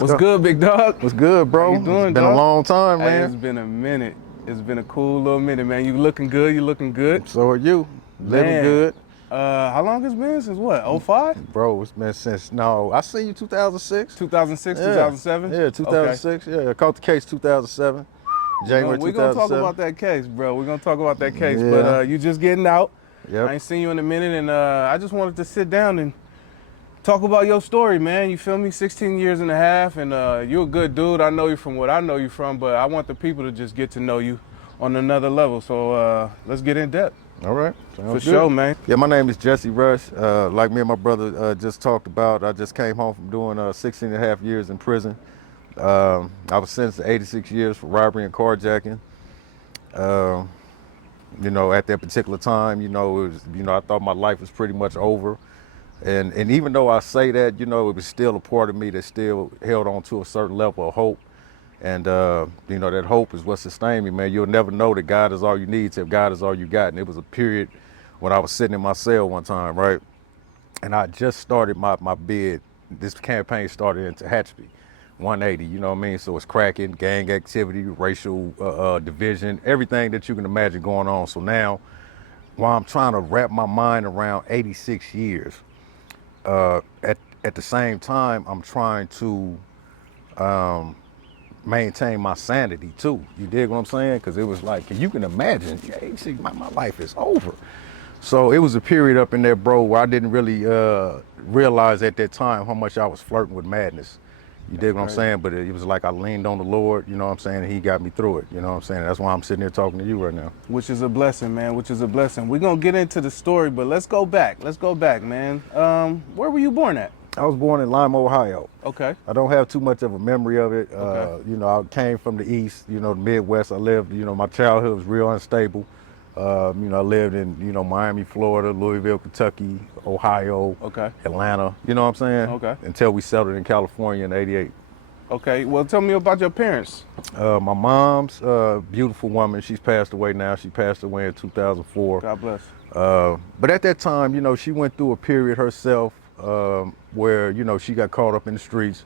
What's good, big dog? What's good, bro? How you doing, It's been dog? a long time, Hey, man. it's been a minute. It's been a cool little minute, man. You looking good? You looking good? So are you. Living Man, good. how long it's been? Since what, 05? Bro, it's been since, no, I seen you 2006. 2006, Yeah. 2007? Yeah, 2006. Okay. Yeah, I caught the case 2007. January We're gonna talk 2007. about that case, bro. We're gonna talk about that case. Yeah. But you just getting out. Yep. I ain't seen you in a minute, and I just wanted to sit down and talk about your story, man. You feel me? 16 years and a half, and you're a good dude. I know you from what I know you from, but I want the people to just get to know you on another level. So let's get in depth. All right. Sounds For good. sure, man. Yeah, my name is Jessie Rush. Like me and my brother just talked about, I just came home from doing 16 and a half years in prison. I was sentenced to 86 years for robbery and carjacking. You know, at that particular time, it was, I thought my life was pretty much over. And even though I say that, it was still a part of me that still held on to a certain level of hope. And, that hope is what sustained me, man. You'll never know that God is all you need till God is all you got. And it was a period when I was sitting in my cell one time, right? And I just started my bid. This campaign started in Tehachapi, 180, you know what I mean? So it's cracking, gang activity, racial division, everything that you can imagine going on. So now, while I'm trying to wrap my mind around 86 years, at the same time, I'm trying to maintain my sanity too. You dig what I'm saying? Because it was like, you can imagine, my life is over. So it was a period up in there, bro, where I didn't really realize at that time how much I was flirting with madness. You dig what I'm saying? But it was like I leaned on the Lord, you know what I'm saying, and he got me through it, you know what I'm saying? That's why I'm sitting here talking to you right now. Which is a blessing, man, which is a blessing. We're going to get into the story, but let's go back. Let's go back, man. Where were you born at? I was born in Lima, Ohio. Okay. I don't have too much of a memory of it. Okay. I came from the East, the Midwest. I lived, my childhood was real unstable. I lived in, Miami, Florida, Louisville, Kentucky, Ohio, Okay. Atlanta, you know what I'm saying? Okay. Until we settled in California in '88. Okay, well, tell me about your parents. My mom's a beautiful woman. She's passed away now. She passed away in 2004. God bless. But at that time, she went through a period herself where, she got caught up in the streets.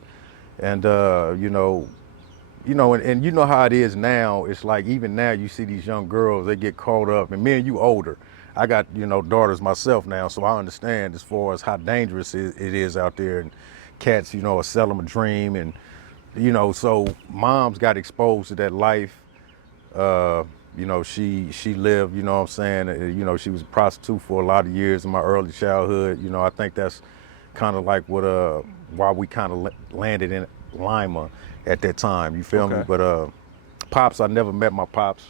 And, and you know how it is now. It's like even now you see these young girls, they get caught up. And me and you older. I got, daughters myself now, so I understand as far as how dangerous it is out there. And cats, are selling a dream. And, so mom's got exposed to that life. She lived, you know what I'm saying? She was a prostitute for a lot of years in my early childhood. I think that's kind of like why we kind of landed in Lima at that time. You feel me? But pops, I never met my pops.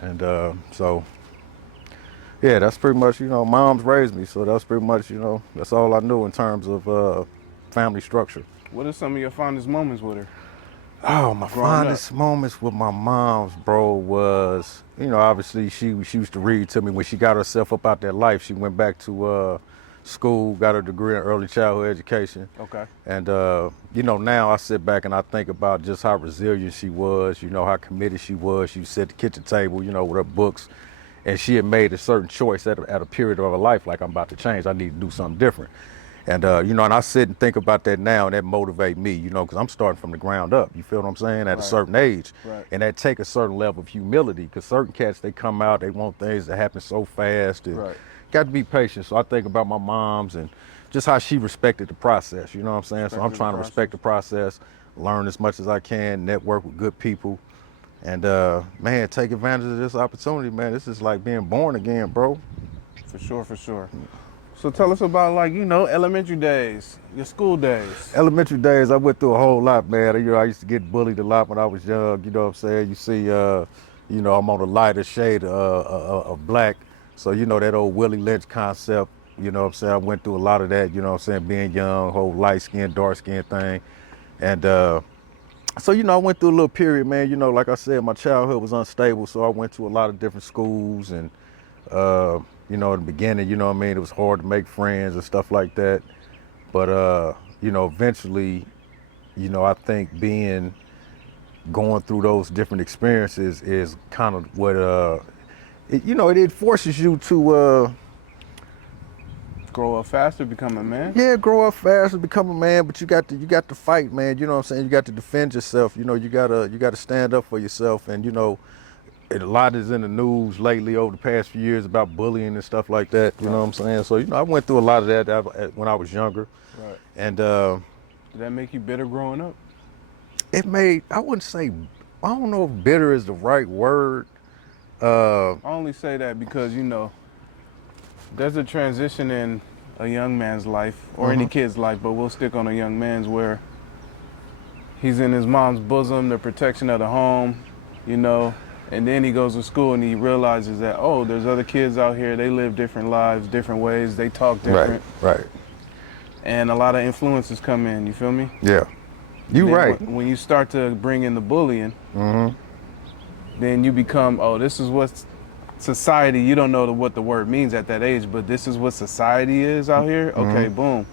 And so, yeah, that's pretty much, mom's raised me. So that's pretty much, that's all I knew in terms of family structure. What are some of your fondest moments with her? Oh, my fondest moments with my mom's, bro, was, obviously she used to read to me. When she got herself up out that life, she went back to school, got her degree in early childhood education. Okay. And, now I sit back and I think about just how resilient she was, how committed she was. She would sit at the kitchen table, with her books. And she had made a certain choice at a period of her life, like I'm about to change. I need to do something different. And, and I sit and think about that now, and that motivate me, because I'm starting from the ground up. You feel what I'm saying? At a certain age. Right. And that take a certain level of humility, because certain cats, they come out, they want things that happen so fast. And got to be patient. So I think about my mom's and just how she respected the process, you know what I'm saying? So I'm trying to respect the process, learn as much as I can, network with good people. And, man, take advantage of this opportunity, man. This is like being born again, bro. For sure, for sure. So tell us about, elementary days, your school days. Elementary days, I went through a whole lot, man. I used to get bullied a lot when I was young, you know what I'm saying? You see, I'm on a lighter shade of black. So, that old Willie Lynch concept, you know what I'm saying? I went through a lot of that, you know what I'm saying? Being young, whole light skin, dark skin thing. And so, I went through a little period, man. Like I said, my childhood was unstable. So I went to a lot of different schools and, in the beginning, you know what I mean? It was hard to make friends and stuff like that. But, eventually, I think going through those different experiences is kind of what, it forces you to grow up faster, become a man? Yeah, grow up fast and become a man, but you got to fight, man. You know what I'm saying? You got to defend yourself. You know, you gotta stand up for yourself. And you know, a lot is in the news lately over the past few years about bullying and stuff like that. You know what I'm saying? So you know, I went through a lot of that when I was younger. Right. And did that make you bitter growing up? I wouldn't say, I don't know if bitter is the right word. I only say that because, you know, there's a transition in a young man's life or any kid's life, but we'll stick on a young man's where he's in his mom's bosom, the protection of the home, you know, and then he goes to school and he realizes that, oh, there's other kids out here, they live different lives, different ways, they talk different. Right. And a lot of influences come in, you feel me? Yeah. You right. When you start to bring in the bullying, then you become, oh, this is what society, you don't know what the word means at that age, but this is what society is out here. Okay, boom.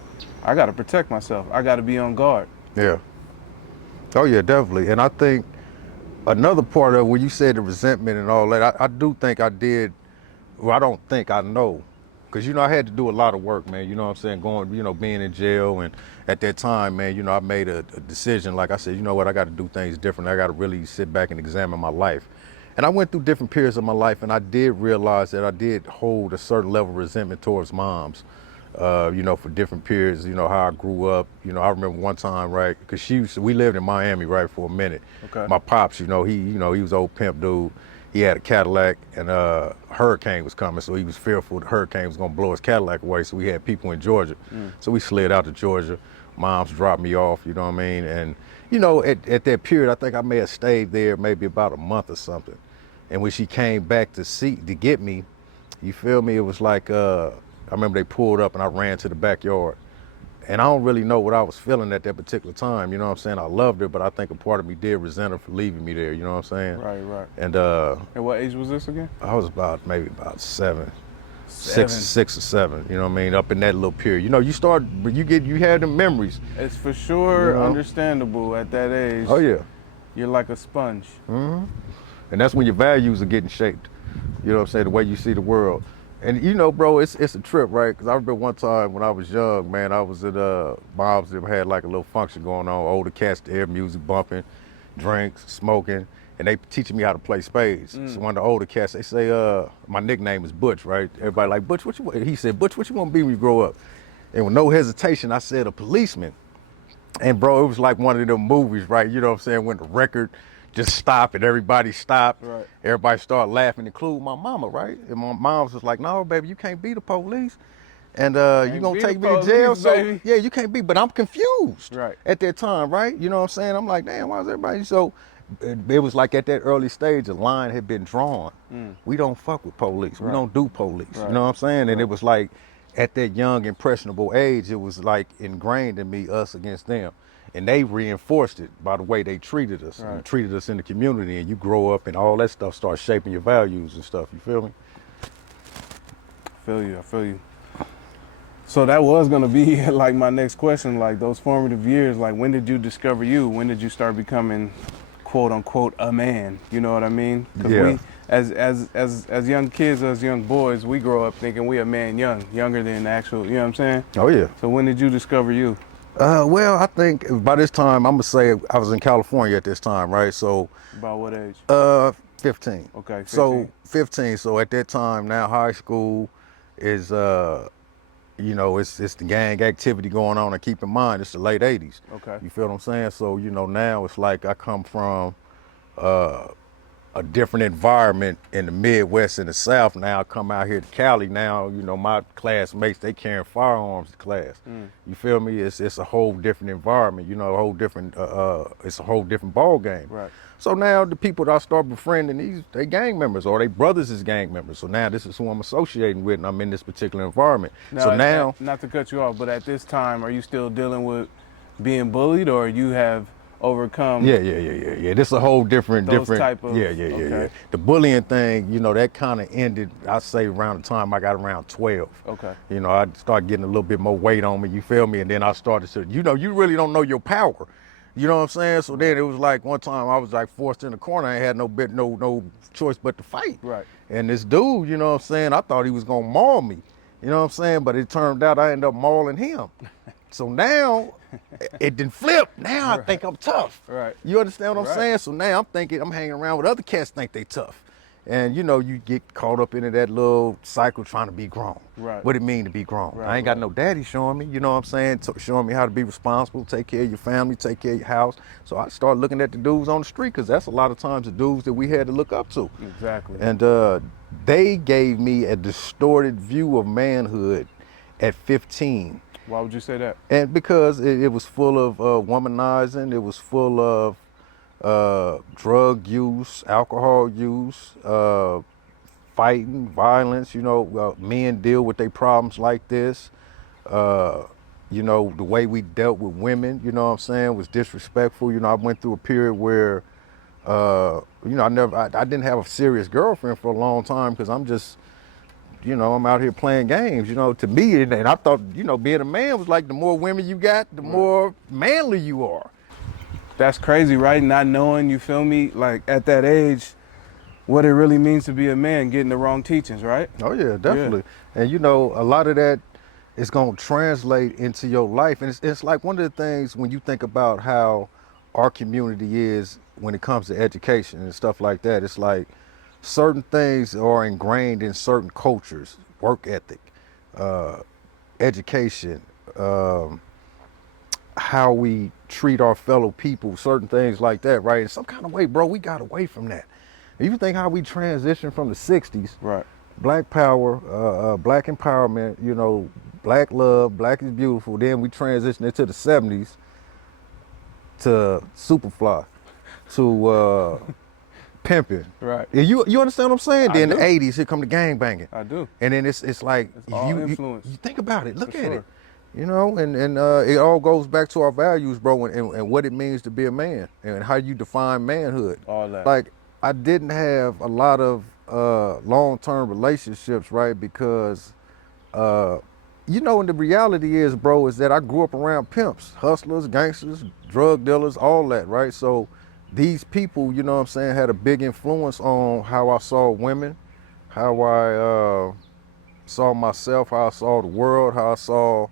I got to protect myself. I got to be on guard. Yeah. Oh yeah, definitely. And I think another part of when you said the resentment and all that, I do think I did. Well, I don't think, I know. Because, you know, I had to do a lot of work, man. You know what I'm saying? Going, you know, being in jail. And at that time, man, you know, I made a decision. Like I said, you know what? I got to do things different. I got to really sit back and examine my life. And I went through different periods of my life, and I did realize that I did hold a certain level of resentment towards moms, you know, for different periods, you know, how I grew up. You know, I remember one time, right, because we lived in Miami, right, for a minute. Okay. My pops, you know, he was an old pimp dude. He had a Cadillac, and a hurricane was coming, so he was fearful the hurricane was gonna blow his Cadillac away, so we had people in Georgia. So we slid out to Georgia. Moms dropped me off, you know what I mean? And, you know, at that period, I think I may have stayed there maybe about a month or something. And when she came back to get me, you feel me? It was like, I remember they pulled up and I ran to the backyard. And I don't really know what I was feeling at that particular time, you know what I'm saying? I loved her, but I think a part of me did resent her for leaving me there, you know what I'm saying? Right. And At what age was this again? I was maybe about seven. Six or seven, you know what I mean? Up in that little period. You know, you have the memories. It's for sure, you know? Understandable at that age. Oh yeah. You're like a sponge. And that's when your values are getting shaped. You know what I'm saying? The way you see the world. And you know, bro, it's a trip, right? Because I remember one time when I was young, man, I was at Bob's that had like a little function going on, older cats there, music bumping, drinks, smoking, and they teaching me how to play spades. So one of the older cats, they say, my nickname is Butch, right? Everybody like, Butch, what you want? He said, Butch, what you want to be when you grow up? And with no hesitation, I said a policeman. And bro, it was like one of them movies, right? You know what I'm saying? When the record just stopped and everybody stopped. Right. Everybody started laughing, including my mama, right? And my mom was like, no, baby, you can't be the police. And you gonna take me to jail? So baby. yeah, you can't be, but I'm confused Right. at that time, right? You know what I'm saying? I'm like, damn, why is everybody so? It was like at that early stage, a line had been drawn. We don't fuck with police. Right. We don't do police. Right. You know what I'm saying? And Right. it was like, at that young, impressionable age, it was like ingrained in me, us against them. And they reinforced it by the way they treated us. Right. And treated us in the community, and you grow up and all that stuff starts shaping your values and stuff. You feel me? I feel you. So that was gonna be like my next question, like those formative years, like when did you discover you? When did you start becoming quote unquote a man? You know what I mean? Because Yeah. we as young kids, as young boys, we grow up thinking we a man younger than actual, you know what I'm saying? Oh yeah. So when did you discover you? Well, I think by this time, I'm gonna say I was in California at this time, right? So, About what age? 15. Okay, 15. So 15. So at that time, now high school is, you know, it's the gang activity going on. And keep in mind, it's the late 80s. Okay. You feel what I'm saying? So, you know, now it's like I come from a different environment in the Midwest and the South. Now I come out here to Cali. Now, you know, my classmates, they carrying firearms to class. You feel me? It's a whole different environment. You know, a whole different. It's a whole different ball game. Right. So now the people that I start befriending, they gang members or they brothers is gang members. So now this is who I'm associating with, and I'm in this particular environment. So now, not to cut you off, but at this time, are you still dealing with being bullied, or you have overcome? Yeah. This is a whole different. Type of, yeah. okay. The bullying thing, you know, that kind of ended, I'd say around the time I got around 12. Okay. You know, I started getting a little bit more weight on me, you feel me? And then I started to, you know, you really don't know your power. You know what I'm saying? So then it was like one time I was like forced in the corner. I ain't had no choice but to fight. Right. And this dude, you know what I'm saying, I thought he was gonna maul me. You know what I'm saying? But it turned out I ended up mauling him. So now it didn't flip. Now I think I'm tough. Right. You understand what I'm Right. saying? So now I'm thinking I'm hanging around with other cats think they tough. And you know, you get caught up into that little cycle trying to be grown. Right. What it mean to be grown. Right, I ain't got no daddy showing me, you know what I'm saying? Showing me how to be responsible, take care of your family, take care of your house. So I started looking at the dudes on the street because that's a lot of times the dudes that we had to look up to. Exactly. And they gave me a distorted view of manhood at 15. Why would you say that? And because it was full of womanizing, it was full of drug use, alcohol use, fighting, violence. You know, men deal with their problems like this. You know, the way we dealt with women, you know what I'm saying, was disrespectful. You know, I went through a period where, you know, I didn't have a serious girlfriend for a long time because I'm just, you know, I'm out here playing games, you know, to me. And I thought, you know, being a man was like the more women you got, the more manly you are. That's crazy, right? Not knowing, you feel me, like at that age, what it really means to be a man, getting the wrong teachings, right? Oh yeah, definitely. Yeah. And you know, a lot of that is going to translate into your life. And it's like one of the things when you think about how our community is when it comes to education and stuff like that, it's like certain things are ingrained in certain cultures, work ethic, education, how we treat our fellow people, certain things like that, right? In some kind of way, bro, we got away from that. And you think how we transitioned from the 60s, Right. black power, black empowerment, you know, black love, black is beautiful. Then we transitioned into the 70s to Superfly, to pimping. Right. You understand what I'm saying? I Then do. the 80s, here come the gang banging. I do. And then it's like, It's all influence. you think about it, look For at sure. it. You know, and it all goes back to our values, bro, and what it means to be a man and how you define manhood. All that. Like, I didn't have a lot of long-term relationships, right? Because, you know, and the reality is, bro, is that I grew up around pimps, hustlers, gangsters, drug dealers, all that, right? So these people, you know what I'm saying, had a big influence on how I saw women, how I saw myself, how I saw the world, how I saw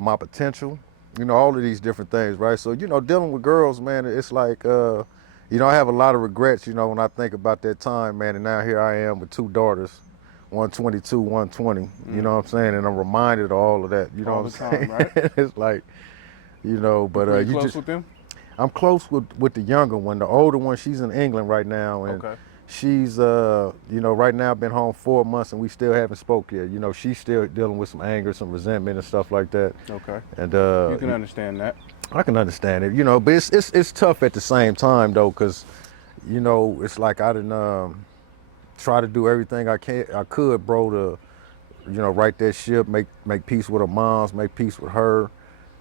my potential, you know, all of these different things, right? So, you know, dealing with girls, man, it's like, you know, I have a lot of regrets, you know, when I think about that time, man, and now here I am with two daughters, 122, 120, you know what I'm saying? And I'm reminded of all of that, you know All what the I'm time, saying? right? It's like, you know, but Pretty you close just, with them? I'm close with the younger one. The older one, she's in England right now, and Okay. she's, you know, right now been home 4 months, and we still haven't spoke yet. You know, she's still dealing with some anger, some resentment, and stuff like that. Okay. And You can understand that. I can understand it, you know, but it's tough at the same time though, because, you know, it's like I didn't try to do everything I could, bro, to, you know, right that ship, make peace with her moms, make peace with her,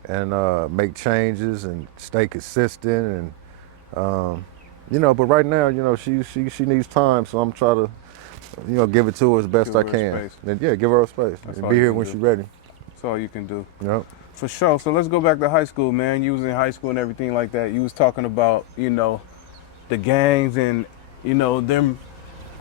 and make changes and stay consistent, and you know, but right now, you know, she needs time, so I'm trying to, you know, give it to her as best Give I her can. space. And yeah, give her a space That's and all be you here can when do. she's ready. That's all you can do. You know? For sure. So let's go back to high school, man. You was in high school and everything like that. You was talking about, you know, the gangs and, you know, them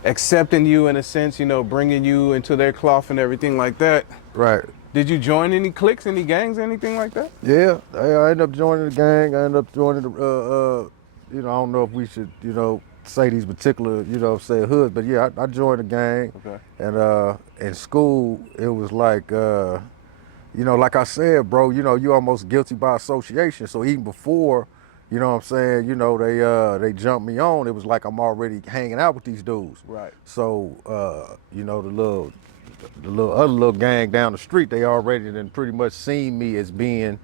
accepting you in a sense, you know, bringing you into their cloth and everything like that. Right. Did you join any cliques, any gangs, anything like that? Yeah, I ended up joining the gang. I ended up joining the, you know, I don't know if we should, you know, say these particular, you know, say hoods, but yeah, I joined the gang. Okay. And in school, it was like, you know, like I said, bro, you know, you're almost guilty by association. So even before, you know what I'm saying, you know, they jumped me on, it was like I'm already hanging out with these dudes. Right. So, you know, the other little gang down the street, they already then pretty much seen me as being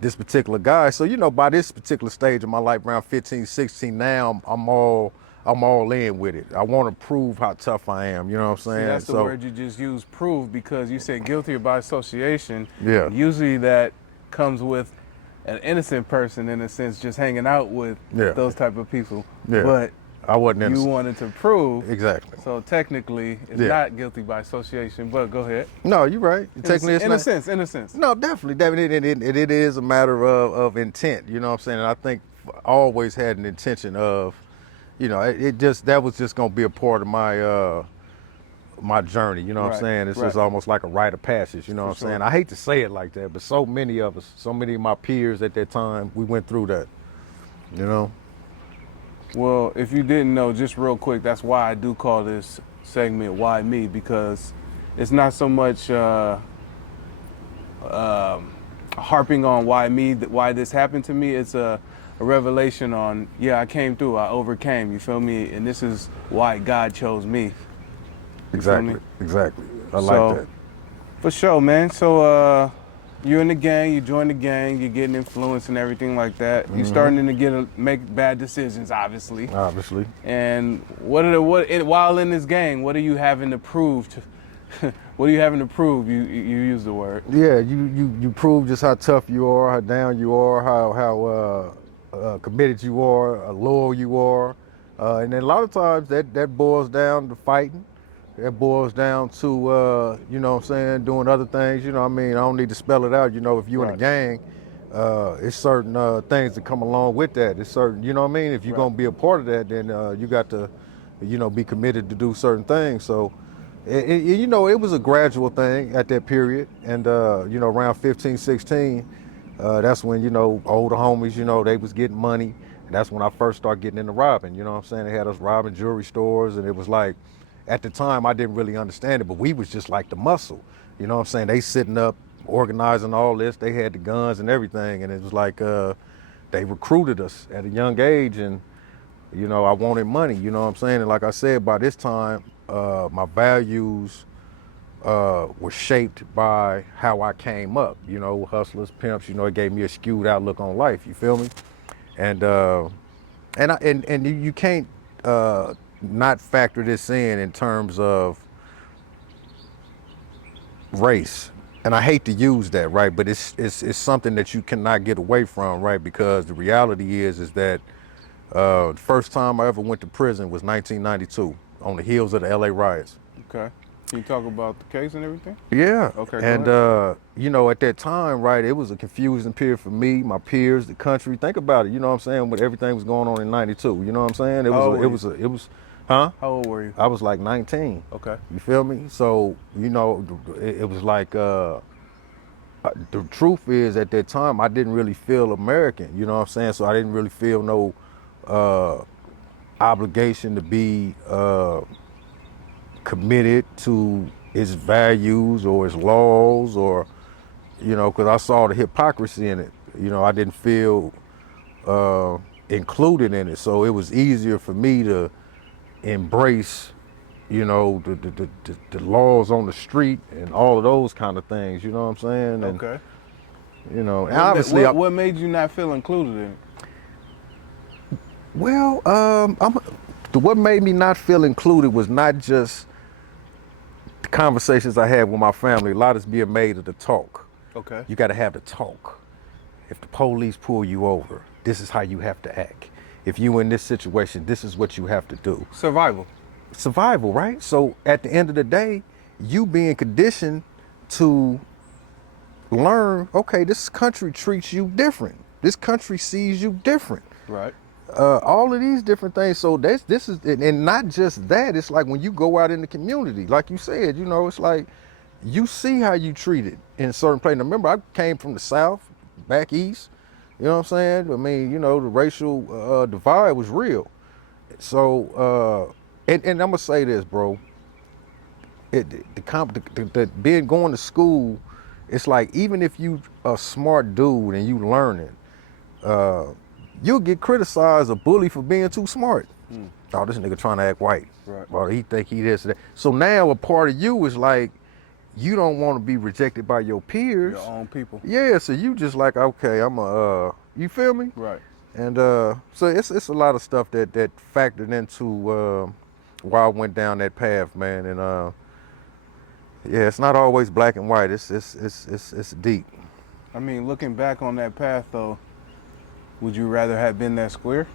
this particular guy. So, you know, by this particular stage of my life, around 15, 16, now I'm all in with it. I want to prove how tough I am, you know what I'm saying? See, that's the So, word you just used, prove, because you said guilty by association. Yeah. Usually that comes with an innocent person, in a sense, just hanging out with Yeah. those type of people. Yeah. But I wasn't you innocent. wanted to prove. Exactly. So technically, it's Yeah. not guilty by association, but go ahead. No, you're right. Technically, it's in not. a sense. No, definitely. It is a matter of intent, you know what I'm saying? And I think I always had an intention of, you know, that was just going to be a part of my my journey, you know what I'm saying? It's just almost like a rite of passage, you know what I'm saying? I hate to say it like that, but so many of us, so many of my peers at that time, we went through that, you know? Well, if you didn't know, just real quick, that's why I do call this segment "Why Me," because it's not so much harping on why me, why this happened to me. It's a revelation on, yeah, I came through, I overcame, you feel me? And this is why God chose me. Exactly. I like that. For sure, man. So you're in the gang, you join the gang, you're getting influence and everything like that. You're starting to make bad decisions, obviously. Obviously. And while in this gang, what are you having to prove what are you having to prove? You use the word. Yeah, you prove just how tough you are, how down you are, how committed you are, loyal you are, and then a lot of times that boils down to fighting. That boils down to you know what I'm saying, doing other things. You know what I mean? I don't need to spell it out. You know, if you're in a gang, it's certain things that come along with that. It's certain, you know what I mean? If you're gonna be a part of that, then you got to, you know, be committed to do certain things. So. You know, it was a gradual thing at that period. And, you know, around 15, 16, that's when, you know, older homies, you know, they was getting money. And that's when I first started getting into robbing. You know what I'm saying? They had us robbing jewelry stores. And it was like, at the time, I didn't really understand it, but we was just like the muscle. You know what I'm saying? They sitting up, organizing all this. They had the guns and everything. And it was like they recruited us at a young age. And, you know, I wanted money, you know what I'm saying? And like I said, by this time, my values were shaped by how I came up, you know, hustlers, pimps, you know, it gave me a skewed outlook on life, you feel me? And you can't not factor this in terms of race. And I hate to use that, right? But it's something that you cannot get away from, right? Because the reality is that the first time I ever went to prison was 1992 on the heels of the LA riots. Okay. Can you talk about the case and everything? Yeah. Okay. And, you know, at that time, right, it was a confusing period for me, my peers, the country. Think about it, you know what I'm saying, when everything was going on in 92. You know what I'm saying? How old were you? I was like 19. Okay. You feel me? So, you know, it was like, the truth is at that time, I didn't really feel American, you know what I'm saying? So I didn't really feel no obligation to be committed to its values or its laws, or, you know, because I saw the hypocrisy in it. You know, I didn't feel included in it. So it was easier for me to embrace, you know, the laws on the street and all of those kind of things, you know what I'm saying? And, okay. You know, and obviously... What made you not feel included in it? Well, what made me not feel included was not just the conversations I had with my family. A lot is being made of the talk. Okay. You got to have the talk. If the police pull you over, this is how you have to act. If you in this situation, this is what you have to do. Survival, right? So at the end of the day, you being conditioned to learn, okay, this country treats you different. This country sees you different. Right. All of these different things. So this is, and not just that, it's like when you go out in the community, like you said, you know, it's like you see how you treated in certain places. Now, remember, I came from the South, back East, you know what I'm saying? I mean, you know, the racial divide was real. So, and I'm gonna say this, bro, being going to school, it's like, even if you a smart dude and you learning, you'll get criticized or bullied for being too smart. Oh, this nigga trying to act white. Right. Or he think he this or that. So now a part of you is like, you don't want to be rejected by your peers. Your own people. Yeah, so you just like, okay, you feel me? Right. And so it's a lot of stuff that factored into why I went down that path, man. And yeah, it's not always black and white. It's deep. I mean, looking back on that path, though, would you rather have been that square?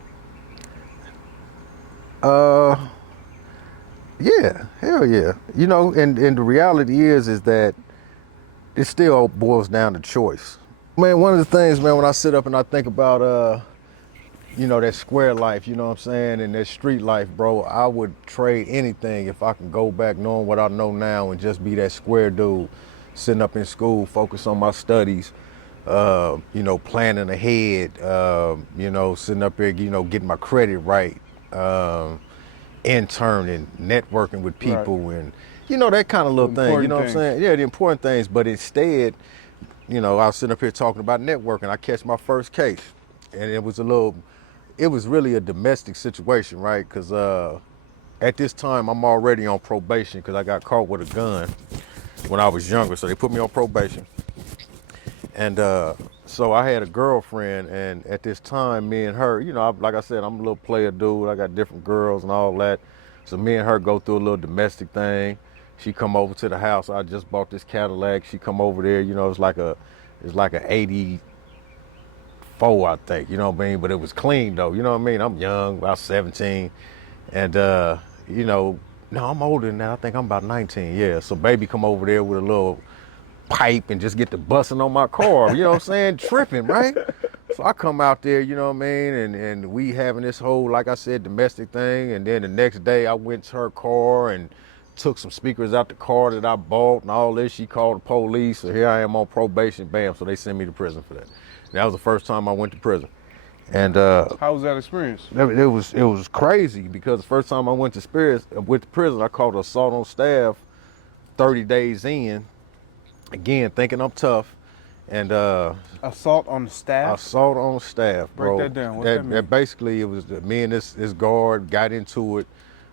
Yeah, hell yeah. You know, and the reality is that it still boils down to choice. Man, one of the things, man, when I sit up and I think about you know, that square life, you know what I'm saying, and that street life, bro, I would trade anything if I can go back knowing what I know now and just be that square dude, sitting up in school, focus on my studies, you know, planning ahead, you know, sitting up here, you know, getting my credit right, interning, networking with Right. people, and, you know, that kind of The little thing, you important know what I'm things. saying? Yeah, the important things, but instead, you know, I was sitting up here talking about networking. I catch my first case, and it was really a domestic situation, right? Because at this time, I'm already on probation because I got caught with a gun when I was younger. So they put me on probation. And so I had a girlfriend, and at this time, me and her, you know, like I said, I'm a little player dude. I got different girls and all that. So me and her go through a little domestic thing. She come over to the house. I just bought this Cadillac. She come over there. You know, it's like a '84, I think. You know what I mean? But it was clean though. You know what I mean? I'm young, about 17, and you know, no, I'm older than that. I think I'm about 19. Yeah. So baby come over there with a little pipe and just get to busting on my car, you know what I'm saying? Tripping, right? So I come out there, you know what I mean? And we having this whole, like I said, domestic thing. And then the next day I went to her car and took some speakers out the car that I bought and all this. She called the police. So here I am on probation, bam. So they sent me to prison for that. That was the first time I went to prison. And How was that experience? it was crazy because the first time I went to prison, I caught assault on staff 30 days in. Again, thinking I'm tough, and Assault on the staff? assault on staff, Break bro. that down. What's that mean? That basically it was me and this guard got into it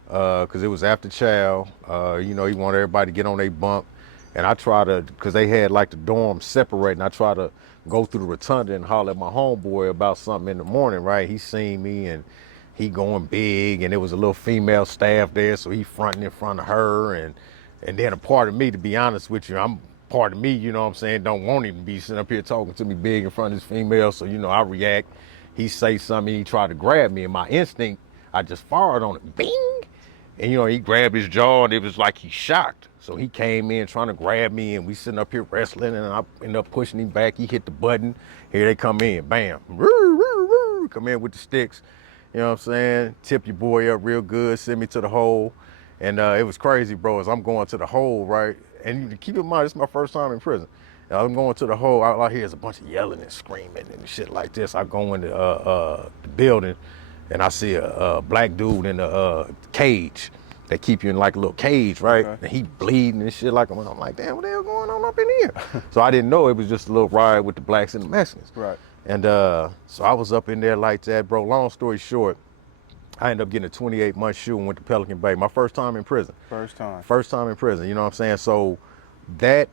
because it was after chow. You know, he wanted everybody to get on their bunk, and I try to because they had like the dorm separating. I try to go through the rotunda and holler at my homeboy about something in the morning. Right, he seen me and he going big, and there was a little female staff there, so he fronting in front of her, and then a part of me, to be honest with you, I'm part of me, you know what I'm saying, don't want him to be sitting up here talking to me big in front of this female. So, you know, I react. He say something, he try to grab me, and my instinct, I just fired on it. Bing! And, you know, he grabbed his jaw, and it was like he shocked. So he came in trying to grab me, and we sitting up here wrestling, and I end up pushing him back. He hit the button. Here they come in. Bam. Come in with the sticks. You know what I'm saying? Tip your boy up real good. Send me to the hole. And it was crazy, bro, as I'm going to the hole, right? And keep in mind, this is my first time in prison. And I'm going to the hole. All I hear is a bunch of yelling and screaming and shit like this. I go into the building, and I see a black dude in a cage. They keep you in like a little cage, right? Okay. And he bleeding and shit like I'm like, damn, what the hell going on up in here? So I didn't know it was just a little riot with the blacks and the Mexicans. Right. And so I was up in there like that, bro. Long story short, I ended up getting a 28-month shoe and went to Pelican Bay. My first time in prison. First time. First time in prison, you know what I'm saying? So that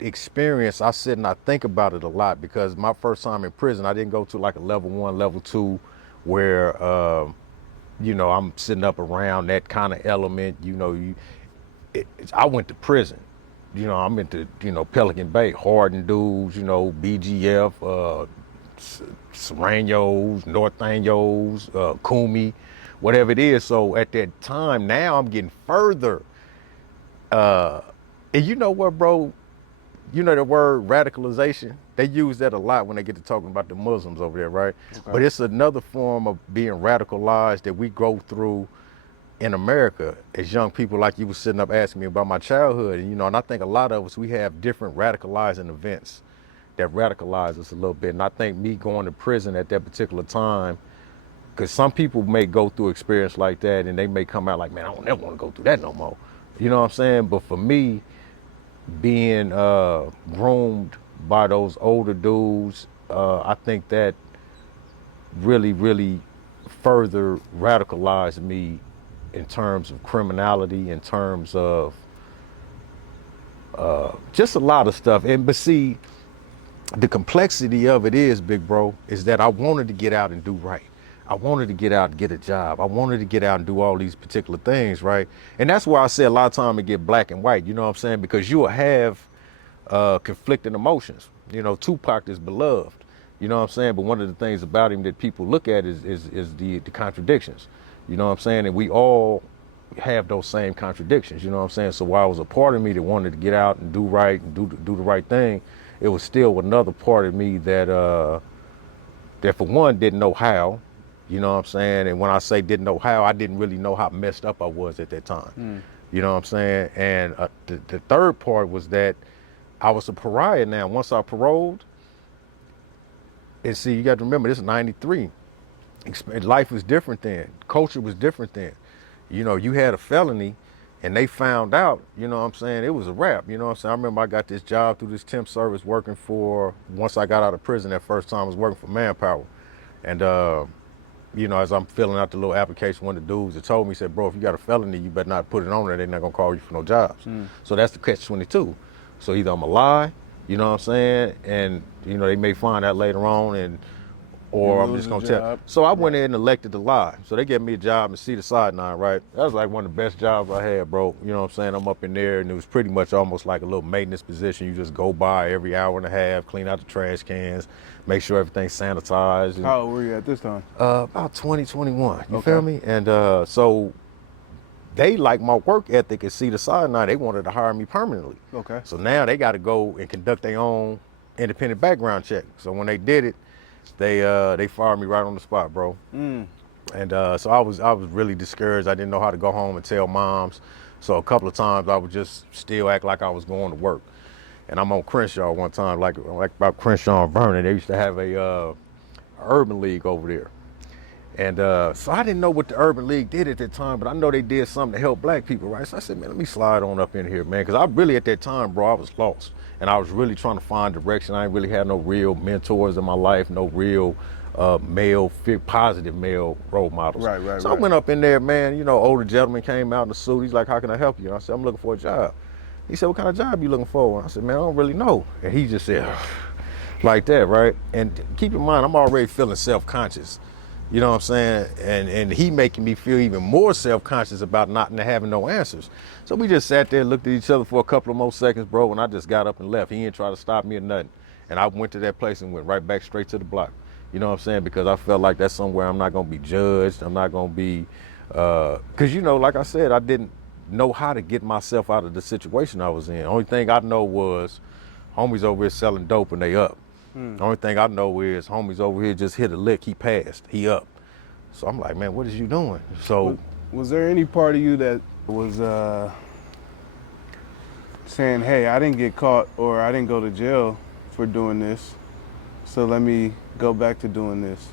experience, I sit and I think about it a lot because my first time in prison, I didn't go to like a level 1, level 2 where, you know, I'm sitting up around that kind of element. You know, I went to prison. You know, I'm into, you know, Pelican Bay, hardened dudes, you know, BGF, Serranos, Norteños, Kumi, whatever it is. So at that time, now I'm getting further. And you know what, bro? You know the word radicalization? They use that a lot when they get to talking about the Muslims over there, right? Okay. But it's another form of being radicalized that we go through in America as young people, like you was sitting up asking me about my childhood. And, you know, and I think a lot of us, we have different radicalizing events that radicalize us a little bit. And I think me going to prison at that particular time, because some people may go through experience like that and they may come out like, man, I don't never want to go through that no more. You know what I'm saying? But for me, being groomed by those older dudes, I think that really, really further radicalized me in terms of criminality, in terms of just a lot of stuff. And but see, the complexity of it is, big bro, is that I wanted to get out and do right. I wanted to get out and get a job. I wanted to get out and do all these particular things, right? And that's why I say a lot of time it get black and white, you know what I'm saying? Because you will have conflicting emotions. You know, Tupac is beloved, you know what I'm saying? But one of the things about him that people look at is the contradictions, you know what I'm saying? And we all have those same contradictions, you know what I'm saying? So while it was a part of me that wanted to get out and do right and do the right thing, it was still another part of me that that for one didn't know how, You know what I'm saying? And when I say didn't know how, I didn't really know how messed up I was at that time. You know what I'm saying? And the third part was that I was a pariah now. Once I paroled, and see, you got to remember, this is 93. Life was different then. Culture was different then. You know, you had a felony and they found out, you know what I'm saying, it was a wrap. You know what I'm saying? I remember I got this job through this temp service working for, once I got out of prison that first time, I was working for Manpower. And, you know, as I'm filling out the little application, one of the dudes that told me, said, bro, if you got a felony, you better not put it on there. They're not going to call you for no jobs. So that's the catch-22. So either I'm a lie, you know what I'm saying, and, you know, they may find out later on, or I'm just gonna tell. So I went in and elected to lie. So they gave me a job in Cedar Sinai, right? That was like one of the best jobs I had, bro. You know what I'm saying? I'm up in there, and it was pretty much almost like a little maintenance position. You just go by every hour and a half, clean out the trash cans, make sure everything's sanitized. And, how old were you at this time? about 20, 21. You feel me? And so they like my work ethic at Cedar Sinai. They wanted to hire me permanently. Okay. So now they got to go and conduct their own independent background check. So when they did it, they fired me right on the spot, bro. And so I was really discouraged. I didn't know how to go home and tell moms. So a couple of times I would just still act like I was going to work. And I'm on Crenshaw one time, like about Crenshaw and Vernon. They used to have a urban league over there. And so I didn't know what the urban league did at that time, but I know they did something to help black people, right? So I said, man, let me slide on up in here, man. Because I really, at that time, bro, I was lost. And I was really trying to find direction. I didn't really have no real mentors in my life, no real positive male role models. Right. So I went up in there, man. You know, older gentleman came out in a suit. He's like, how can I help you? And I said, I'm looking for a job. He said, what kind of job you looking for? And I said, man, I don't really know. And he just said, like that, right? And keep in mind, I'm already feeling self-conscious. You know what I'm saying? And he making me feel even more self-conscious about not having no answers. So we just sat there, looked at each other for a couple of more seconds, bro, and I just got up and left. He didn't try to stop me or nothing. And I went to that place and went right back straight to the block. You know what I'm saying? Because I felt like that's somewhere I'm not going to be judged. I'm not going to be, because, you know, like I said, I didn't know how to get myself out of the situation I was in. Only thing I know was homies over here selling dope and they up. The only thing I know is homies over here just hit a lick, he passed, he up. So I'm like, man, what is you doing? So was there any part of you that was saying, hey, I didn't get caught or I didn't go to jail for doing this, so let me go back to doing this?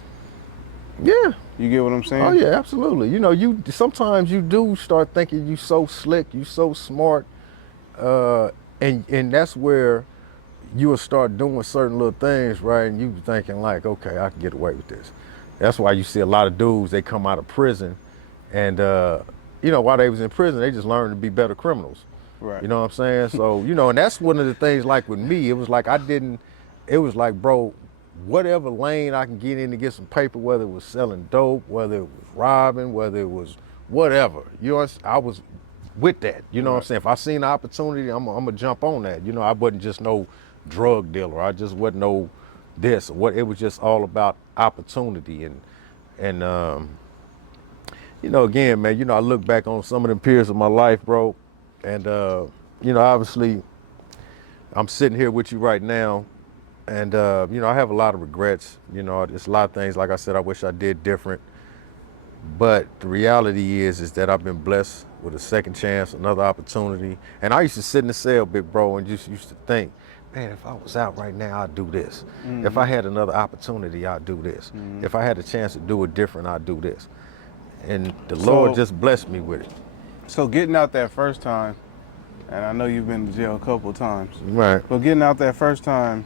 yeah. You get what I'm saying? Oh yeah, absolutely. You know, sometimes you do start thinking you so slick, you so smart, and that's where you will start doing certain little things, right? And you thinking like, okay, I can get away with this. That's why you see a lot of dudes, they come out of prison and, you know, while they was in prison, they just learned to be better criminals. Right. You know what I'm saying? So, you know, and that's one of the things like with me, it was like, it was like, bro, whatever lane I can get in to get some paper, whether it was selling dope, whether it was robbing, whether it was whatever, you know, I was with that. You know what I'm saying? If I seen the opportunity, I'm gonna jump on that. You know, I wasn't just no drug dealer. I just wasn't no this. It was just all about opportunity and you know, again, man, you know, I look back on some of them periods of my life, bro, and you know, obviously, I'm sitting here with you right now, and you know, I have a lot of regrets. You know, there's a lot of things, like I said, I wish I did different. But the reality is that I've been blessed with a second chance, another opportunity. And I used to sit in the cell, big bro, and just used to think, man, if I was out right now, I'd do this. If I had another opportunity, I'd do this. If I had a chance to do it different, I'd do this. And the Lord just blessed me with it. So getting out that first time, and I know you've been to jail a couple of times. Right. But getting out that first time,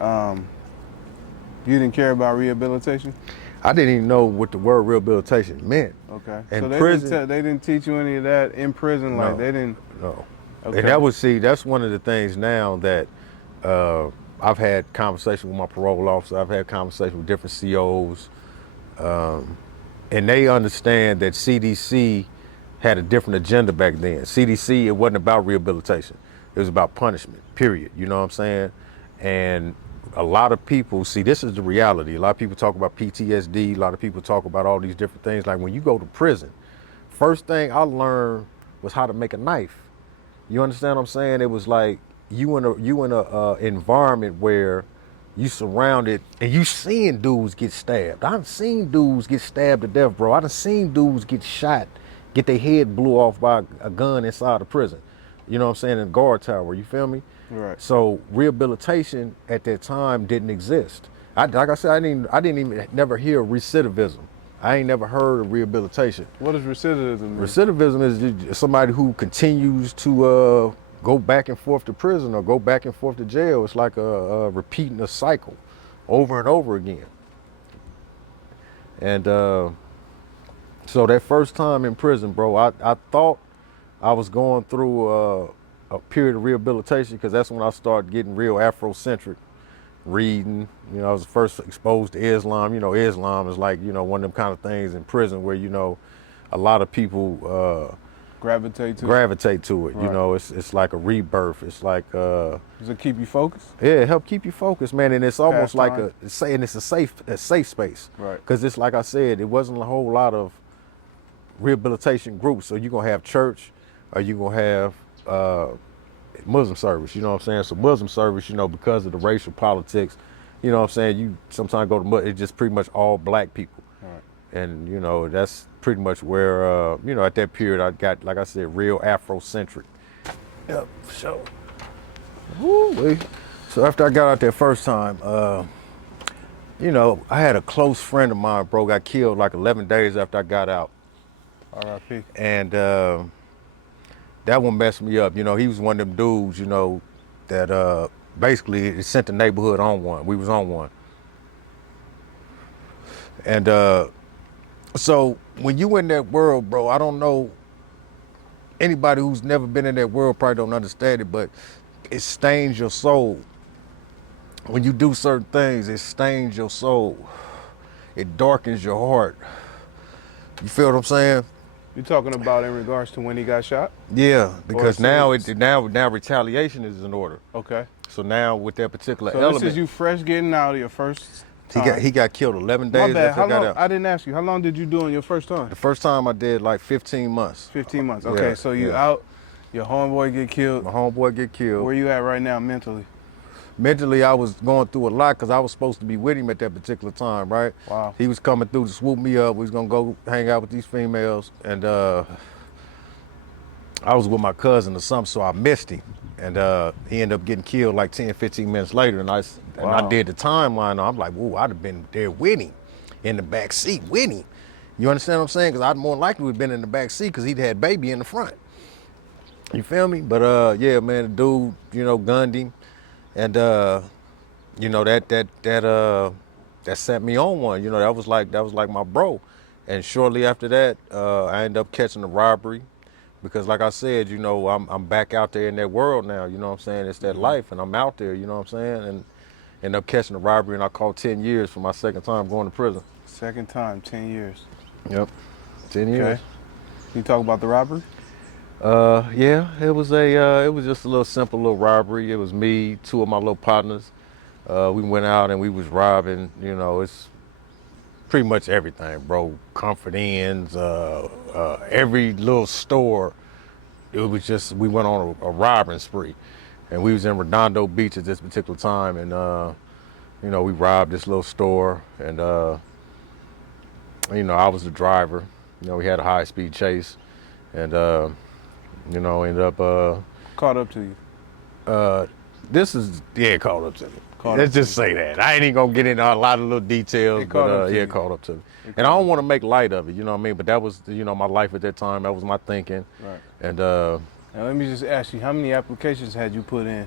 you didn't care about rehabilitation? I didn't even know what the word rehabilitation meant. Okay. In so prison, they didn't teach you any of that in prison? Like they didn't? No. Okay. And that's one of the things now that I've had conversations with my parole officer. I've had conversations with different COs. And they understand that CDC had a different agenda back then. CDC, it wasn't about rehabilitation. It was about punishment, period. You know what I'm saying? And a lot of people, see, this is the reality. A lot of people talk about PTSD. A lot of people talk about all these different things. Like when you go to prison, first thing I learned was how to make a knife. You understand what I'm saying? It was like you in a environment where You surrounded, and you seeing dudes get stabbed. I done seen dudes get stabbed to death, bro. I done seen dudes get shot, get their head blew off by a gun inside the prison. You know what I'm saying? In the guard tower, you feel me? Right. So rehabilitation at that time didn't exist. Like I said, I didn't even never hear recidivism. I ain't never heard of rehabilitation. What is recidivism mean? Recidivism is somebody who continues to go back and forth to prison or go back and forth to jail. It's like repeating a cycle over and over again. And so that first time in prison, bro, I thought I was going through a period of rehabilitation because that's when I started getting real Afrocentric reading. You know, I was first exposed to Islam. You know, Islam is like, you know, one of them kind of things in prison where, you know, a lot of people Gravitate to. it. Right. You know, it's like a rebirth. It's like Does it keep you focused? yeah, it help keep you focused, man. And it's almost like Pastime. it's a safe space. Right. Because it's like I said, it wasn't a whole lot of rehabilitation groups. So you're gonna have church or you're gonna have Muslim service, you know what I'm saying? So Muslim service, you know, because of the racial politics, you know what I'm saying, you sometimes go to it's just pretty much all black people. Right. And, you know, that's pretty much where, you know, at that period I got, like I said, real Afrocentric. Yep, so. Woo-wee. So after I got out there first time, you know, I had a close friend of mine, bro, got killed like 11 days after I got out. R.I.P. And that one messed me up. You know, he was one of them dudes, you know, that basically it sent the neighborhood on one. We was on one. And so when you in that world, bro, I don't know, anybody who's never been in that world probably don't understand it, but it stains your soul. When you do certain things, it stains your soul. It darkens your heart. You feel what I'm saying? You're talking about in regards to when he got shot? Yeah, because Or now retaliation is in order. Okay. So now with that particular So element, this is you fresh getting out of your first time. he got killed 11 My days bad. after How I got long? out. I didn't ask you. How long did you do in your first time? The first time I did like 15 months. 15 months. Okay, Yeah, so you yeah. out, your homeboy get killed. My homeboy get killed. Where you at right now mentally? Mentally, I was going through a lot because I was supposed to be with him at that particular time, right? Wow. He was coming through to swoop me up. We was gonna go hang out with these females, and I was with my cousin or something, so I missed him. And he ended up getting killed like 10, 15 minutes later. And I Wow. did the timeline. I'm like, whoa, I'd have been there with him, in the back seat with him. You understand what I'm saying? Because I'd more likely have been in the back seat because he'd had baby in the front. You feel me? But yeah, man, the dude, you know, gunned him. And you know, that sent me on one. You know, that was like my bro. And shortly after that, I ended up catching a robbery. Because like I said, you know, I'm back out there in that world now, you know what I'm saying? It's that life, and I'm out there, you know what I'm saying? And end up catching a robbery, and I caught 10 years for my second time going to prison. Second time, 10 years. Yep, 10 years. Okay. Can you talk about the robbery? Yeah, it was just a little simple little robbery. It was me, two of my little partners. We went out and we was robbing, you know, it's pretty much everything, bro. Comfort Inns, every little store. It was just, we went on a robbing spree. And we was in Redondo Beach at this particular time, and you know, we robbed this little store, and you know, I was the driver. You know, we had a high-speed chase, and you know, ended up Caught up to you. caught up to me. Caught Let's up to just say that. I ain't even gonna get into a lot of little details, It caught but up to yeah, you. it caught up to me. It And I caught don't want to make light of it, you know what I mean? But that was, you know, my life at that time. That was my thinking. Right. And Now let me just ask you, how many applications had you put in?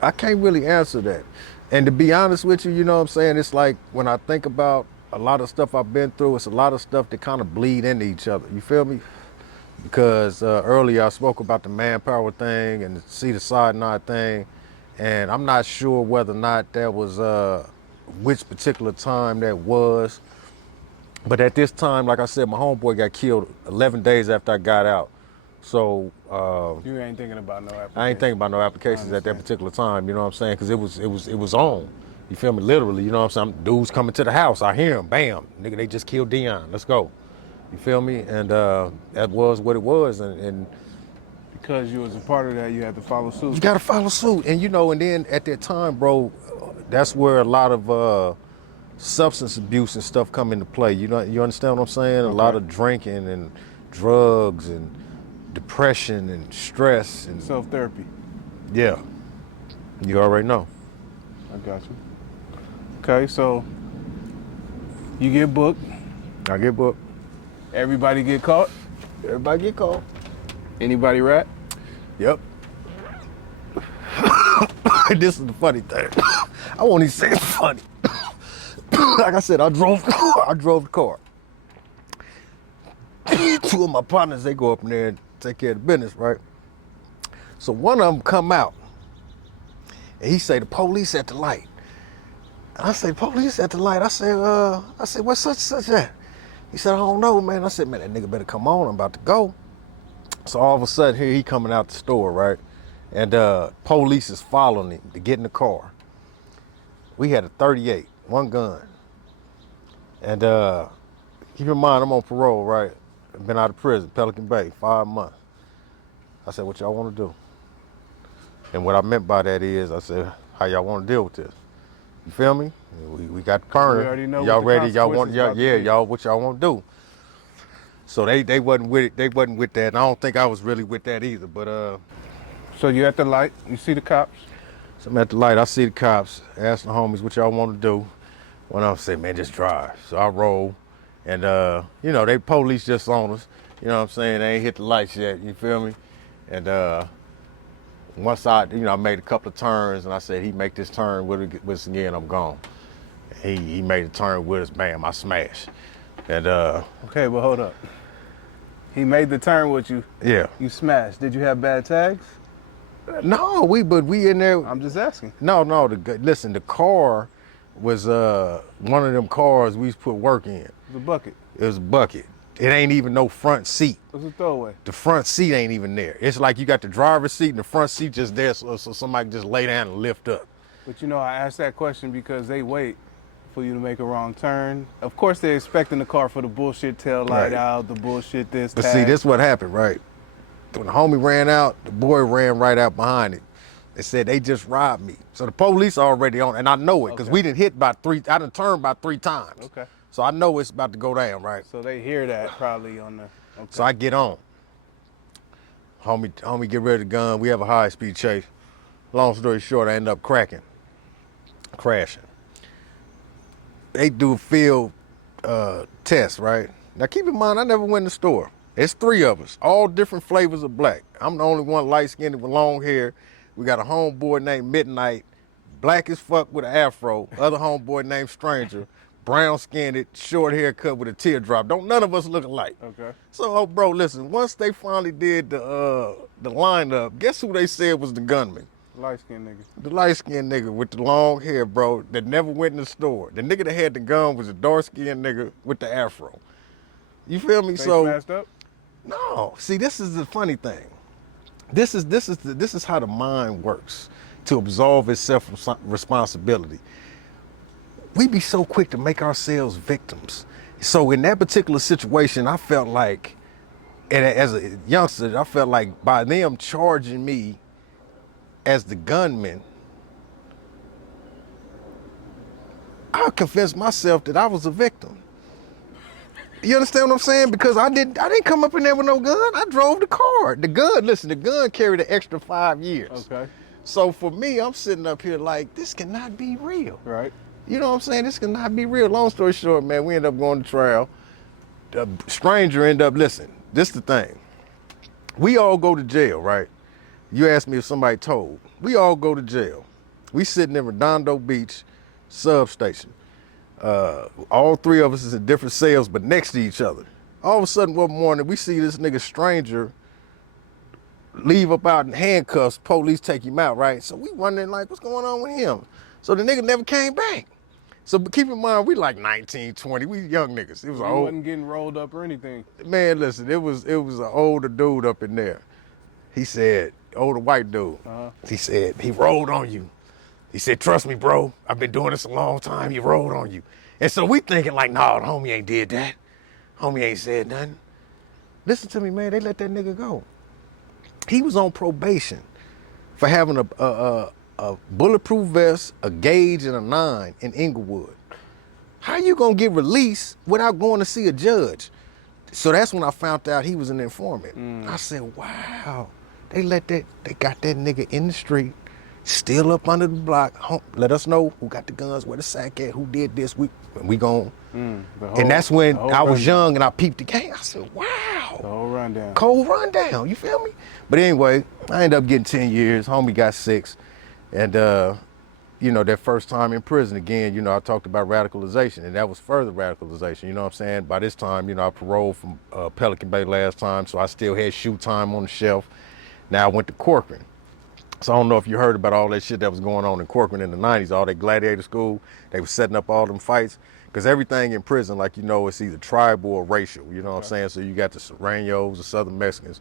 I can't really answer that. And to be honest with you, you know what I'm saying? It's like when I think about a lot of stuff I've been through, it's a lot of stuff that kind of bleed into each other. You feel me? Because earlier I spoke about the manpower thing and the see the side knot thing. And I'm not sure whether or not that was which particular time that was. But at this time, like I said, my homeboy got killed 11 days after I got out. So You ain't thinking about no application. I ain't thinking about no applications at that understand. particular time, you know what I'm saying? Because it was on. You feel me? Literally, you know what I'm saying? Dudes coming to the house, I hear him, bam, nigga, they just killed Dion, let's go. You feel me? And that was what it was. And Because you was a part of that, you had to follow suit. You got to follow suit. And, you know, and then at that time, bro, that's where a lot of substance abuse and stuff come into play. You know, you understand what I'm saying? A lot of drinking and drugs and depression and stress and Self-therapy. yeah. You already know. I got you. Okay, so you get booked. I get booked. Everybody get caught. Everybody get caught. Anybody rat? Yep. This is the funny thing. I won't even say it's funny. Like I said, I drove the car. Two of my partners, they go up in there and take care of the business, right? So one of them come out, and he say, the police at the light. I say, police at the light? I said, what's such that? He said, I don't know, man. I said, man, that nigga better come on, I'm about to go. So all of a sudden, here he coming out the store, right? And police is following him to get in the car. We had a 38, one gun. And keep in mind, I'm on parole, right? I've been out of prison, Pelican Bay, 5 months. I said, what y'all want to do? And what I meant by that is, I said, how y'all want to deal with this? You feel me? We got the current. We already know y'all what the ready? Y'all want? consequences about to be. Y'all what y'all want to do? So they wasn't with it. They wasn't with that. And I don't think I was really with that either. But So you at the light, you see the cops. so I'm at the light. I see the cops. Ask the homies what y'all want to do. One of them say, man, just drive. So I roll, and you know, they police just on us. You know what I'm saying? They ain't hit the lights yet. You feel me? And once I made a couple of turns, and I said, he make this turn with us again, I'm gone. He made a turn with us, bam, I smashed. And Okay, but hold up. He made the turn with you. yeah. You smashed. Did you have bad tags? No, we in there. I'm just asking. No, listen, the car was one of them cars we used to put work in. It was a bucket. It was a bucket. It ain't even no front seat. It was a throwaway. The front seat ain't even there. It's like you got the driver's seat and the front seat just there so somebody can just lay down and lift up. But you know, I asked that question because they wait for you to make a wrong turn. Of course, they're expecting the car for the bullshit tail light Right. out, the bullshit this, But tag. see, this what happened, right? When the homie ran out, the boy ran right out behind him. They said they just robbed me. So the police already on, and I know it because Okay. we didn't hit about I done turned about 3 times. Okay. So I know it's about to go down, right? So they hear that probably on the. Okay. So I get on. Homie get rid of the gun. We have a high-speed chase. Long story short, I end up crashing. They do a field test, right? Now keep in mind, I never went in the store. It's 3 of us, all different flavors of black. I'm the only one light-skinned with long hair. We got a homeboy named Midnight, black as fuck with an afro. Other homeboy named Stranger, brown-skinned, short haircut with a teardrop. Don't none of us look alike. Okay. So, bro, listen, once they finally did the lineup, guess who they said was the gunman? Light skinned nigga. The light-skinned nigga with the long hair, bro, that never went in the store. The nigga that had the gun was a dark-skinned nigga with the afro. You feel me? They So, smashed up? no. See, this is the funny thing. This is how the mind works to absolve itself from responsibility. We be so quick to make ourselves victims. So in that particular situation, I felt like, and as a youngster, I felt like by them charging me as the gunman, I convinced myself that I was a victim. You understand what I'm saying? Because I didn't come up in there with no gun. I drove the car. The gun carried an extra 5 years. Okay. So for me, I'm sitting up here like, this cannot be real. Right. You know what I'm saying? This cannot be real. Long story short, man, we end up going to trial. The stranger end up, listen, this the thing. We all go to jail, right? You asked me if somebody told. We all go to jail. We sitting in Redondo Beach substation. All 3 of us is in different cells, but next to each other. All of a sudden, one morning, we see this nigga Stranger leave up out in handcuffs. Police take him out, right? So we wondering, like, what's going on with him? So the nigga never came back. So but keep in mind, we like 19, 20. We young niggas. It was You old. wasn't getting rolled up or anything. Man, listen, it was an older dude up in there. He said, older white dude. He said, he rolled on you. He said, trust me, bro. I've been doing this a long time. He rolled on you. And so we thinking like, nah, the homie ain't did that. Homie ain't said nothing. Listen to me, man. They let that nigga go. He was on probation for having a bulletproof vest, a gauge, and a 9 in Inglewood. How you gonna get released without going to see a judge? So that's when I found out he was an informant. I said, wow, they got that nigga in the street, still up under the block. Let us know who got the guns, where the sack at, who did this. We gon'. And that's when I was young and I peeped the game. I said, wow. The whole rundown. Cold rundown, you feel me? But anyway, I ended up getting 10 years. Homie got 6. And, you know, that first time in prison, again, you know, I talked about radicalization, and that was further radicalization, you know what I'm saying? By this time, you know, I paroled from Pelican Bay last time, so I still had shoe time on the shelf. Now I went to Corcoran. So I don't know if you heard about all that shit that was going on in Corcoran in the 90s, all that gladiator school. They were setting up all them fights. Because everything in prison, like, you know, it's either tribal or racial, you know what I'm saying? So you got the Serranos, the Southern Mexicans.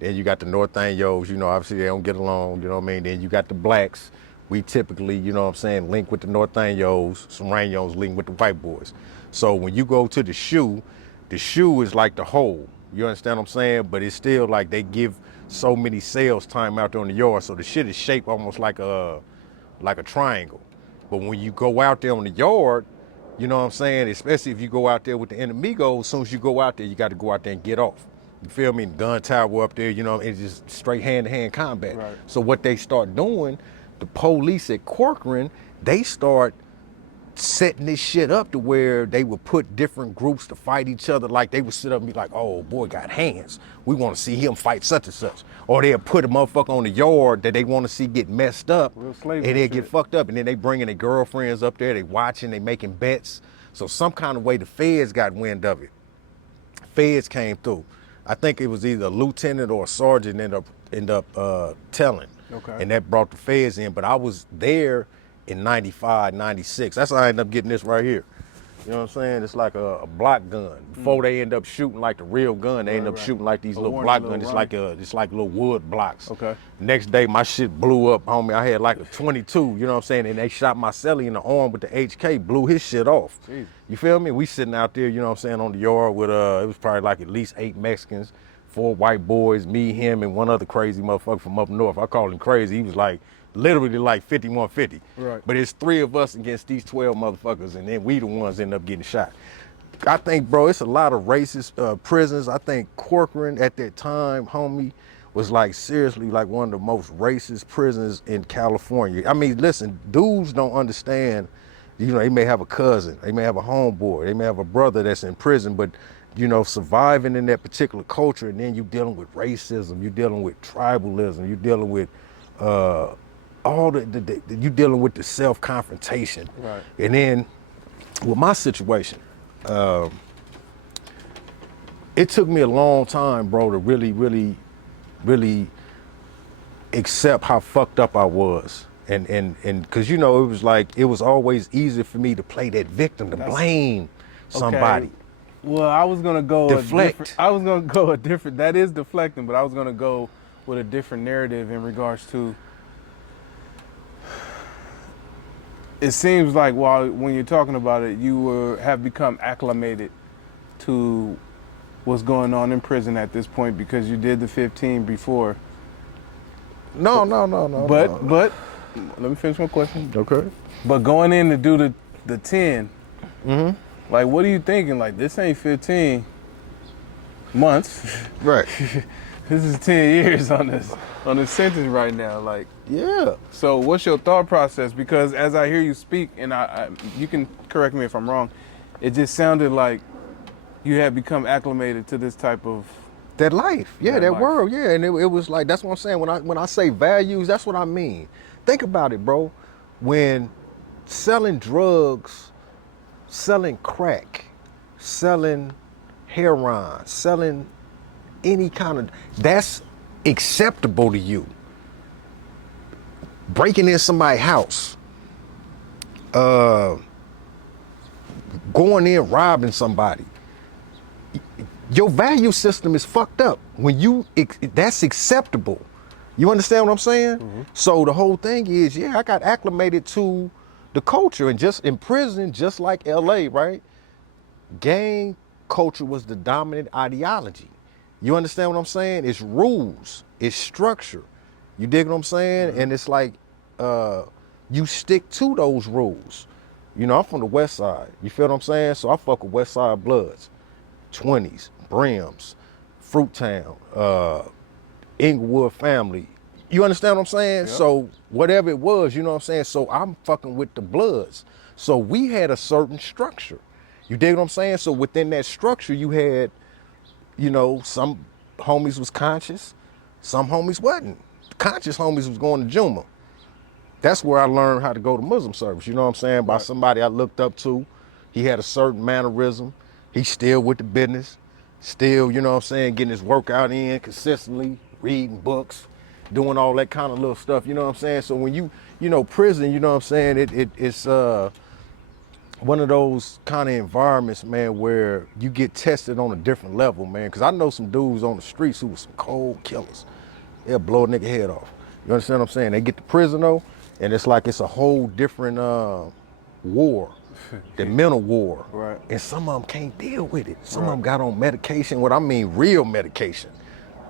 Then you got the Norteños, you know, obviously they don't get along, you know what I mean? Then you got the blacks. We typically, you know what I'm saying, link with the Norteños, Serranos link with the white boys. So when you go to the shoe is like the hole. You understand what I'm saying? But it's still like they give so many cells time out there on the yard. So the shit is shaped almost like a triangle. But when you go out there on the yard, you know what I'm saying? Especially if you go out there with the enemigos, as soon as you go out there, you got to go out there and get off. You feel me? The gun tower up there, you know, it's just straight hand-to-hand combat. Right. So what they start doing, the police at Corcoran, they start setting this shit up to where they would put different groups to fight each other. Like they would sit up and be like, oh, boy got hands. We want to see him fight such and such. Or they'll put a motherfucker on the yard that they want to see get messed up. And they'll get fucked up. And then they bringing their girlfriends up there. They watching, they making bets. So some kind of way the feds got wind of it. Feds came through. I think it was either a lieutenant or a sergeant end up telling. Okay. And that brought the feds in. But I was there in 95, 96. That's how I ended up getting this right here. You know what I'm saying? It's like a block gun. Before they end up shooting like the real gun, they end up shooting like these little block guns. It's like little wood blocks. Okay. Next day, my shit blew up, homie. I had like a 22, you know what I'm saying? And they shot my celly in the arm with the HK, blew his shit off. Jeez. You feel me? We sitting out there, you know what I'm saying, on the yard with, it was probably like at least 8 Mexicans, 4 white boys, me, him, and one other crazy motherfucker from up north. I call him crazy. He was like, literally like 5150. Right. But it's 3 of us against these 12 motherfuckers, and then we the ones end up getting shot. I think, bro, it's a lot of racist prisons. I think Corcoran at that time, homie, was like seriously like one of the most racist prisons in California. I mean, listen, dudes don't understand, you know, they may have a cousin, they may have a homeboy, they may have a brother that's in prison, but you know, surviving in that particular culture, and then you dealing with racism, you dealing with tribalism, you dealing with you dealing with the self-confrontation. Right. And then with my situation, it took me a long time, bro, to really accept how fucked up I was. And cause you know, it was always easy for me to play that victim, to blame somebody. Okay. Well, I was gonna go Deflect. That is deflecting, but I was gonna go with a different narrative in regards to. It seems like when you're talking about it, you have become acclimated to what's going on in prison at this point because you did the 15 before. No. But let me finish my question. Okay. But going in to do the 10, like, what are you thinking? Like, this ain't 15 months. Right. This is 10 years on this sentence right now. Like, Yeah. so what's your thought process? Because as I hear you speak, and you can correct me if I'm wrong, it just sounded like you had become acclimated to this type of that life, yeah, that life. world, yeah, and it was like, that's what I'm saying. When I say values, that's what I mean. Think about it, bro. When selling drugs, selling crack, selling heroin, selling any kind of, that's acceptable to you. Breaking in somebody's house, going in robbing somebody. Your value system is fucked up. When that's acceptable. You understand what I'm saying? Mm-hmm. So the whole thing is, yeah, I got acclimated to the culture, and just in prison, just like LA, right? Gang culture was the dominant ideology. You understand what I'm saying? It's rules, it's structure. You dig what I'm saying? And it's like you stick to those rules. You know, I'm from the West Side. You feel what I'm saying? So I fuck with West Side Bloods, 20s, Brims, Fruittown, Inglewood family. You understand what I'm saying? Yep. So whatever it was, you know what I'm saying? So I'm fucking with the Bloods. So we had a certain structure. You dig what I'm saying? So within that structure, you had, you know, some homies was conscious, some homies wasn't. Conscious homies was going to Juma. That's where I learned how to go to Muslim service, you know what I'm saying? By Right. somebody I looked up to. He had a certain mannerism. He's still with the business. Still, you know what I'm saying, getting his workout in consistently, reading books, doing all that kind of little stuff, you know what I'm saying? So when you know, prison, you know what I'm saying, it's one of those kind of environments, man, where you get tested on a different level, man. Because I know some dudes on the streets who were some cold killers. They'll blow a nigga head off. You understand what I'm saying? They get to prison, though, and it's like it's a whole different war, the mental war. Right. And some of them can't deal with it. Some of them got on medication, what I mean real medication.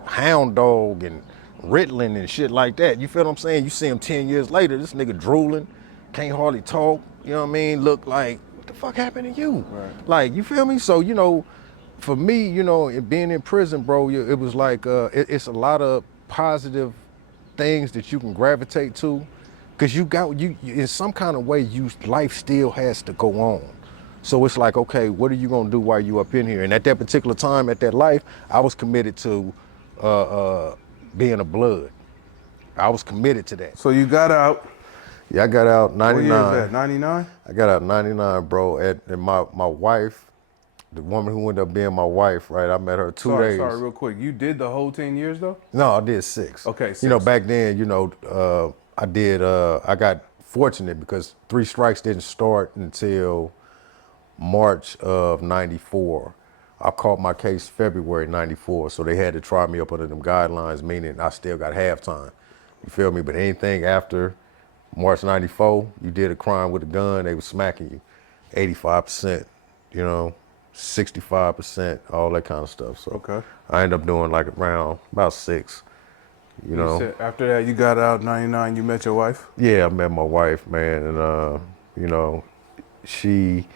Hound dog and Ritalin and shit like that. You feel what I'm saying? You see him 10 years later, this nigga drooling, can't hardly talk, you know what I mean? Look like, what the fuck happened to you? Right. Like, you feel me? So, you know, for me, you know, being in prison, bro, it was like, it's a lot of positive things that you can gravitate to. Cause you in some kind of way, life still has to go on. So it's like, okay, what are you gonna do while you up in here? And at that particular time, at that life, I was committed to being a blood. I was committed to that. So you got out. Yeah, I got out What year is 99. that? 99? I got out 99, bro. And my wife, the woman who ended up being my wife, right? I met her two days. Sorry, real quick. You did the whole 10 years though? No, I did 6. Okay, 6. You know, back then, you know, I got fortunate because 3 strikes didn't start until March of 94. I caught my case February 94, so they had to try me up under them guidelines, meaning I still got halftime. You feel me? But anything after March 94, you did a crime with a gun, they was smacking you. 85%, you know, 65%, all that kind of stuff. So Okay. I ended up doing like around about 6, you know. You said after that you got out 99, you met your wife? Yeah, I met my wife, man, and you know, she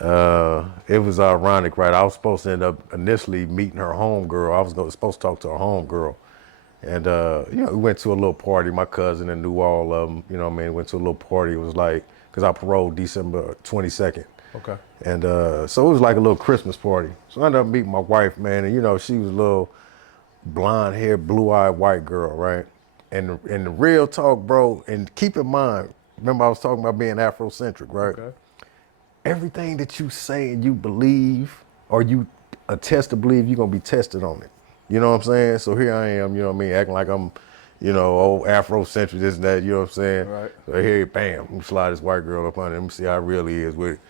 it was ironic, right? I was supposed to end up initially meeting her homegirl. I was supposed to talk to her homegirl. And, you know, we went to a little party. My cousin and knew all of them, you know what I mean? Went to a little party. It was like, because I paroled December 22nd. Okay. And so it was like a little Christmas party. So I ended up meeting my wife, man. And, you know, she was a little blonde-haired, blue-eyed white girl, right? And the real talk, bro, and keep in mind, remember I was talking about being Afrocentric, right? Okay. Everything that you say and you believe or you attest to believe, you're going to be tested on it. You know what I'm saying? So here I am, you know what I mean, acting like I'm, you know, old Afrocentric, this and that, you know what I'm saying? Right. So here, bam, I'm slide this white girl up on it. Let me see how it really is with it.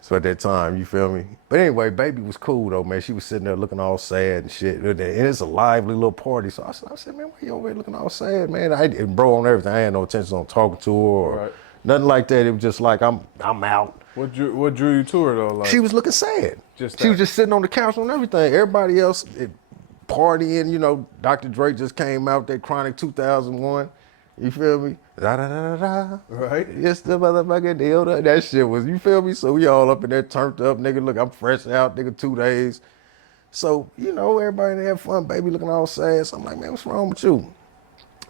So at that time, you feel me? But anyway, baby was cool though, man. She was sitting there looking all sad and shit. And it's a lively little party. So I said, man, why you over here looking all sad, man? And bro, on everything, I had no intention on talking to her or Right. nothing like that. It was just like, I'm out. What drew you to her though? Like She was looking sad. Just she was that. just sitting on the couch on everything. Everybody else partying, you know, Dr. Dre just came out, that Chronic 2001. You feel me? Da da da da da. Right. Yes, the motherfucking deal. That shit was, you feel me? So we all up in there turned up, nigga. Look, I'm fresh out, nigga, 2 days. So, you know, everybody have fun, baby looking all sad. So I'm like, man, what's wrong with you?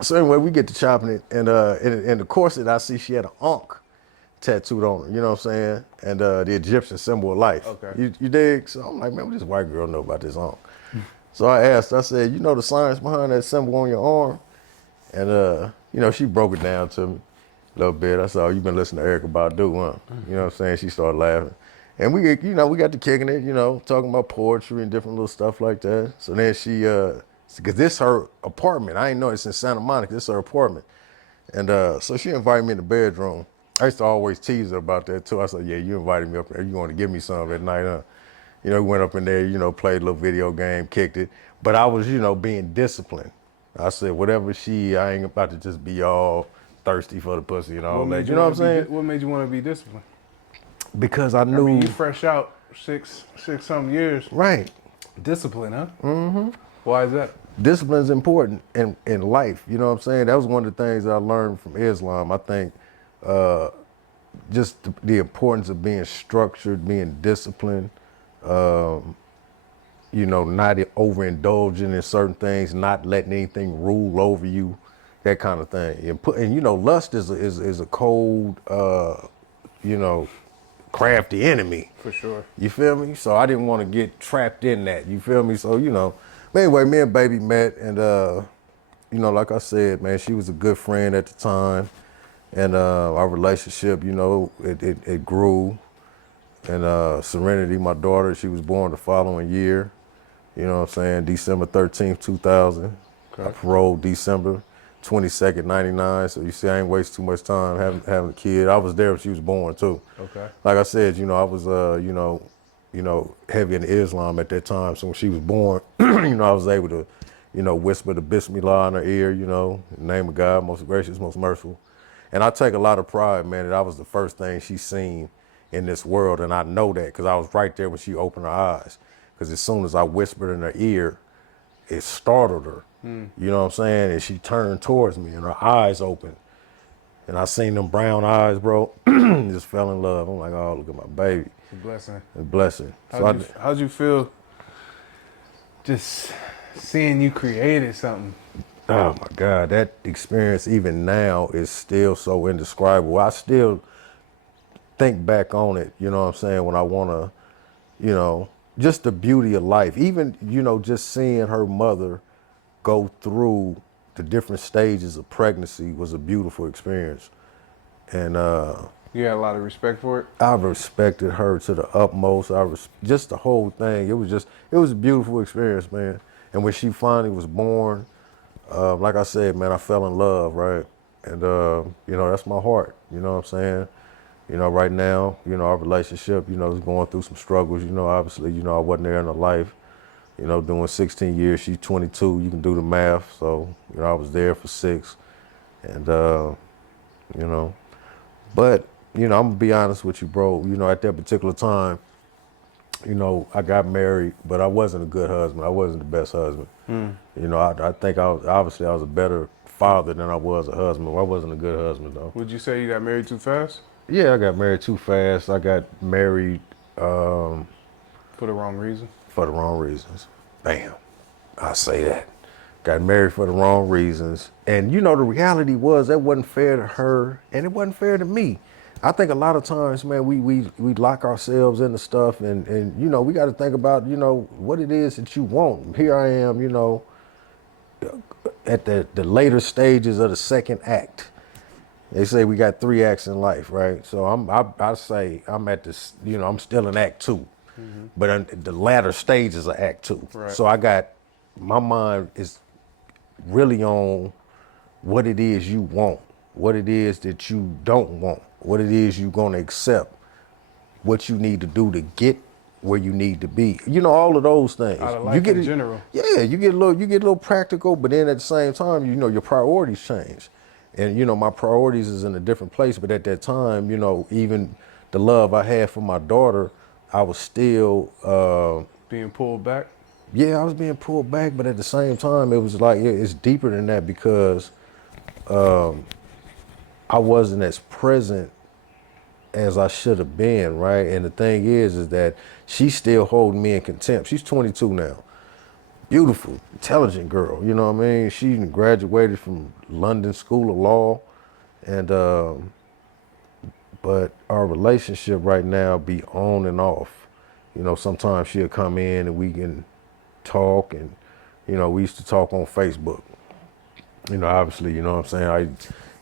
So anyway, we get to chopping it, and in the course of it, I see she had an Ankh tattooed on her, you know what I'm saying? And the Egyptian symbol of life. Okay. You dig? So I'm like, man, what does this white girl know about this Ankh? So I asked, I said, you know the science behind that symbol on your arm? And, you know, she broke it down to me a little bit. I said, oh, you been listening to Erykah Badu, huh? You know what I'm saying? She started laughing. And we got to kicking it, you know, talking about poetry and different little stuff like that. So then she, because this her apartment. I ain't know it's in Santa Monica. This her apartment. And so she invited me in the bedroom. I used to always tease her about that too. I said, yeah, you invited me up there. You want to give me some at night, huh? You know, we went up in there, you know, played a little video game, kicked it. But I was, you know, being disciplined. I said, whatever I ain't about to just be all thirsty for the pussy and all that. You know what I'm saying? What made you want to be disciplined? Because I knew. I mean, you fresh out six something years. Right. Discipline, huh? Mm-hmm. Why is that? Discipline is important in life. You know what I'm saying? That was one of the things that I learned from Islam. I think just the importance of being structured, being disciplined, not overindulging in certain things, not letting anything rule over you, that kind of thing. Lust is a cold, crafty enemy. For sure. You feel me? So I didn't want to get trapped in that. You feel me? So, but anyway, me and baby met and, like I said, man, she was a good friend at the time. And our relationship, it grew. And Serenity, my daughter, she was born the following year. You know what I'm saying? December 13th, 2000. Okay. I paroled December 22nd, 99. So you see, I ain't waste too much time having a kid. I was there when she was born too. Okay. Like I said, I was, heavy in Islam at that time. So when she was born, I was able to, whisper the Bismillah in her ear, in the name of God, most gracious, most merciful. And I take a lot of pride, man, that I was the first thing she seen in this world. And I know that because I was right there when she opened her eyes. Because as soon as I whispered in her ear, it startled her. You know what I'm saying? And she turned towards me and her eyes opened. And I seen them brown eyes, bro. Just fell in love. I'm like, oh, look at my baby. It's a blessing. A blessing. How'd you feel just seeing you created something? Oh my God, that experience even now is still so indescribable. I still think back on it, you know what I'm saying, when I want to, just the beauty of life. Even, just seeing her mother go through the different stages of pregnancy was a beautiful experience. And You had a lot of respect for it? I respected her to the utmost. Just the whole thing. It was a beautiful experience, man. And when she finally was born, like I said, man, I fell in love, right? And, that's my heart, you know what I'm saying? Right now, our relationship, is going through some struggles. Obviously, I wasn't there in her life, doing 16 years. She's 22, you can do the math. So, I was there for 6. And, but, I'm gonna be honest with you, bro. At that particular time, I got married, but I wasn't a good husband. I wasn't the best husband. I think I was a better father than I was a husband. I wasn't a good husband, though. Would you say you got married too fast? Yeah, I got married too fast. I got married For the wrong reason? for the wrong reasons. Bam. I say that. Got married for the wrong reasons. And the reality was that wasn't fair to her and it wasn't fair to me. I think a lot of times, man, we lock ourselves into stuff and we got to think about, what it is that you want. Here I am, at the later stages of the second act. They say we got 3 acts in life, right? So I say I'm at this, I'm still in act 2, but in the latter stages of act 2. Right. So my mind is really on what it is you want, what it is that you don't want, what it is you're gonna accept, what you need to do to get where you need to be. All of those things. Out of life in general. Yeah, you get a little practical, but then at the same time, your priorities change. And, my priorities is in a different place. But at that time, even the love I had for my daughter, I was still... Being pulled back? Yeah, I was being pulled back. But at the same time, it was like, it's deeper than that because I wasn't as present as I should have been, right? And the thing is that she's still holding me in contempt. She's 22 now. Beautiful, intelligent girl, you know what I mean? She graduated from London School of Law, and but our relationship right now be on and off. Sometimes she'll come in and we can talk, and we used to talk on Facebook. Obviously, you know what I'm saying? I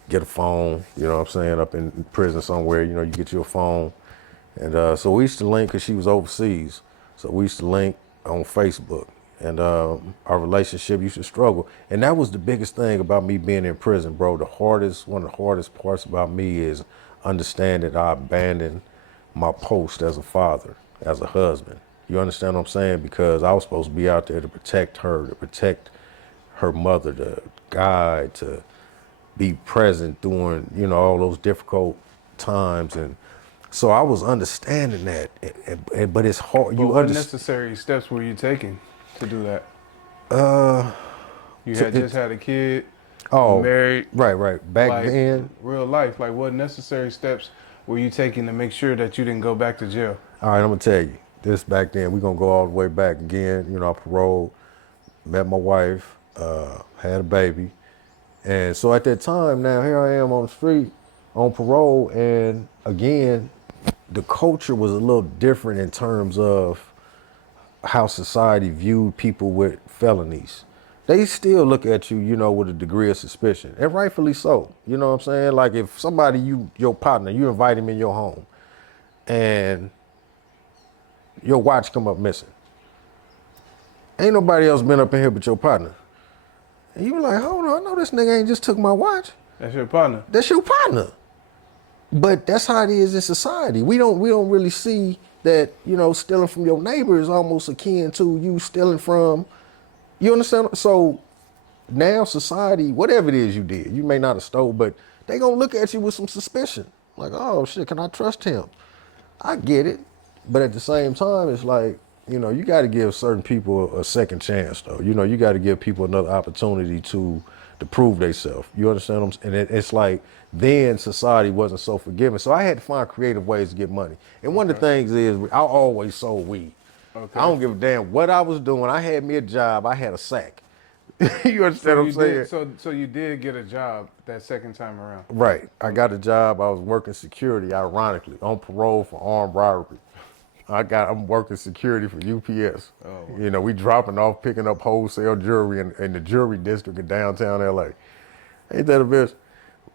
get a phone, you know what I'm saying, up in prison somewhere, you get your phone. And so we used to link because she was overseas. So we used to link on Facebook. And our relationship used to struggle. And that was the biggest thing about me being in prison, bro. One of the hardest parts about me is understanding that I abandoned my post as a father, as a husband. You understand what I'm saying? Because I was supposed to be out there to protect her mother, to guide, to be present during, all those difficult times. And So I was understanding that, but it's hard. But what necessary steps were you taking to do that? You had just had a kid, you Oh, married, right. Back like then, real life. Like what necessary steps were you taking to make sure that you didn't go back to jail? all right, I'm gonna tell you this. Back then, we're gonna go all the way back again. You know, I paroled, met my wife, had a baby, and so at that time, now here I am on the street, on parole, and again, the culture was a little different in terms of how society viewed people with felonies. They still look at you, you know, with a degree of suspicion, and rightfully so. You know what I'm saying? Like if somebody, your partner, you invite him in your home, and your watch come up missing. Ain't nobody else been up in here but your partner. And you be like, hold on, I know this nigga ain't just took my watch. That's your partner. That's your partner. But that's how it is in society. We don't really see that, you know, stealing from your neighbor is almost akin to you stealing from, you understand? So now society, whatever it is you did, you may not have stole, but they gonna look at you with some suspicion. Like, oh shit, can I trust him? I get it. But at the same time, it's like, you know, you got to give certain people a second chance, though. You know, you got to give people another opportunity to prove themselves. You understand what I'm saying? And it's like then society wasn't so forgiving. So I had to find creative ways to get money. And one of the things is I always sold weed. Okay. I don't give a damn what I was doing. I had me a job. I had a sack. You understand what I'm saying? So you did get a job that second time around. Right. I got a job. I was working security, ironically, on parole for armed robbery. I'm working security for UPS. Oh. You know, we dropping off, picking up wholesale jewelry in the jewelry district in downtown LA. Ain't that a bitch?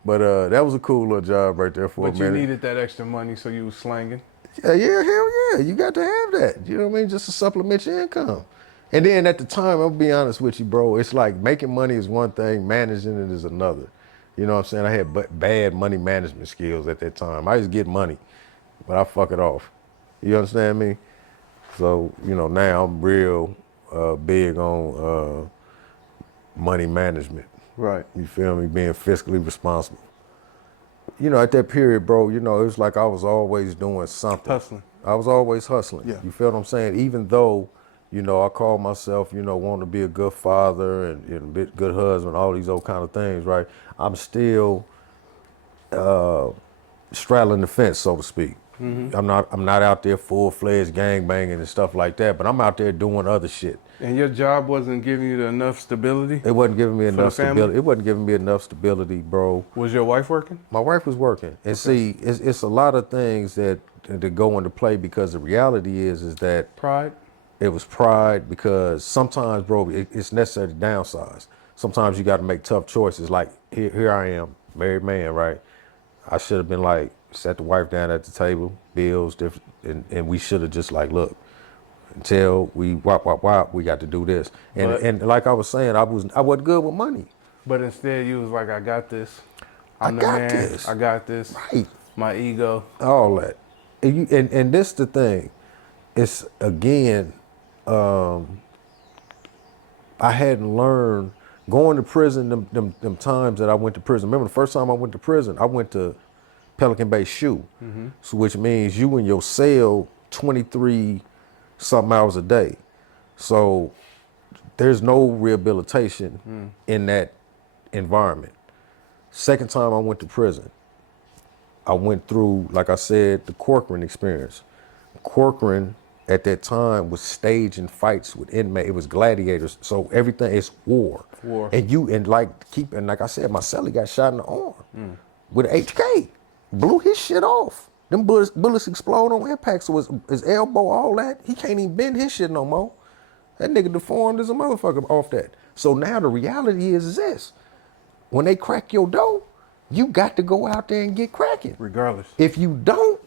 But that was a cool little job right there for a minute. But you needed that extra money, so you was slanging. Yeah, hell yeah. You got to have that. You know what I mean? Just to supplement your income. And then at the time, I'll be honest with you, bro, it's like making money is one thing, managing it is another. You know what I'm saying? I had bad money management skills at that time. I used to get money, but I fuck it off. You understand me? So, you know, now I'm real big on money management. Right. You feel me? Being fiscally responsible. You know, at that period, bro, you know, it was like I was always doing something. Hustling. I was always hustling. Yeah. You feel what I'm saying? Even though, you know, I call myself, you know, wanting to be a good father and a good husband, all these old kind of things, right? I'm still straddling the fence, so to speak. Mm-hmm. I'm not out there full-fledged gangbanging and stuff like that, but I'm out there doing other shit. And your job wasn't giving you enough stability? It wasn't giving me enough family? stability. It wasn't giving me enough stability, bro. Was your wife working? My wife was working. And see, it's a lot of things that go into play because the reality is that Pride? it was pride because sometimes, bro, it's necessary to downsize. Sometimes you got to make tough choices. Like here I am, married man, right? I should have been like, sat the wife down at the table, bills, different, and we should have just like, look, until we wop, we got to do this. And like I was saying, I wasn't good with money. But instead you was like, I got this. I'm the got man. this. I got this. Right. My ego. All that. And this the thing. It's again, I hadn't learned going to prison, them times that I went to prison. Remember the first time I went to prison, I went to Pelican Bay SHU, so which means you in your cell 23 something hours a day. So there's no rehabilitation in that environment. Second time I went to prison, I went through, like I said, the Corcoran experience. Corcoran at that time was staging fights with inmates. It was gladiators. So everything is war. And like I said, my cellie got shot in the arm with an HK. Blew his shit off. Them bullets explode on impact, so his elbow, all that, he can't even bend his shit no more. That nigga deformed as a motherfucker off that. So now the reality is this. When they crack your door, you got to go out there and get cracking. Regardless. If you don't,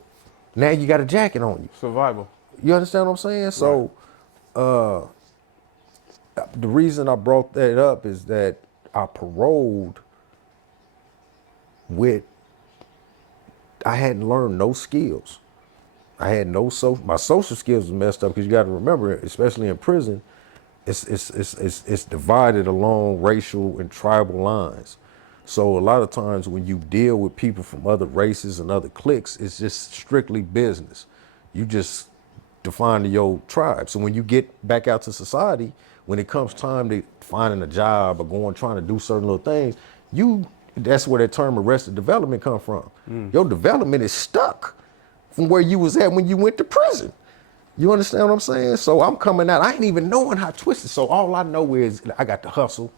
now you got a jacket on you. Survival. You understand what I'm saying? Right. So the reason I brought that up is that I paroled with, I hadn't learned no skills. I had no my social skills was messed up because you got to remember, especially in prison, it's divided along racial and tribal lines. So a lot of times when you deal with people from other races and other cliques, it's just strictly business. You just define your tribe. So when you get back out to society, when it comes time to finding a job or going trying to do certain little things, that's where that term arrested development come from. Your development is stuck from where you was at when you went to prison. You understand what I'm saying? So I'm coming out, I ain't even knowing how twisted. So all I know is I got to hustle.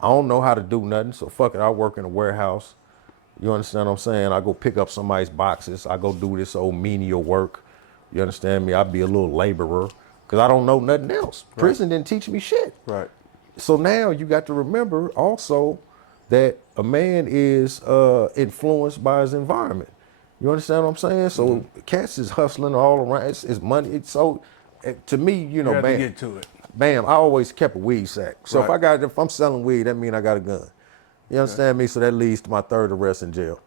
I don't know how to do nothing. So fuck it, I work in a warehouse. You understand what I'm saying? I go pick up somebody's boxes. I go do this old menial work. You understand me? I be a little laborer because I don't know nothing else. Right. Prison didn't teach me shit. Right. So now you got to remember also that a man is influenced by his environment. You understand what I'm saying? So cats is hustling all around. It's money. To me, you know, You have to bam, get to it. bam. I always kept a weed sack. So Right. if I'm selling weed, that means I got a gun. You understand me? So that leads to my third arrest in jail.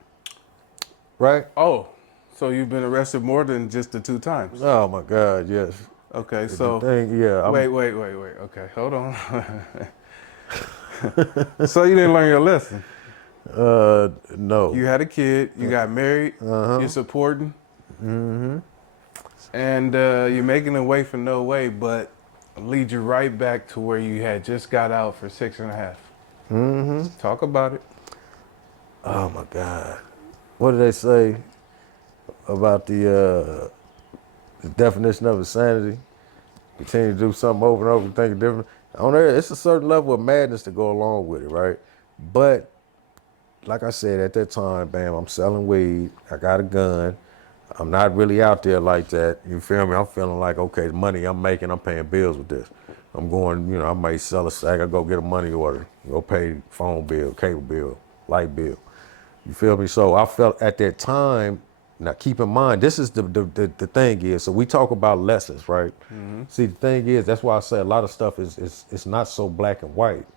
Right? Oh, so you've been arrested more than just the 2 times. Oh my God, yes. Okay, The so thing, yeah. wait. Okay, hold on. So you didn't learn your lesson. No. You had a kid. You got married. You're supporting. And you're making a way for no way, but lead you right back to where you had just got out for 6.5. Talk about it. Oh my God. What did they say about the definition of insanity? Continue to do something over and over and think different. On there, it's a certain level of madness to go along with it, right? But like I said, at that time, bam, I'm selling weed. I got a gun. I'm not really out there like that. You feel me? I'm feeling like, okay, the money I'm making, I'm paying bills with this. I'm going, I might sell a sack. I go get a money order, go pay phone bill, cable bill, light bill. You feel me? So I felt at that time. Now keep in mind, this is the thing is. So we talk about lessons, right? See, the thing is, that's why I say a lot of stuff is it's not so black and white.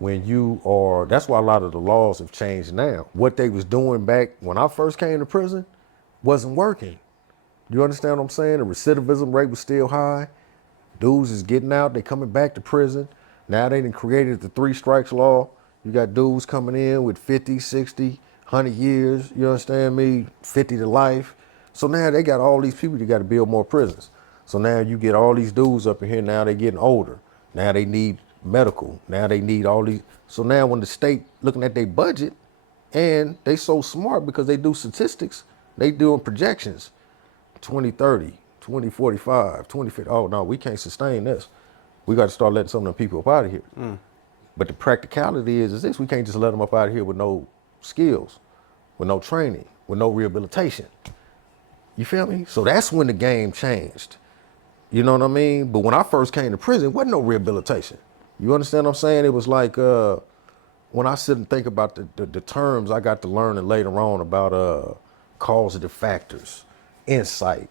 That's why a lot of the laws have changed now. What they was doing back when I first came to prison wasn't working. You understand what I'm saying? The recidivism rate was still high. Dudes is getting out, they coming back to prison. Now they done created the 3 strikes law. You got dudes coming in with 50, 60, 100 years, you understand me? 50 to life. So now they got all these people, you got to build more prisons. So now you get all these dudes up in here, now they getting older. Now they need medical. Now they need all these. So now when the state looking at their budget, and they so smart because they do statistics, they doing projections. 2030, 2045, 2050. Oh no, we can't sustain this. We got to start letting some of them people up out of here. But the practicality is this: we can't just let them up out of here with no skills, with no training, with no rehabilitation. You feel me? So that's when the game changed. You know what I mean? But when I first came to prison, there wasn't no rehabilitation. You understand what I'm saying? It was like when I sit and think about the terms I got to learn later on about causative factors, insight,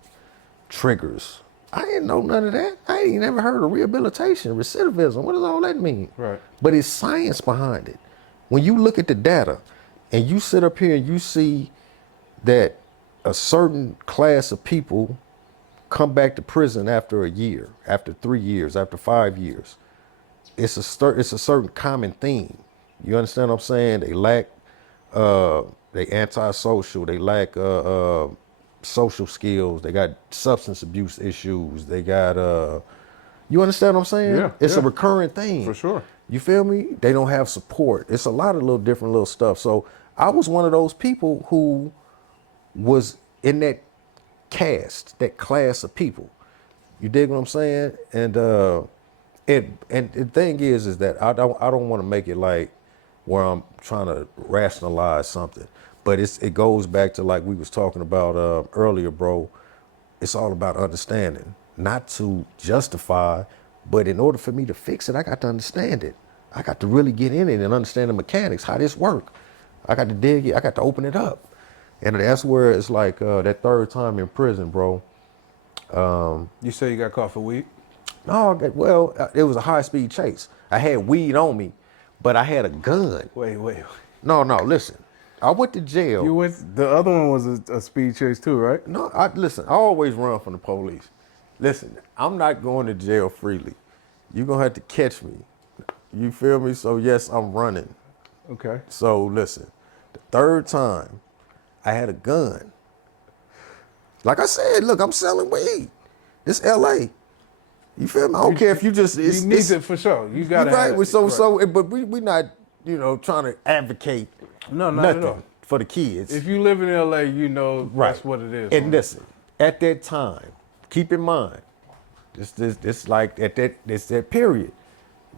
triggers. I didn't know none of that. I ain't never heard of rehabilitation, recidivism. What does all that mean? Right. But it's science behind it. When you look at the data and you sit up here and you see that a certain class of people come back to prison after a year, after 3 years, after 5 years, it's a certain common theme. You understand what I'm saying? They lack, they antisocial, they lack social skills, they got substance abuse issues, they got, you understand what I'm saying? Yeah, It's a yeah. recurring thing. For sure. You feel me? They don't have support. It's a lot of little different little stuff. So I was one of those people who was in that that class of people. You dig what I'm saying? And the thing is that I don't want to make it like where I'm trying to rationalize something, but it goes back to like we was talking about earlier, bro. It's all about understanding, not to justify, but in order for me to fix it, I got to understand it. I got to really get in it and understand the mechanics, how this work. I got to dig it. I got to open it up. And that's where it's like that third time in prison, bro. You say you got caught for weed? No, it was a high-speed chase. I had weed on me, but I had a gun. Wait. No, listen. I went to jail. The other one was a speed chase too, right? No, listen, I always run from the police. Listen, I'm not going to jail freely. You're going to have to catch me. You feel me? So yes, I'm running. Okay. So listen, the third time I had a gun. Like I said, look, I'm selling weed. This LA. You feel me? I don't care if you just You need it for sure. You you gotta right. have We it. so Right. so but we not, trying to advocate No, not at all. nothing for the kids. If you live in LA, you know Right. that's what it is. And homie. listen, at that time, keep in mind, this like at that period,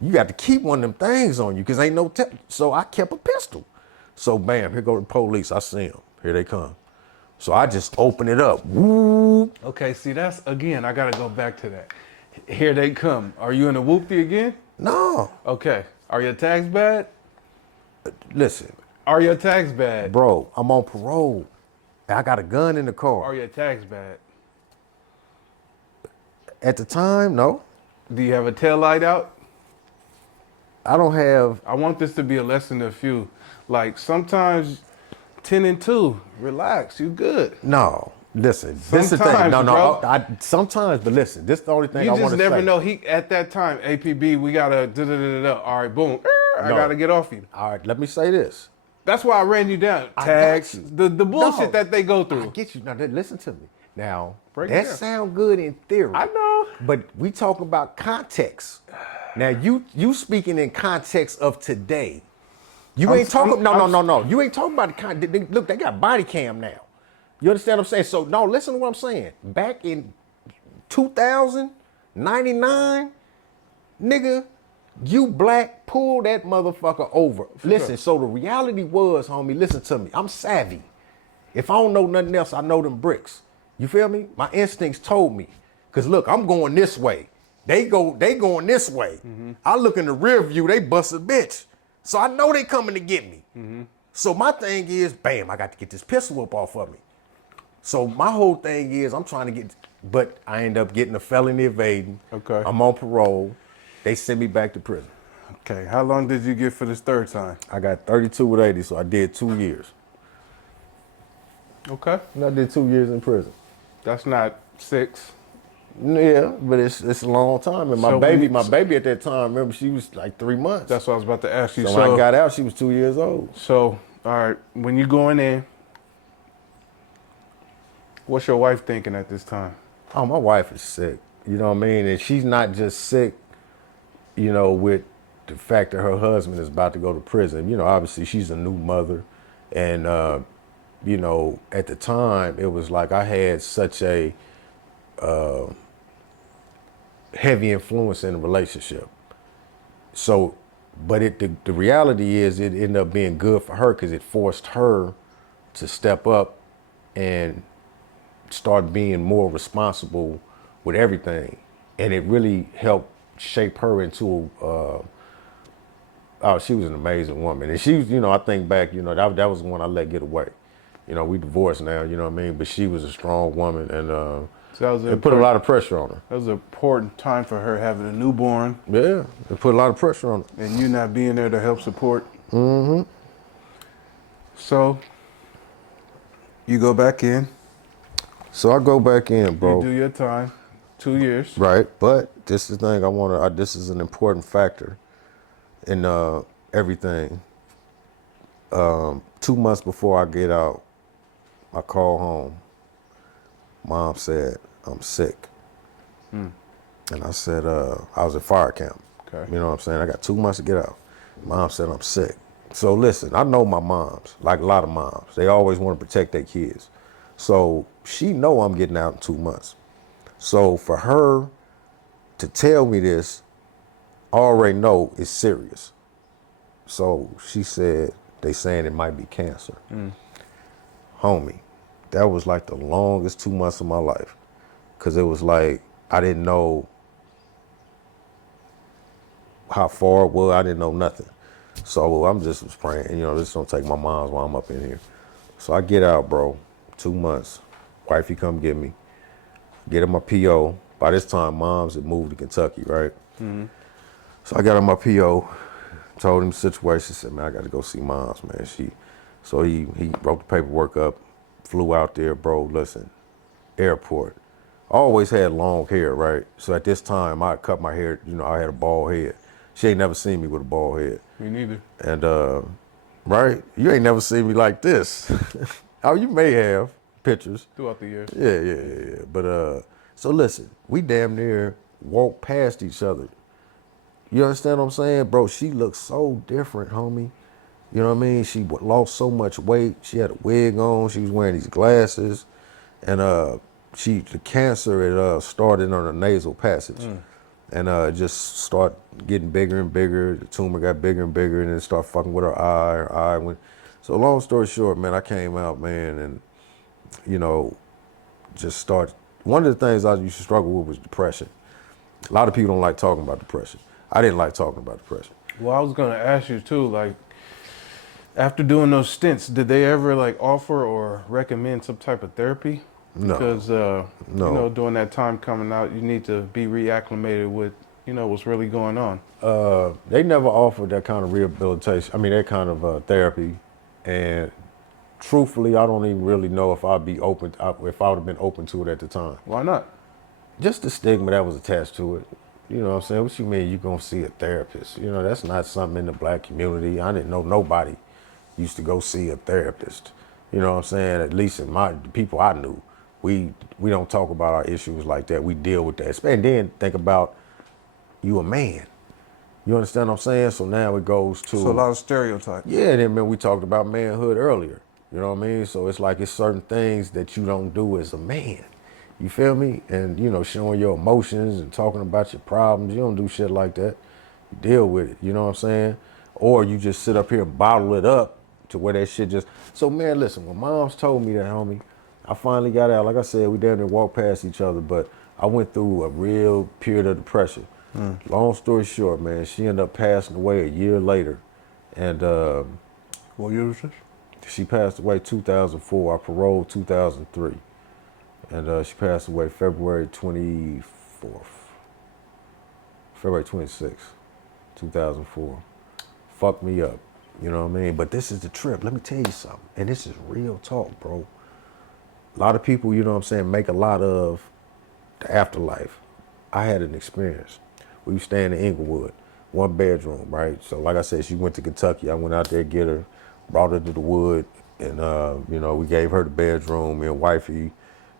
you got to keep one of them things on you because ain't no so I kept a pistol. So bam, here go the police. I see them. Here they come. So I just open it up. Woo. Okay, see, that's again. I gotta go back to that. Here they come. Are you in a whoopty again? No, Okay. Are your tags bad? listen, Are your tags bad? bro, I'm on parole. I got a gun in the car. Are your tags bad? At the time, no. Do you have a tail light out? I don't have. I want this to be a lesson to a few. Like sometimes 10 and 2, relax, you good. No, listen. This is the thing. Sometimes, No, bro. sometimes, but listen. This is the only thing I You want to just say. never know. He at that time, APB, we gotta da-da-da-da-da. All right, boom. I No. gotta get off you. All right, let me say this. That's why I ran you down. I got Tags, you. the bullshit No, that they go I through. get you. Now, listen to me. Now, Break it that down. sound good in theory. I know. But we talk about context. Now, you speaking in context of today. You ain't talking. No. You ain't talking about the look, they got body cam now. You understand what I'm saying? So, no, listen to what I'm saying. Back in 2099, nigga, you black, pull that motherfucker over. Listen, so the reality was, homie, listen to me. I'm savvy. If I don't know nothing else, I know them bricks. You feel me? My instincts told me. Cause look, I'm going this way. They going this way. I look in the rear view, they bust a bitch. So I know they coming to get me. So my thing is, bam, I got to get this pistol up off of me. So my whole thing is I'm trying to get, but I end up getting a felony evading. Okay. I'm on parole. They send me back to prison. Okay, how long did you get for this third time? I got 32 with 80, so I did 2 years. Okay. And I did 2 years in prison. That's not 6. Yeah, but it's a long time. And my So baby at that time, remember, she was like 3 months. That's what I was about to ask you. So when I got out, she was 2 years old. So, all right, when you going in, what's your wife thinking at this time? Oh, my wife is sick. You know what I mean? And she's not just sick, with the fact that her husband is about to go to prison. Obviously she's a new mother. And, at the time, it was like I had such a heavy influence in the relationship. So, but the reality is it ended up being good for her because it forced her to step up and start being more responsible with everything. And it really helped shape her into she was an amazing woman. And she was, I think back, that was the one I let get away. We divorced now, you know what I mean? But she was a strong woman and So that was it put a lot of pressure on her. That was an important time for her having a newborn Yeah, it put a lot of pressure on her. and you not being there to help support. Mm-hmm. So you go back in. So I go back in, bro. You do your time, 2 years. Right, but this is the thing this is an important factor in everything. 2 months before I get out, I call home. Mom said, I'm sick. And I said, I was at fire camp. Okay. You know what I'm saying? I got 2 months to get out. Mom said, I'm sick. So listen, I know my moms, like a lot of moms. They always want to protect their kids. So she know I'm getting out in 2 months. So for her to tell me this, I already know it's serious. So she said, they saying it might be cancer. Homie, that was like the longest 2 months of my life. Cause it was like, I didn't know how far it was. I didn't know nothing. So I'm just was praying, this don't take my mom's while I'm up in here. So I get out, bro, 2 months. Wifey come get me. Get in my PO. By this time, moms had moved to Kentucky, right? Mm-hmm. So I got in my PO, told him the situation, said, man, I got to go see moms, man. So he wrote the paperwork up, flew out there, bro, listen, airport. I always had long hair, right? So at this time, I cut my hair, I had a bald head. She ain't never seen me with a bald head. Me neither. And right? You ain't never seen me like this. Oh, you may have pictures. throughout the years. Yeah. But so listen, we damn near walked past each other. You understand what I'm saying, bro? She looks so different, homie. You know what I mean? She lost so much weight. She had a wig on. She was wearing these glasses, and the cancer it started on her nasal passage, and just start getting bigger and bigger. The tumor got bigger and bigger, and then it started fucking with her eye. Her eye went. So long story short, man, I came out, man, and you know, just start. One of the things I used to struggle with was depression. A lot of people don't like talking about depression. I didn't like talking about depression. Well, I was gonna ask you too, like, after doing those stints, did they ever like offer or recommend some type of therapy? No. Because No. you know, during that time coming out, you need to be reacclimated with, you know, what's really going on. They never offered that kind of rehabilitation. I mean, that kind of therapy. And truthfully, I don't even really know if I'd be open, if I would have been open to it at the time. Why not? Just the stigma that was attached to it. You know what I'm saying? What you mean you gonna see a therapist? You know, that's not something in the black community. I didn't know nobody used to go see a therapist. You know what I'm saying? At least in the people I knew, we don't talk about our issues like that. We deal with that. And then think about you a man. You understand what I'm saying? So now it goes to So a lot of stereotypes. yeah, and then man, we talked about manhood earlier. You know what I mean? So it's like it's certain things that you don't do as a man. You feel me? And you know, showing your emotions and talking about your problems. You don't do shit like that. You deal with it. You know what I'm saying? Or you just sit up here and bottle it up to where that shit just. So man, listen. When moms told me that, homie, I finally got out. Like I said, we damn near walked past each other, but I went through a real period of depression. Long story short, man, she ended up passing away a year later, and What year was this? she passed away 2004. I paroled 2003, and she passed away February 24th, February 26th, 2004. Fucked me up, you know what I mean? But this is the trip. Let me tell you something, and this is real talk, bro. A lot of people, you know what I'm saying, make a lot of the afterlife. I had an experience. We were staying in Inglewood, 1 bedroom, right? So like I said, she went to Kentucky. I went out there to get her, brought her to the wood, and you know, we gave her the bedroom, me and wifey,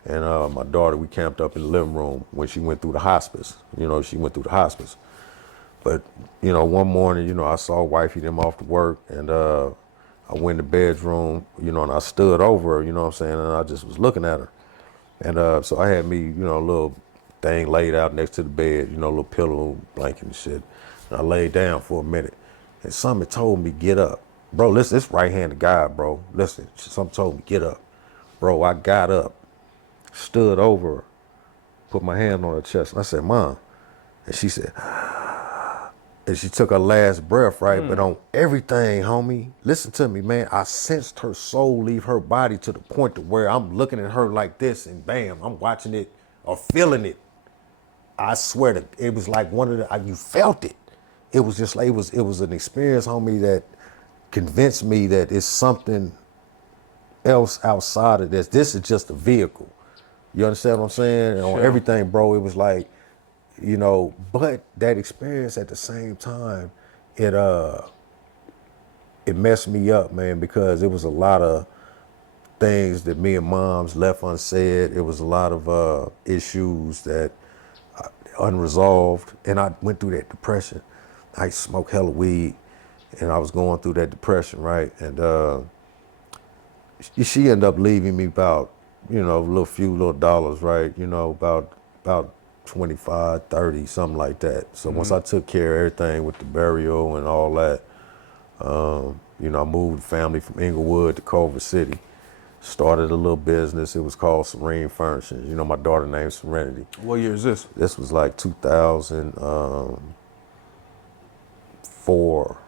and my daughter, we camped up in the living room when she went through the hospice. You know, she went through the hospice. But, you know, one morning, you know, I saw wifey them off to work, and I went in the bedroom, you know, and I stood over her, you know what I'm saying, and I just was looking at her. And so I had me, you know, a little thing laid out next to the bed, you know, a little pillow, blanket and shit. And I laid down for a minute, and something told me, get up. Bro, listen, this right-handed guy, bro. Listen, something told me, get up. Bro, I got up, stood over her, put my hand on her chest, and I said, Mom. And she said, and she took her last breath, right? But on everything, homie, listen to me, man. I sensed her soul leave her body to the point to where I'm looking at her like this, and bam, I'm watching it or feeling it. I swear to, it was like one of the, you felt it. It was just like, it was an experience, homie, that convinced me that it's something else outside of this. This is just a vehicle. You understand what I'm saying? And on everything, bro, it was like, you know, but that experience at the same time, it messed me up, man, because it was a lot of things that me and moms left unsaid. It was a lot of issues that unresolved, and I went through that depression. I smoked hella weed, and I was going through that depression, right? And she ended up leaving me about, you know, a few little dollars, right? You know, about 25, 30, something like that. So once I took care of everything with the burial and all that, you know, I moved the family from Inglewood to Culver City. Started a little business. It was called Serene Furnishings. You know, my daughter named Serenity. What year is this? This was like 2004.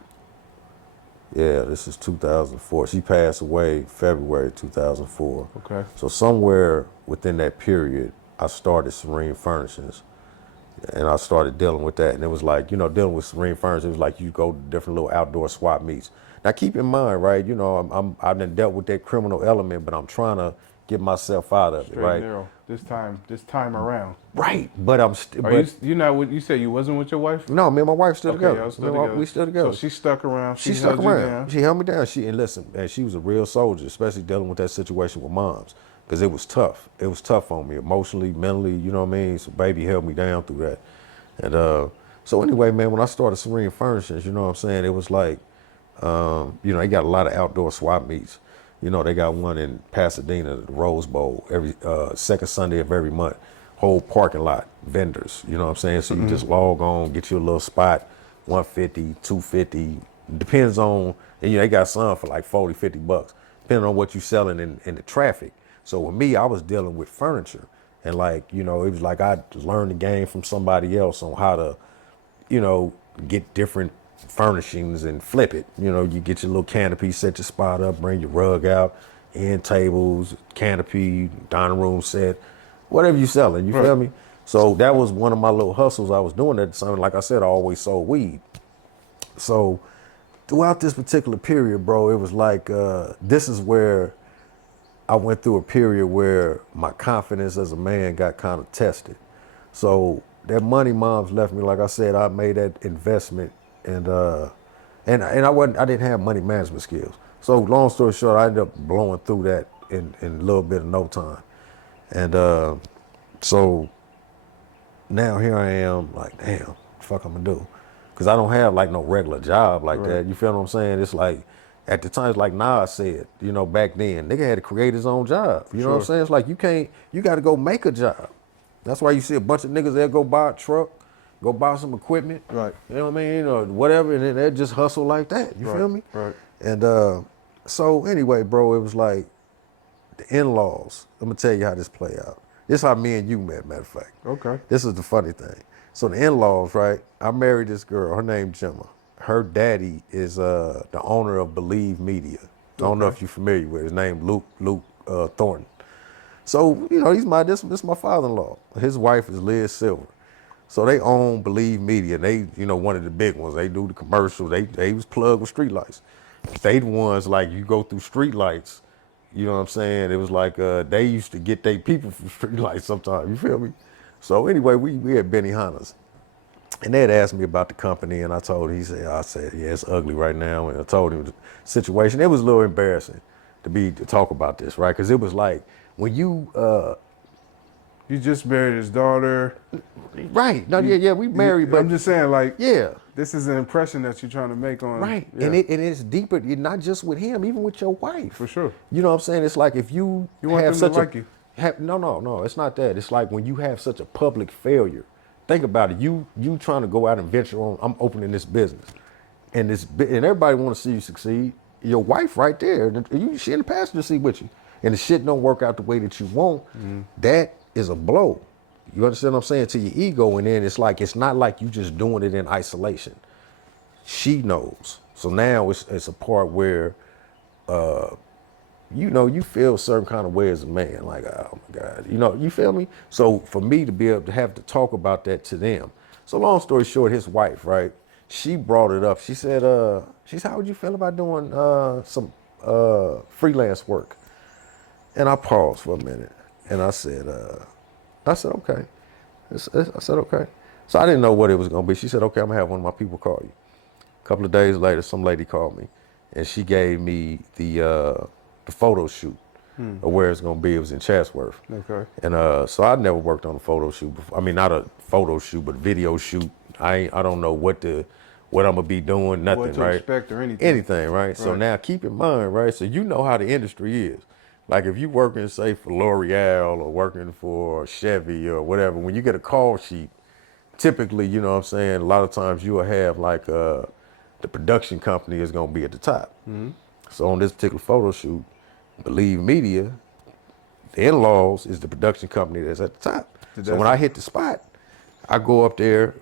Yeah, this is 2004. She passed away February 2004. Okay. So somewhere within that period, I started Serene Furnishings, and I started dealing with that. And it was like, you know, dealing with Serene Furnishings, it was like you go to different little outdoor swap meets. Now keep in mind, right, you know, I've done dealt with that criminal element, but I'm trying to get myself out of it, Straight right? narrow. This time around. Right, but I'm still. Are you not with? You said you wasn't with your wife? No, me and my wife still Okay, together. y'all still Me and my- together. We still together. So she stuck around. She held stuck you around. down. She held me down. And listen, man, she was a real soldier, especially dealing with that situation with moms, because it was tough. It was tough on me emotionally, mentally. You know what I mean? So baby held me down through that. And so anyway, man, when I started Serene Furnishings, you know what I'm saying? It was like, they got a lot of outdoor swap meets. They got one in Pasadena, the Rose Bowl, every second Sunday of every month. Whole parking lot, vendors, you know what I'm saying? So you just log on, get you a little spot, 150, 250, depends on, and they got some for like 40, 50 bucks, depending on what you selling in the traffic. So with me, I was dealing with furniture. And it was like I learned the game from somebody else on how to, get different furnishings and flip it. You get your little canopy, set your spot up, bring your rug out, end tables, canopy, dining room set, whatever you selling, you feel me? So that was one of my little hustles I was doing at the time. Like I said, I always sold weed. So throughout this particular period, bro, it was like, this is where I went through a period where my confidence as a man got kind of tested. So that money moms left me, like I said, I made that investment and I didn't have money management skills. So long story short, I ended up blowing through that in a little bit of no time. And so now here I am, like, damn, what the fuck I'm gonna do? Because I don't have like no regular job like that. You feel what I'm saying? It's like, at the time, it's like Nas said, back then, nigga had to create his own job. You know what I'm saying? It's like you gotta go make a job. That's why you see a bunch of niggas there go buy a truck, go buy some equipment. Right. You know what I mean? Or whatever, and then they just hustle like that. You feel me? Right. And so anyway, bro, it was like the in-laws. I'm gonna tell you how this play out. This is how me and you met, matter of fact. Okay. This is the funny thing. So the in-laws, right? I married this girl. Her name Gemma. Her daddy is the owner of Believe Media. I don't know if you're familiar with it. His name Luke Thornton. So he's this my father-in-law. His wife is Liz Silver. So they own Believe Media. They one of the big ones. They do the commercials. They was plugged with streetlights. They the ones like you go through streetlights. You know what I'm saying? It was like they used to get their people from streetlights sometimes. You feel me? So anyway, we had Benny Hanna's. And they had asked me about the company, and I told him, I said, yeah, it's ugly right now. And I told him the situation. It was a little embarrassing to talk about this, right? Because it was like, when you... You just married his daughter. Right. No, yeah, we married, but... I'm just saying, like, yeah. This is an impression that you're trying to make on... Right. Yeah. And it's deeper, not just with him, even with your wife. For sure. You know what I'm saying? It's like if you want have them such to like you. No, it's not that. It's like when you have such a public failure. Think about it. You trying to go out and venture on, I'm opening this business. And everybody want to see you succeed. Your wife right there, she in the passenger seat with you. And the shit don't work out the way that you want. That is a blow. You understand what I'm saying? To your ego. And then it's not like you just doing it in isolation. She knows. So now it's a part where you feel a certain kind of way as a man, like, oh my God, you feel me? So for me to be able to have to talk about that to them. So long story short, his wife, right? She brought it up. She said, how would you feel about doing some freelance work? And I paused for a minute and I said, okay. I said, okay. So I didn't know what it was gonna be. She said, okay, I'm gonna have one of my people call you. A couple of days later, some lady called me and she gave me the photo shoot of where it's gonna be. It was in Chatsworth. Okay. And so I'd never worked on a photo shoot before. I mean, not a photo shoot, but video shoot. I don't know what I'm gonna be doing, nothing, What to right? expect or anything. Anything, right? So now keep in mind, right? So you know how the industry is. Like if you working, say, for L'Oreal or working for Chevy or whatever, when you get a call sheet, typically, you know what I'm saying, a lot of times you will have like the production company is gonna be at the top. So on this particular photo shoot, Believe Media, the in-laws is the production company that's at the top. So when I hit the spot, I go up there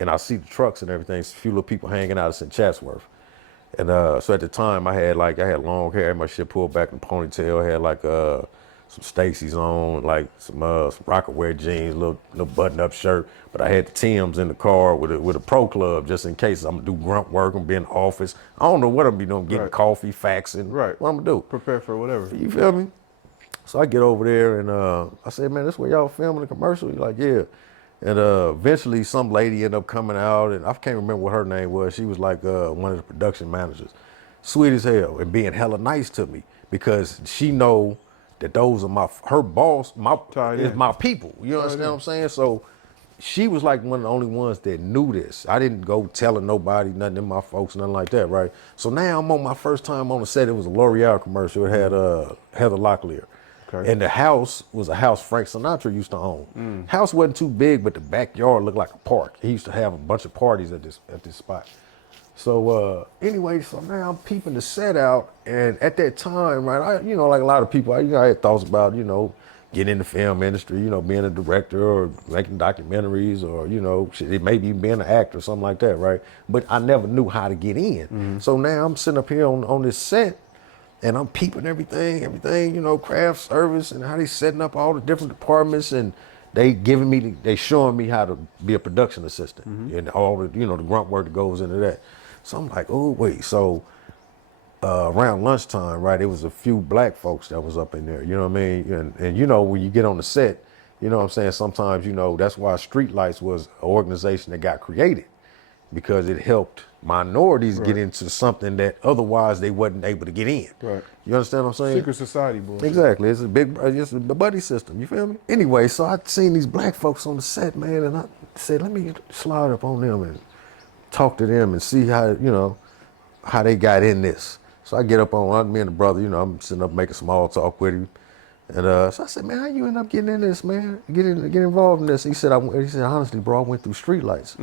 and I see the trucks and everything. It's a few little people hanging out. It's in Chatsworth. And so at the time I had long hair, my shit pulled back in a ponytail. I had like some Stacy's on, like some Rockaware jeans, little button-up shirt. But I had the Timbs in the car with a pro club just in case I'm gonna do grunt work, I'm be in the office. I don't know what I'm gonna be doing, getting coffee, faxing. Right. What I'm gonna do? Prepare for whatever. You feel me? So I get over there and I said, man, this where y'all filming the commercial? He's like, yeah. And eventually some lady ended up coming out, and I can't remember what her name was. She was like one of the production managers. Sweet as hell, and being hella nice to me because she know that those are her boss, is my people. You understand what I'm saying? So she was like one of the only ones that knew this. I didn't go telling nobody, nothing to my folks, nothing like that, right? So now I'm on my first time on the set. It was a L'Oreal commercial. It had Heather Locklear. Okay. And the house was a house Frank Sinatra used to own. House wasn't too big, but the backyard looked like a park. He used to have a bunch of parties at this spot. So anyway, so now I'm peeping the set out, and at that time, right, like a lot of people, I had thoughts about, getting in the film industry, being a director or making documentaries or, it maybe even being an actor or something like that, right? But I never knew how to get in. So now I'm sitting up here on this set, and I'm peeping everything, craft service and how they setting up all the different departments, and they showing me how to be a production assistant and all the, the grunt work that goes into that. So I'm like, oh, wait. So around lunchtime, right, it was a few black folks that was up in there, you know what I mean? And when you get on the set, you know what I'm saying? Sometimes, that's why Streetlights was an organization that got created because it helped minorities get into something that otherwise they wasn't able to get in. Right. You understand what I'm saying? Secret society, boy. Exactly. It's a buddy system. You feel me? Anyway, so I seen these black folks on the set, man, and I said, let me slide up on them and talk to them and see how they got in this. So I get up on me and the brother, I'm sitting up making small talk with him. And so I said, man, how you end up getting in this, man? Get involved in this. He said, honestly, bro, I went through Streetlights.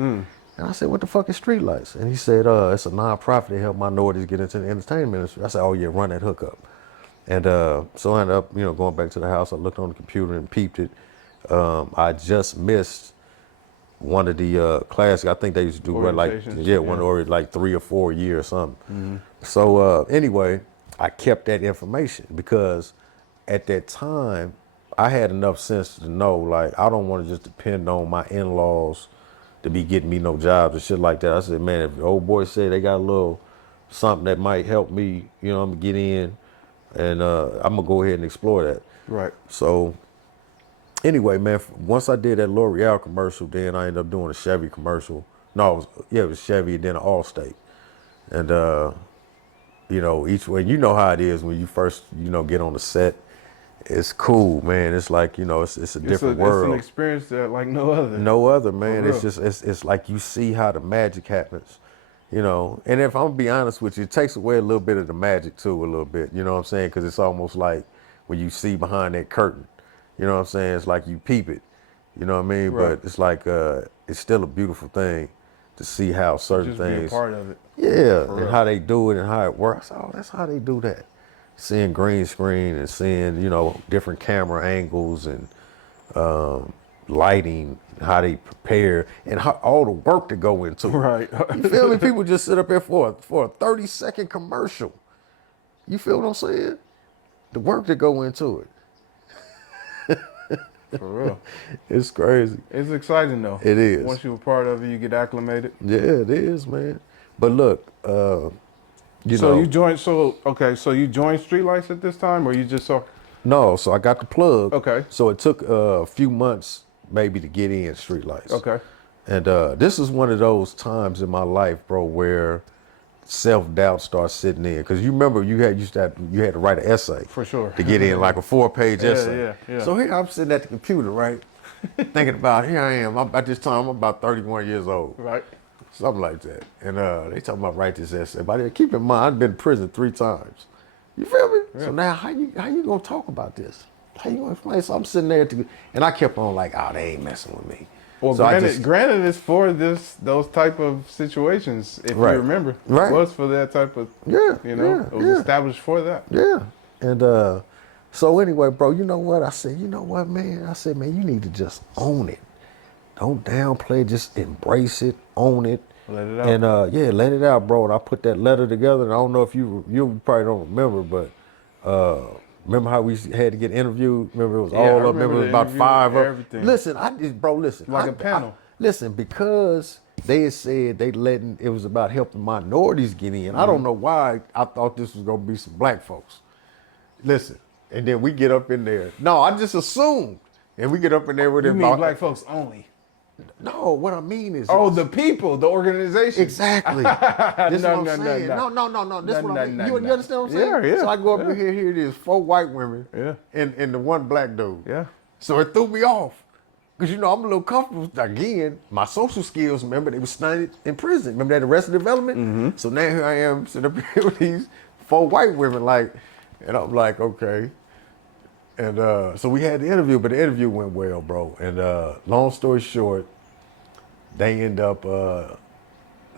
And I said, what the fuck is Streetlights? And he said, it's a nonprofit to help minorities get into the entertainment industry. I said, oh yeah, run that hookup. And so I ended up, going back to the house. I looked on the computer and peeped it. I just missed one of the classes. I think they used to do one or like 3 or 4 a year or something. So anyway, I kept that information because at that time I had enough sense to know, like, I don't want to just depend on my in-laws to be getting me no jobs and shit like that. I said, man, if the old boy said they got a little something that might help me, I'm gonna get in, and I'm gonna go ahead and explore that. Right. So anyway, man, once I did that L'Oreal commercial, then I ended up doing a Chevy commercial. No, it was Chevy and then an Allstate. And each way, how it is when you first, get on the set. It's cool, man. It's like, it's a different world. It's an experience that like no other. No other, man. It's just, it's like you see how the magic happens, And if I'm gonna be honest with you, it takes away a little bit of the magic too, a little bit. You know what I'm saying? Because it's almost like when you see behind that curtain. You know what I'm saying? It's like you peep it. You know what I mean? Right. But it's like it's still a beautiful thing to see how certain Just things. be a part of it. Yeah, and how they do it and how it works. Oh, that's how they do that. Seeing green screen and seeing, different camera angles and lighting, how they prepare, and how all the work to go into it. Right. You feel me? People just sit up here for a 30-second commercial. You feel what I'm saying? The work to go into it. For real. It's crazy. It's exciting though. It is. Once you're a part of it, you get acclimated. Yeah, it is, man. But look, you joined Streetlights at this time, or you just saw? No, so I got the plug. Okay. So it took a few months maybe to get in Streetlights. Okay. And this is one of those times in my life, bro, where self-doubt starts sitting in. Because you remember you had to write an essay. For sure. To get in, like a 4-page essay. Yeah. So here I'm sitting at the computer, right? Thinking about, here I am. At this time, I'm about 31 years old. Right. Something like that. And they talking about write this essay. But keep in mind, I've been in prison 3 times. You feel me? Yeah. So now how you gonna talk about this? How you gonna explain? So I'm sitting there and I kept on like, oh, they ain't messing with me. Well, so granted, it's for those type of situations. If you remember, it was for that type of. Yeah. It was established for that. Yeah. And so anyway, bro, you know what? I said, you know what, man? I said, man, you need to just own it. Don't downplay it. Just embrace it. Own it. Let it out. And let it out, bro. And I put that letter together. And I don't know if you probably don't remember, but remember how we had to get interviewed? Remember it was all up. Remember it was about 5 of everything. Listen, listen. Like a panel. Listen, because they had said it was about helping minorities get in. I don't know why I thought this was gonna be some black folks. Listen, And then we get up in there. No, I just assumed. And we get up in there with You him. mean black folks only? No, what I mean is. Oh, the people, the organization. Exactly. This is what I'm saying. no. No. This is what I mean. You no. understand what I'm saying? Yeah. So I go up in here it is 4 white women and the one black dude. Yeah. So it threw me off. Because, I'm a little comfortable. Again, my social skills, remember, they were studied in prison. Remember that Arrested Development? Mm-hmm. So now here I am sitting up here with these 4 white women, and I'm like, okay. And so we had the interview, but the interview went well, bro. And long story short, they end up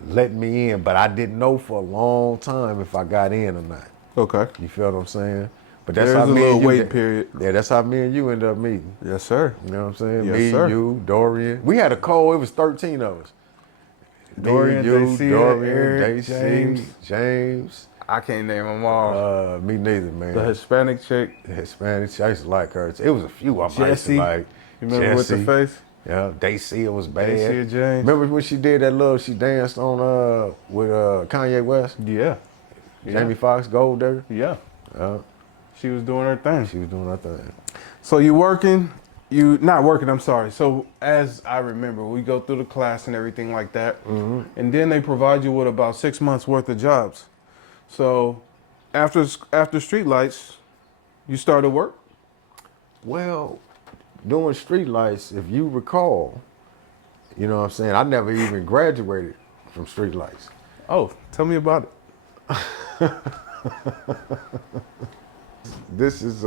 letting me in, but I didn't know for a long time if I got in or not. Okay. You feel what I'm saying? But that's There's how a me little and you, wait period. Yeah, that's how me and you end up meeting. Yes, sir. You know what I'm saying? Yes, Me, sir. you, Dorian. We had a call. It was 13 of us. Dorian, me, you, Dacia, Dorian, Eric, Dacia, James. I can't name them all. Me neither, man. The Hispanic chick. The Hispanic. I used to like her. It was a few I used to Jessie. like. You remember with the face? Yeah, Dacia was bad. Dacia James. Remember when she did that she danced on with Kanye West? Yeah. Jamie Foxx, Gold Digger? Yeah. She was doing her thing. She was doing her thing. So you working, not working, I'm sorry. So as I remember, we go through the class and everything like that. Mm-hmm. And then they provide you with about 6 months worth of jobs. So after Streetlights, you started work? Well, doing Streetlights, if you recall, you know what I'm saying, I never even graduated from Streetlights. Oh, tell me about it. This is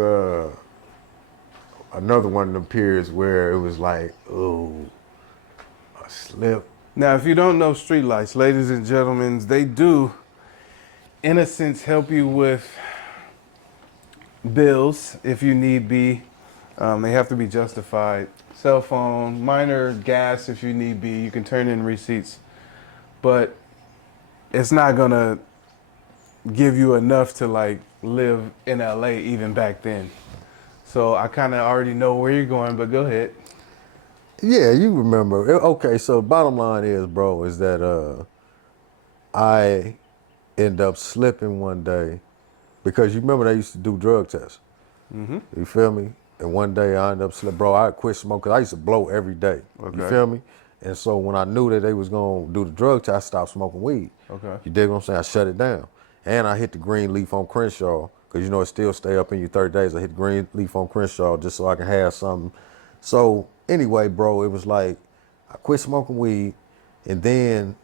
another one of the periods where it was like, oh, a slip. Now, if you don't know Streetlights, ladies and gentlemen, they do, in a sense, help you with bills if you need be. They have to be justified. Cell phone, minor gas if you need be. You can turn in receipts. But it's not going to give you enough to live in LA even back then. So I kind of already know where you're going, but go ahead. Yeah, you remember. Okay, so bottom line is, bro, is that I end up slipping one day because you remember they used to do drug tests. Mm-hmm. You feel me? And one day I ended up slipping. Bro, I quit smoking. I used to blow every day. Okay. You feel me? And so when I knew that they was going to do the drug test, I stopped smoking weed. Okay. You dig what I'm saying? I shut it down. And I hit the green leaf on Crenshaw because, it still stay up in you 30 days. I hit the green leaf on Crenshaw just so I can have something. So anyway, bro, it was like I quit smoking weed, and then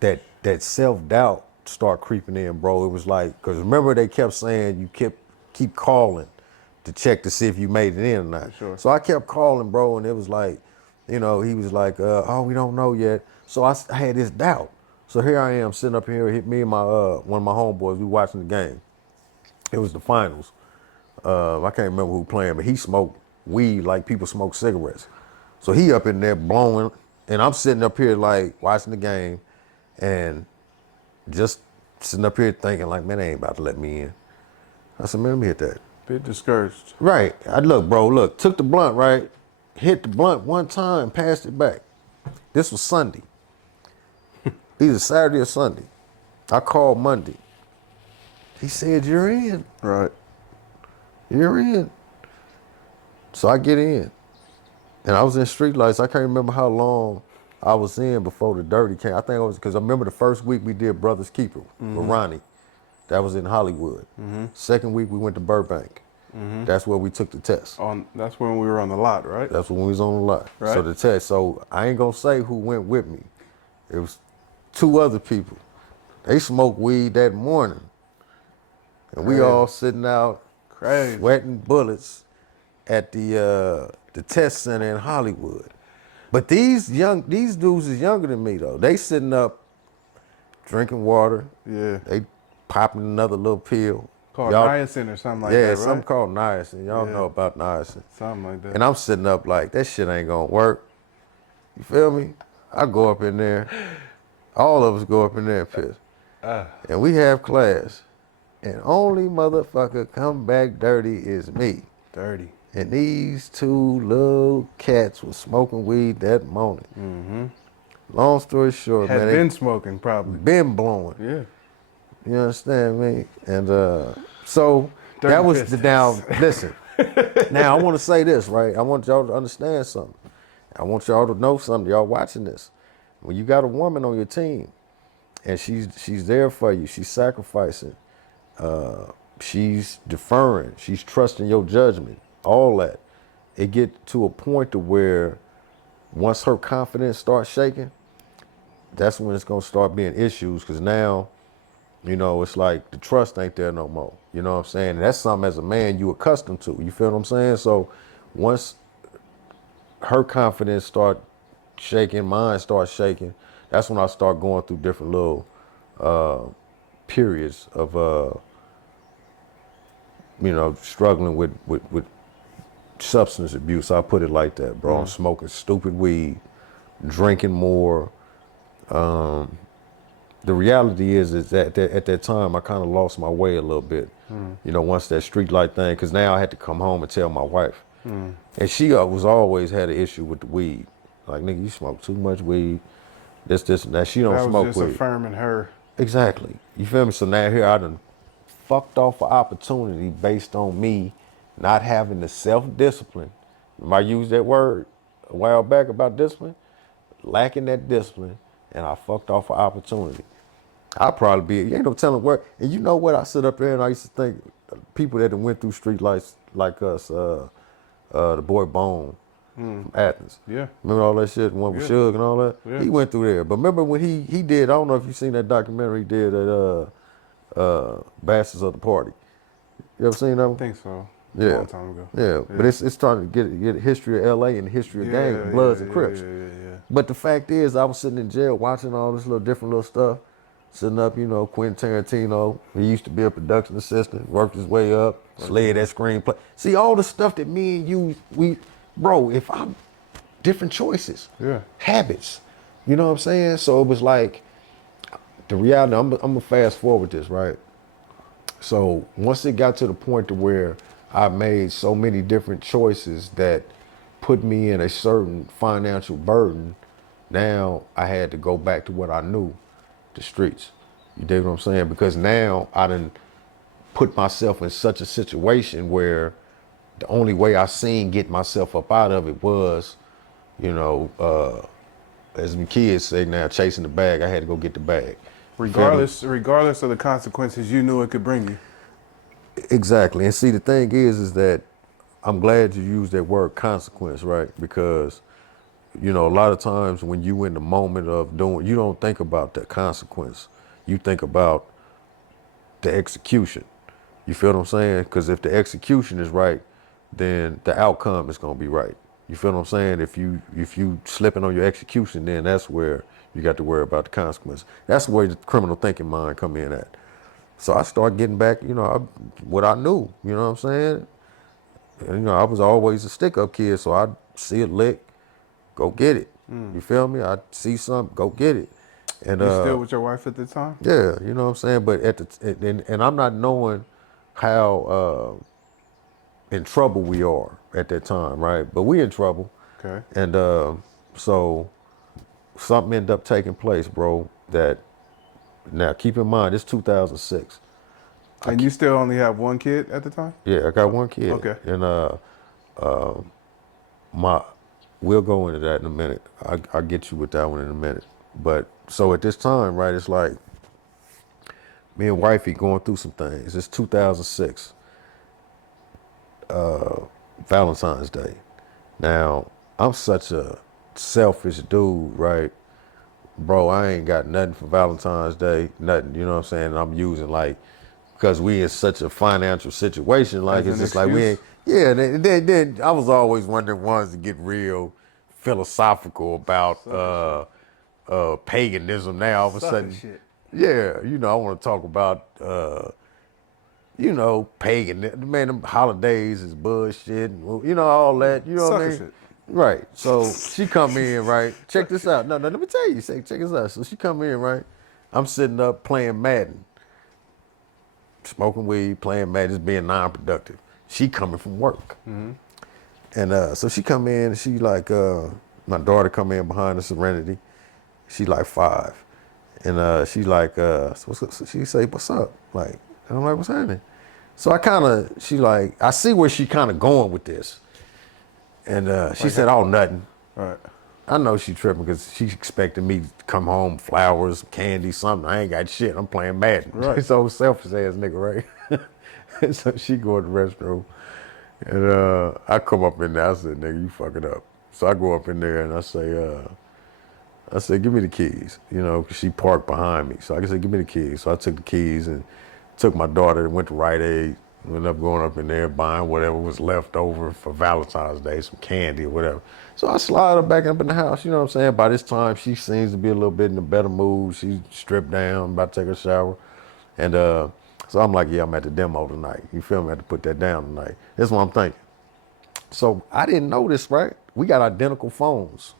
that self-doubt start creeping in, bro. It was like, because remember they kept saying you keep calling to check to see if you made it in or not. Sure. So I kept calling, bro, and it was like, he was like, oh, we don't know yet. So I had this doubt. So here I am sitting up here, hit me and my one of my homeboys, we watching the game. It was the finals. I can't remember who playing, but he smoked weed like people smoke cigarettes. So he up in there blowing, and I'm sitting up here watching the game and just sitting up here thinking man, they ain't about to let me in. I said, man, let me hit that. Bit discouraged. Right. Took the blunt, right? Hit the blunt one time, passed it back. This was Sunday. Either Saturday or Sunday. I called Monday. He said, you're in. Right. You're in. So I get in. And I was in Streetlights. I can't remember how long I was in before the Dirty came. I think it was because I remember the first week we did Brothers Keeper with Ronnie. That was in Hollywood. Mm-hmm. Second week we went to Burbank. Mm-hmm. That's where we took the test. That's when we were on the lot, right? That's when we was on the lot. Right. So the test. So I ain't gonna say who went with me. It was 2 other people. They smoked weed that morning. And we all sitting out sweating bullets at the test center in Hollywood. But these dudes is younger than me though. They sitting up drinking water. Yeah. They popping another little pill. Called niacin or something like that, right? Yeah, something called niacin. Y'all know about niacin. Something like that. And I'm sitting up like, that shit ain't gonna work. You feel me? I go up in there. All of us go up in there and piss. And we have class. And only motherfucker come back dirty is me. Dirty. And these 2 little cats was smoking weed that morning. Mm-hmm. Long story short, Had been smoking probably. Been blowing. Yeah. You understand me? And so That was Pistons. now. Listen, now I want to say this, right? I want y'all to understand something. I want y'all to know something. Y'all watching this. When you got a woman on your team, and she's there for you, she's sacrificing, she's deferring, she's trusting your judgment, all that. It get to a point to where once her confidence starts shaking, that's when it's gonna start being issues. Because now, it's like the trust ain't there no more. You know what I'm saying? And that's something as a man you accustomed to. You feel what I'm saying? So once her confidence start shaking, mine start shaking, that's when I start going through different little periods of struggling with substance abuse. I put it like that, bro. I'm smoking stupid weed, drinking more. The reality is that at that time I kind of lost my way a little bit. Once that street light thing, because now I had to come home and tell my wife, and she was always had an issue with the weed. Like, nigga, you smoke too much weed. This, and that. She don't That was smoke just weed. affirming her. Exactly. You feel me? So now here I done fucked off an opportunity based on me not having the self-discipline. I used that word a while back about discipline, lacking that discipline, and I fucked off an opportunity. I'll probably be, you ain't no telling where. And you know what? I sit up there and I used to think people that went through street lights like us, the boy Bone from Athens. Yeah. Remember all that shit, one with Yeah. Suge and all that? Yeah. He went through there. But remember when he did, I don't know if you seen that documentary he did at Bastards of the Party. You ever seen that one? I think so. A Yeah. long time ago. Yeah. But it's trying to get a history of LA and the history of gang, Bloods and Crips. Yeah. But the fact is, I was sitting in jail watching all this different little stuff. Sitting up, Quentin Tarantino, he used to be a production assistant, worked his way up, slid that screenplay. See, all the stuff that me and you, bro, if I'm different choices, habits, you know what I'm saying? So it was like, the reality, I'm gonna fast forward this, right? So once it got to the point to where I made so many different choices that put me in a certain financial burden, now I had to go back to what I knew, the streets. You dig what I'm saying? Because now I done put myself in such a situation where the only way I seen get myself up out of it was, as my kids say now, chasing the bag. I had to go get the bag. Regardless of the consequences, you knew it could bring you. Exactly. And see, the thing is that I'm glad you used that word consequence, right? Because, a lot of times when you in the moment of doing, you don't think about the consequence. You think about the execution. You feel what I'm saying? Because if the execution is right, then the outcome is going to be right. You feel what I'm saying? If you slipping on your execution, then that's where you got to worry about the consequence. That's where the criminal thinking mind come in at. So I start getting back, what I knew. You know what I'm saying? And, I was always a stick-up kid, so I'd see a lick, go get it. You feel me? I'd see something, go get it. And You still with your wife at the time? yeah, you know what I'm saying? But and I'm not knowing how in trouble we are at that time, right? But we in trouble. Okay. And so something ended up taking place, bro, that now keep in mind, it's 2006. And you still only have one kid at the time? Yeah, I got one kid. Okay. And we'll go into that in a minute. I'll get you with that one in a minute. But so at this time, right, it's like me and wifey going through some things. It's 2006, Valentine's Day. Now, I'm such a selfish dude, right? Bro, I ain't got nothing for Valentine's Day, nothing, you know what I'm saying? And I'm using because we in such a financial situation, As it's an just like we ain't, excuse? yeah, and then I was always one of the ones to get real philosophical about paganism. Now all of a sudden, shit. yeah, I want to talk about pagan. Man, them holidays is bullshit. And, all that. You know what I Sucker mean? shit. Right. So she come in, right? Check this out. No, let me tell you. Check this out. So she come in, right? I'm sitting up playing Madden, smoking weed, playing Madden, just being non-productive. She coming from work. And so she come in, and she like, my daughter come in behind the Serenity. She like 5. And she like, so she say, what's up? Like, and I'm like, what's happening? So I see where she kind of going with this. And she said, oh, nothing. Right. I know she tripping because she expected me to come home, flowers, candy, something. I ain't got shit. I'm playing Madden. Right. So selfish ass nigga, right? So she go in the restroom. And I come up in there. I said, nigga, you fuck it up. So I go up in there and I say, give me the keys, 'cause she parked behind me. So I said, give me the keys. So I took the keys and took my daughter and went to Rite Aid. Ended up going up in there, buying whatever was left over for Valentine's Day, some candy or whatever. So I slide her back up in the house, you know what I'm saying? By this time, she seems to be a little bit in a better mood. She's stripped down, about to take a shower. And so I'm like, yeah, I'm at the demo tonight. You feel me? I had to put that down tonight. That's what I'm thinking. So I didn't know this, right? We got identical phones.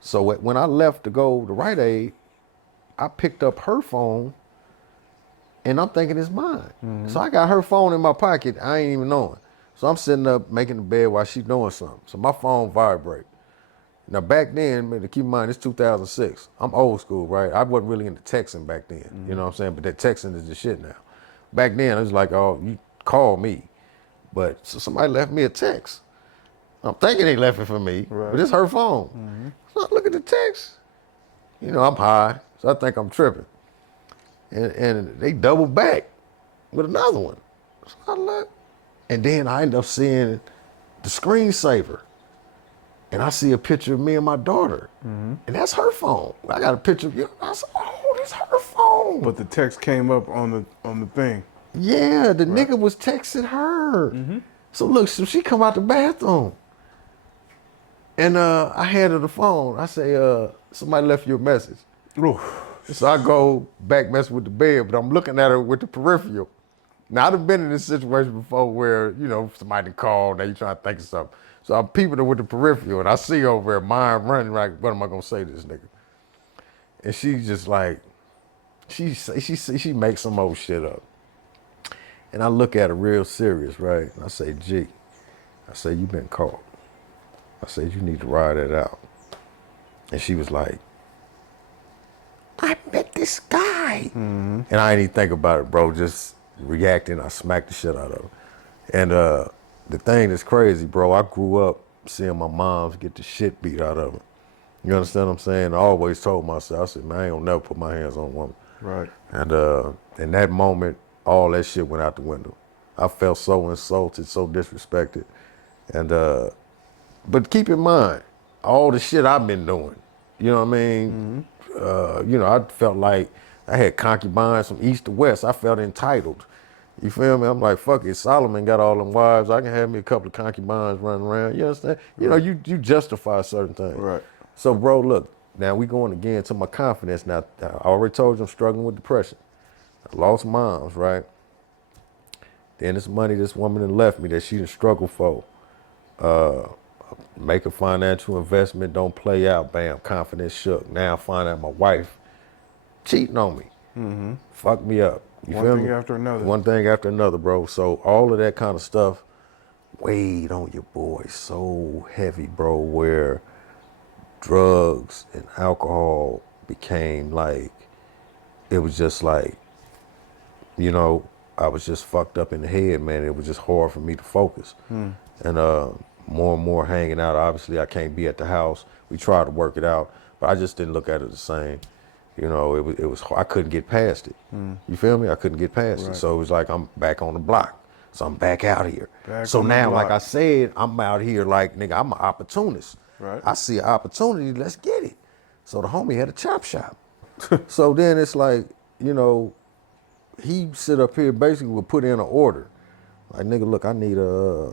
So when I left to go to Rite Aid, I picked up her phone, and I'm thinking it's mine. Mm-hmm. So I got her phone in my pocket. I ain't even knowing. So I'm sitting up making the bed while she's doing something. So my phone vibrate. Now back then, man, to keep in mind, it's 2006. I'm old school, right? I wasn't really into texting back then. Mm-hmm. You know what I'm saying? But that texting is the shit now. Back then, it was like, oh, you call me. But so somebody left me a text. I'm thinking they left it for me, right. But it's her phone. Mm-hmm. So I look at the text. I'm high, so I think I'm tripping. And they double back with another one. So I look, and then I end up seeing the screensaver. And I see a picture of me and my daughter. Mm-hmm. And that's her phone. I got a picture of you. I said, oh, that's her phone. But the text came up on the thing. Yeah, the nigga was texting her. Mm-hmm. So look, so she come out the bathroom. And I hand her the phone. I say, somebody left you a message. Oof. So I go back mess with the bed, but I'm looking at her with the peripheral. Now, I've been in this situation before where, somebody called, now you trying to think of something. So I'm peeping her with the peripheral, and I see her over there, mind running, like, what am I going to say to this nigga? And she's just like, she makes some old shit up. And I look at her real serious, right? And I say, G, I say, you been caught. I said, you need to ride it out. And she was like, I met this guy. Mm-hmm. And I didn't even think about it, bro. Just reacting. I smacked the shit out of her. And the thing that's crazy, bro, I grew up seeing my moms get the shit beat out of her. You understand what I'm saying? I always told myself, I said, man, I ain't gonna never put my hands on a woman. Right. And in that moment, all that shit went out the window. I felt so insulted, so disrespected. And but keep in mind, all the shit I've been doing, you know what I mean? Mm-hmm. I felt like I had concubines from east to west. I felt entitled. You feel me? I'm like, fuck it. Solomon got all them wives. I can have me a couple of concubines running around. You understand? Right. You justify certain things. Right. So, bro, look, now we going again to my confidence. Now, I already told you I'm struggling with depression. I lost moms, right? Then this money this woman had left me that she done struggled for. Make a financial investment, don't play out, bam, confidence shook. Now I find out my wife cheating on me. Mm-hmm. Fuck me up. You feel me? One thing after another. One thing after another, bro. So all of that kind of stuff weighed on your boy so heavy, bro, where drugs and alcohol became like, it was just like, I was just fucked up in the head, man. It was just hard for me to focus. And more and more hanging out. Obviously, I can't be at the house. We tried to work it out, but I just didn't look at it the same. It was I couldn't get past it. You feel me? I couldn't get past it. So it was like I'm back on the block. So I'm back out here. So now, like I said, I'm out here like, nigga, I'm an opportunist. Right. I see an opportunity, let's get it. So the homie had a chop shop. So then it's like, he sit up here basically would put in an order. Like, nigga, look, I need a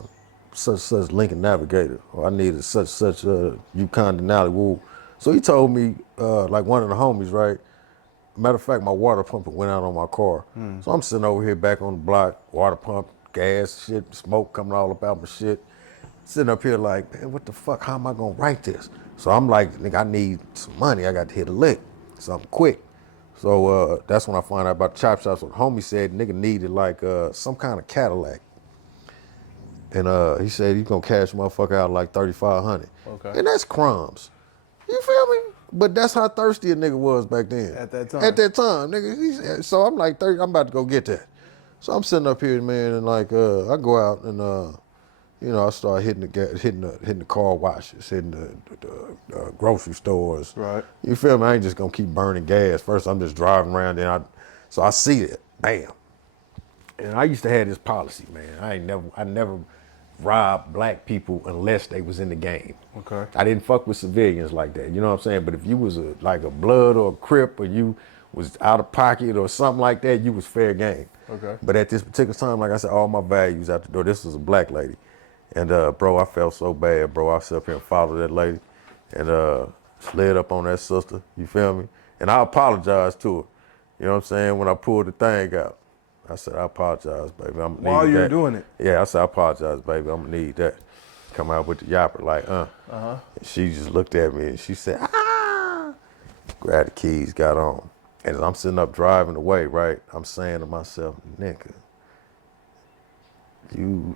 such Lincoln Navigator, or I needed such Yukon Denali Woo. So he told me, like one of the homies, right? Matter of fact, my water pump went out on my car. So I'm sitting over here back on the block, water pump, gas, shit, smoke coming all about my shit. Sitting up here like, man, what the fuck? How am I gonna write this? So I'm like, nigga, I need some money. I got to hit a lick, something quick. So that's when I find out about the chop shop. So the homie said, nigga needed like some kind of Cadillac. And he said he's gonna cash motherfucker out like $3,500. Okay. And that's crumbs. You feel me? But that's how thirsty a nigga was back then. At that time. At that time, nigga. So I'm like, I'm about to go get that. So I'm sitting up here, man, and like I go out and I start hitting the car washes, hitting the grocery stores. Right. You feel me? I ain't just gonna keep burning gas. First, I'm just driving around, so I see it, bam. And I used to have this policy, man. I never robbed black people unless they was in the game. Okay. I didn't fuck with civilians like that. You know what I'm saying? But if you was like a blood or a crip, or you was out of pocket or something like that, you was fair game. Okay. But at this particular time, like I said, all my values out the door. This was a black lady. And bro, I felt so bad, bro. I sat up here and followed that lady and slid up on that sister. You feel me? And I apologized to her. You know what I'm saying? When I pulled the thing out. I said, I apologize, baby. I'm gonna While need you were that. doing it? Yeah, I said, I apologize, baby. I'm gonna need that. Come out with the yapper like, And she just looked at me and she said, ah. Grabbed the keys, got on. And as I'm sitting up driving away, right, I'm saying to myself, nigga, you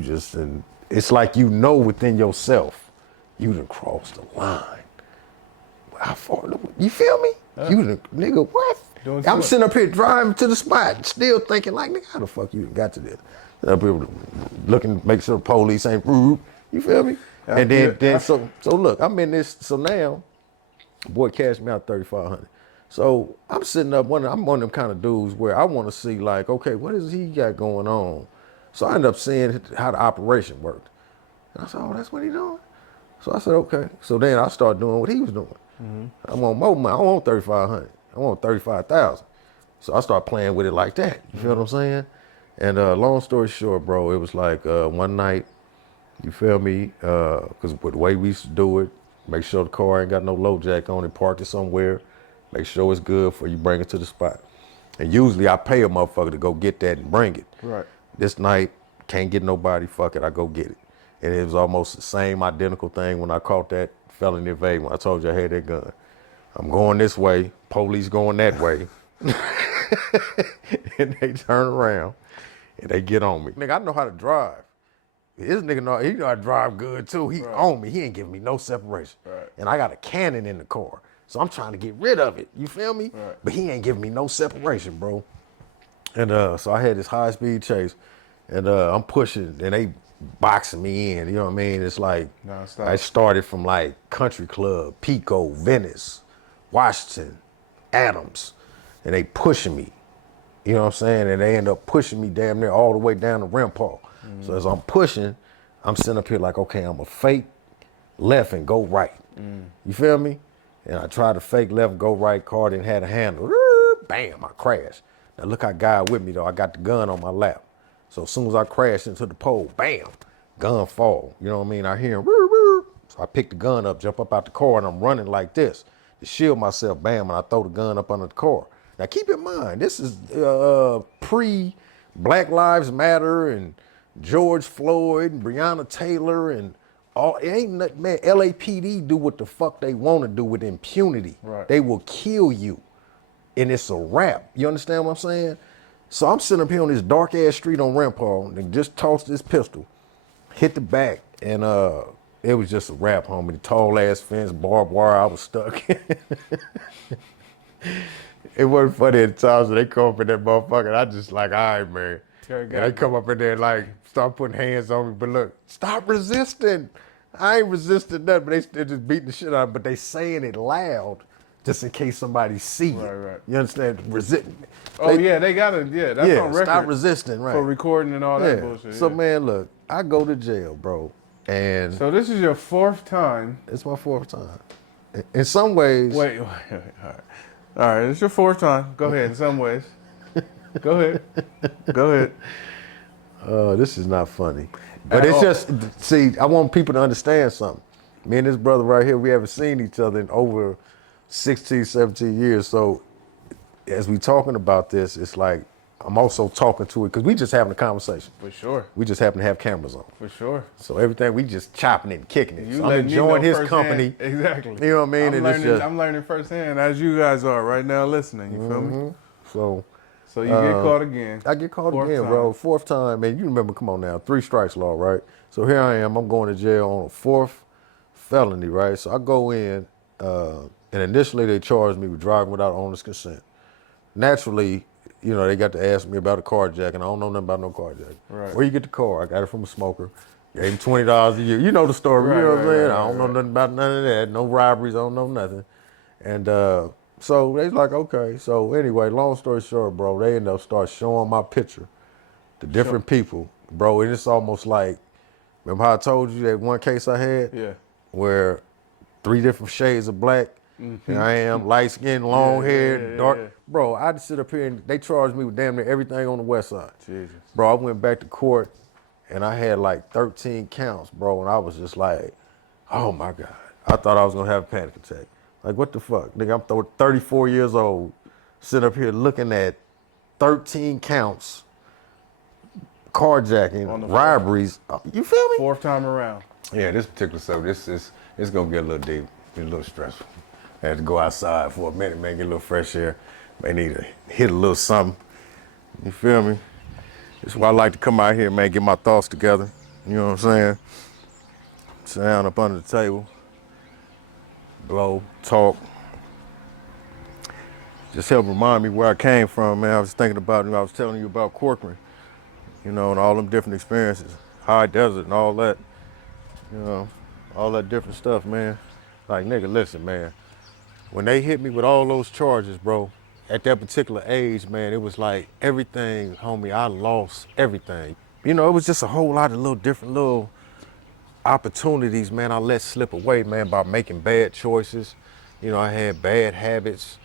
just, and it's like you know within yourself, you done crossed the line. How far, you feel me? You done, nigga, what? I'm sitting up here driving to the spot, still thinking like, nigga, how the fuck you got to this? Up here looking, make sure the police ain't rude. You feel me? And then so look, I'm in this. So now, boy cashed me out $3,500. So I'm sitting up. I'm one of them kind of dudes where I want to see like, okay, what is he got going on? So I end up seeing how the operation worked, and I said, oh, that's what he doing. So I said, okay. So then I started doing what he was doing. I want more money. I want $3,500. I want $35,000. So I started playing with it like that. You feel what I'm saying? And long story short, bro, it was like one night, you feel me? Because the way we used to do it, make sure the car ain't got no low jack on it, park it somewhere, make sure it's good before you bring it to the spot. And usually I pay a motherfucker to go get that and bring it. Right. This night, can't get nobody, fuck it, I go get it. And it was almost the same identical thing when I caught that felony evade when I told you I had that gun. I'm going this way, police going that way. And they turn around and they get on me. Nigga, I know how to drive. This nigga he know how to drive good too. He on me. He ain't giving me no separation. Right. And I got a cannon in the car. So I'm trying to get rid of it. You feel me? Right. But he ain't giving me no separation, bro. And so I had this high speed chase and I'm pushing and they boxing me in. You know what I mean? It's like Non-stop. I started from like Country Club, Pico, Venice, Washington, Adams, and they pushing me. You know what I'm saying? And they end up pushing me damn near all the way down to Rempart. So as I'm pushing, I'm sitting up here like, okay, I'm a fake left and go right. You feel me? And I tried to fake left, go right, car didn't have a handle. Bam, I crashed. Now look how God with me though. I got the gun on my lap. So as soon as I crashed into the pole, bam, gun fall. You know what I mean? I hear him, woo, woo. So I pick the gun up, jump up out the car, and I'm running like this to shield myself, bam, and I throw the gun up under the car. Now keep in mind, this is pre-Black Lives Matter and George Floyd and Breonna Taylor and all. It ain't nothing, man. LAPD do what the fuck they want to do with impunity. Right. They will kill you, and it's a wrap. You understand what I'm saying? So I'm sitting up here on this dark ass street on Rempart and just tossed this pistol, hit the back, and it was just a wrap, homie. The tall ass fence, barbed wire, I was stuck. It wasn't funny at the times when they come up in that motherfucker. I just like, all right, man. And they come up in there and like start putting hands on me. But look, stop resisting. I ain't resisting nothing, but they just beating the shit out of me. But they saying it loud just in case somebody see it. Right. You understand? Resisting. They gotta, that's on record. Stop resisting, right. For recording and all that bullshit. So yeah. man, look, I go to jail, bro. And So this is your fourth time. it's my fourth time. In some ways. Wait, all right. All right, it's your fourth time. Go ahead, in some ways. Go ahead. This is not funny. But it's just, see, I want people to understand something. Me and this brother right here, we haven't seen each other in over 16, 17 years. So as we talking about this, it's like, I'm also talking to it because we just having a conversation. For sure. We just happen to have cameras on. For sure. So everything, we just chopping it and kicking it. You So I'm letting me enjoying know his firsthand. company. Exactly. You know what I mean? I'm learning firsthand as you guys are right now listening. You feel me? So You get caught again. I get caught Fourth again, time. bro. Fourth time, man. You remember, come on now, 3 strikes law, right? So here I am. I'm going to jail on a 4th felony, right? So I go in, and initially they charged me with driving without owner's consent. Naturally, you know, they got to ask me about a carjacking. I don't know nothing about no carjacking. Right. Where you get the car? I got it from a smoker. Gave him $20 a year. You know the story. Right, You know what I'm right, saying? right, I don't know right. nothing about none of that. No robberies. I don't know nothing. And so they was like, okay. So anyway, long story short, bro, they ended up start showing my picture to different people, bro. And it's almost like, remember how I told you that one case I had? Yeah. Where 3 different shades of black. And I am light skinned, long hair, dark. Yeah. Bro, I just sit up here and they charged me with damn near everything on the west side. Jesus. Bro, I went back to court and I had like 13 counts, bro. And I was just like, oh my God. I thought I was gonna have a panic attack. Like, what the fuck? Nigga, I'm 34 years old, sitting up here looking at 13 counts, carjacking, robberies. You feel me? 4th time around. Yeah, this particular subject, it's gonna get a little deep, a little stressful. I had to go outside for a minute, man, get a little fresh air. May need to hit a little something. You feel me? That's why I like to come out here, man, get my thoughts together. You know what I'm saying? Sit down up under the table, blow, talk. Just help remind me where I came from, man. I was thinking about, I was telling you about Corcoran, you know, and all them different experiences, high desert and all that, you know, all that different stuff, man. Like, nigga, listen, man. When they hit me with all those charges, bro, at that particular age, man, it was like everything, homie, I lost everything. You know, it was just a whole lot of little different little opportunities, man, I let slip away, man, by making bad choices. You know, I had bad habits,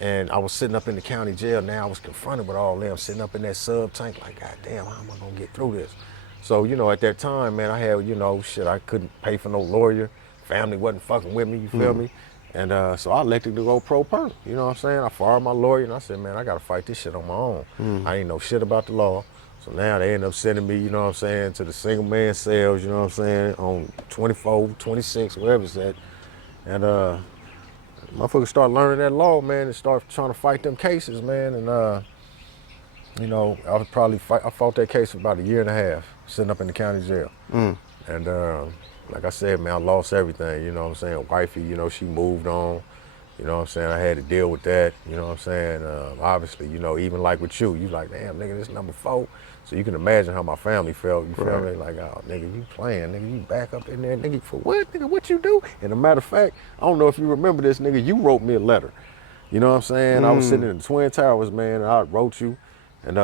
and I was sitting up in the county jail. Now I was confronted with all them, sitting up in that sub tank like, God damn, how am I gonna get through this? So, you know, at that time, man, I had, you know, shit, I couldn't pay for no lawyer. Family wasn't fucking with me, you feel me? And so I elected to go pro perm, you know what I'm saying? I fired my lawyer and I said, man, I gotta fight this shit on my own. I ain't know shit about the law. So now they end up sending me, you know what I'm saying, to the single man cells, you know what I'm saying, on 24, 26, wherever it's at. And motherfuckers start learning that law, man, and start trying to fight them cases, man. And you know, I fought that case for about a year and a half, sitting up in the county jail. And like I said, man, I lost everything, you know what I'm saying? Wifey, you know, she moved on, you know what I'm saying? I had to deal with that, you know what I'm saying? Obviously, you know, even like with you like, damn, nigga, this number 4. So you can imagine how my family felt, you feel me? Like, oh, nigga, you playing, nigga, you back up in there, nigga, for what, nigga, what you do? And a matter of fact, I don't know if you remember this, nigga, you wrote me a letter. You know what I'm saying? I was sitting in the Twin Towers, man, and I wrote you, and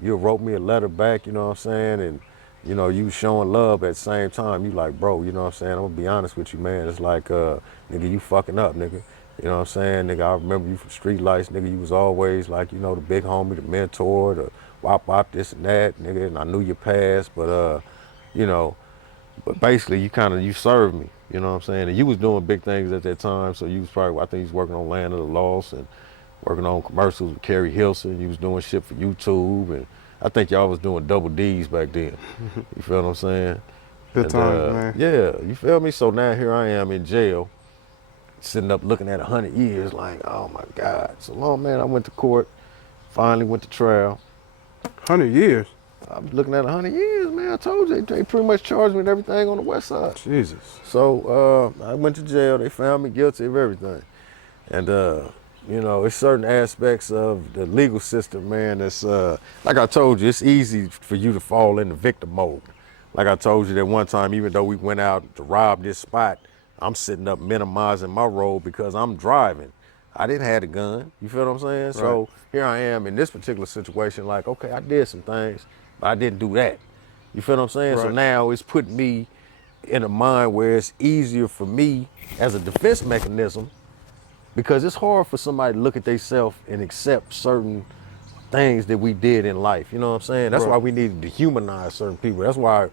you wrote me a letter back, you know what I'm saying? And you know, you showing love at the same time. You like, bro, you know what I'm saying? I'm gonna be honest with you, man. It's like, nigga, you fucking up, nigga. You know what I'm saying? Nigga, I remember you from Street Lights, nigga. You was always like, you know, the big homie, the mentor, the wop, this and that, nigga. And I knew your past, but, you know, but basically you served me, you know what I'm saying? And you was doing big things at that time. So you was probably, I think you was working on Land of the Lost and working on commercials with Kerry Hilson. You was doing shit for YouTube, and I think y'all was doing double D's back then. You feel what I'm saying? Good times, man. Yeah, you feel me? So now here I am in jail, sitting up looking at 100 years like, oh my God. So long, man, I went to court, finally went to trial. 100 years? I was looking at 100 years, man. I told you, they pretty much charged me with everything on the west side. Jesus. So I went to jail, they found me guilty of everything. And you know, it's certain aspects of the legal system, man, that's, like I told you, it's easy for you to fall into victim mode. Like I told you that one time, even though we went out to rob this spot, I'm sitting up minimizing my role because I'm driving. I didn't have a gun, you feel what I'm saying? Right. So here I am in this particular situation, like, okay, I did some things, but I didn't do that. You feel what I'm saying? Right. So now it's put me in a mind where it's easier for me as a defense mechanism, because it's hard for somebody to look at themselves and accept certain things that we did in life. You know what I'm saying? That's why we need to dehumanize certain people. That's why,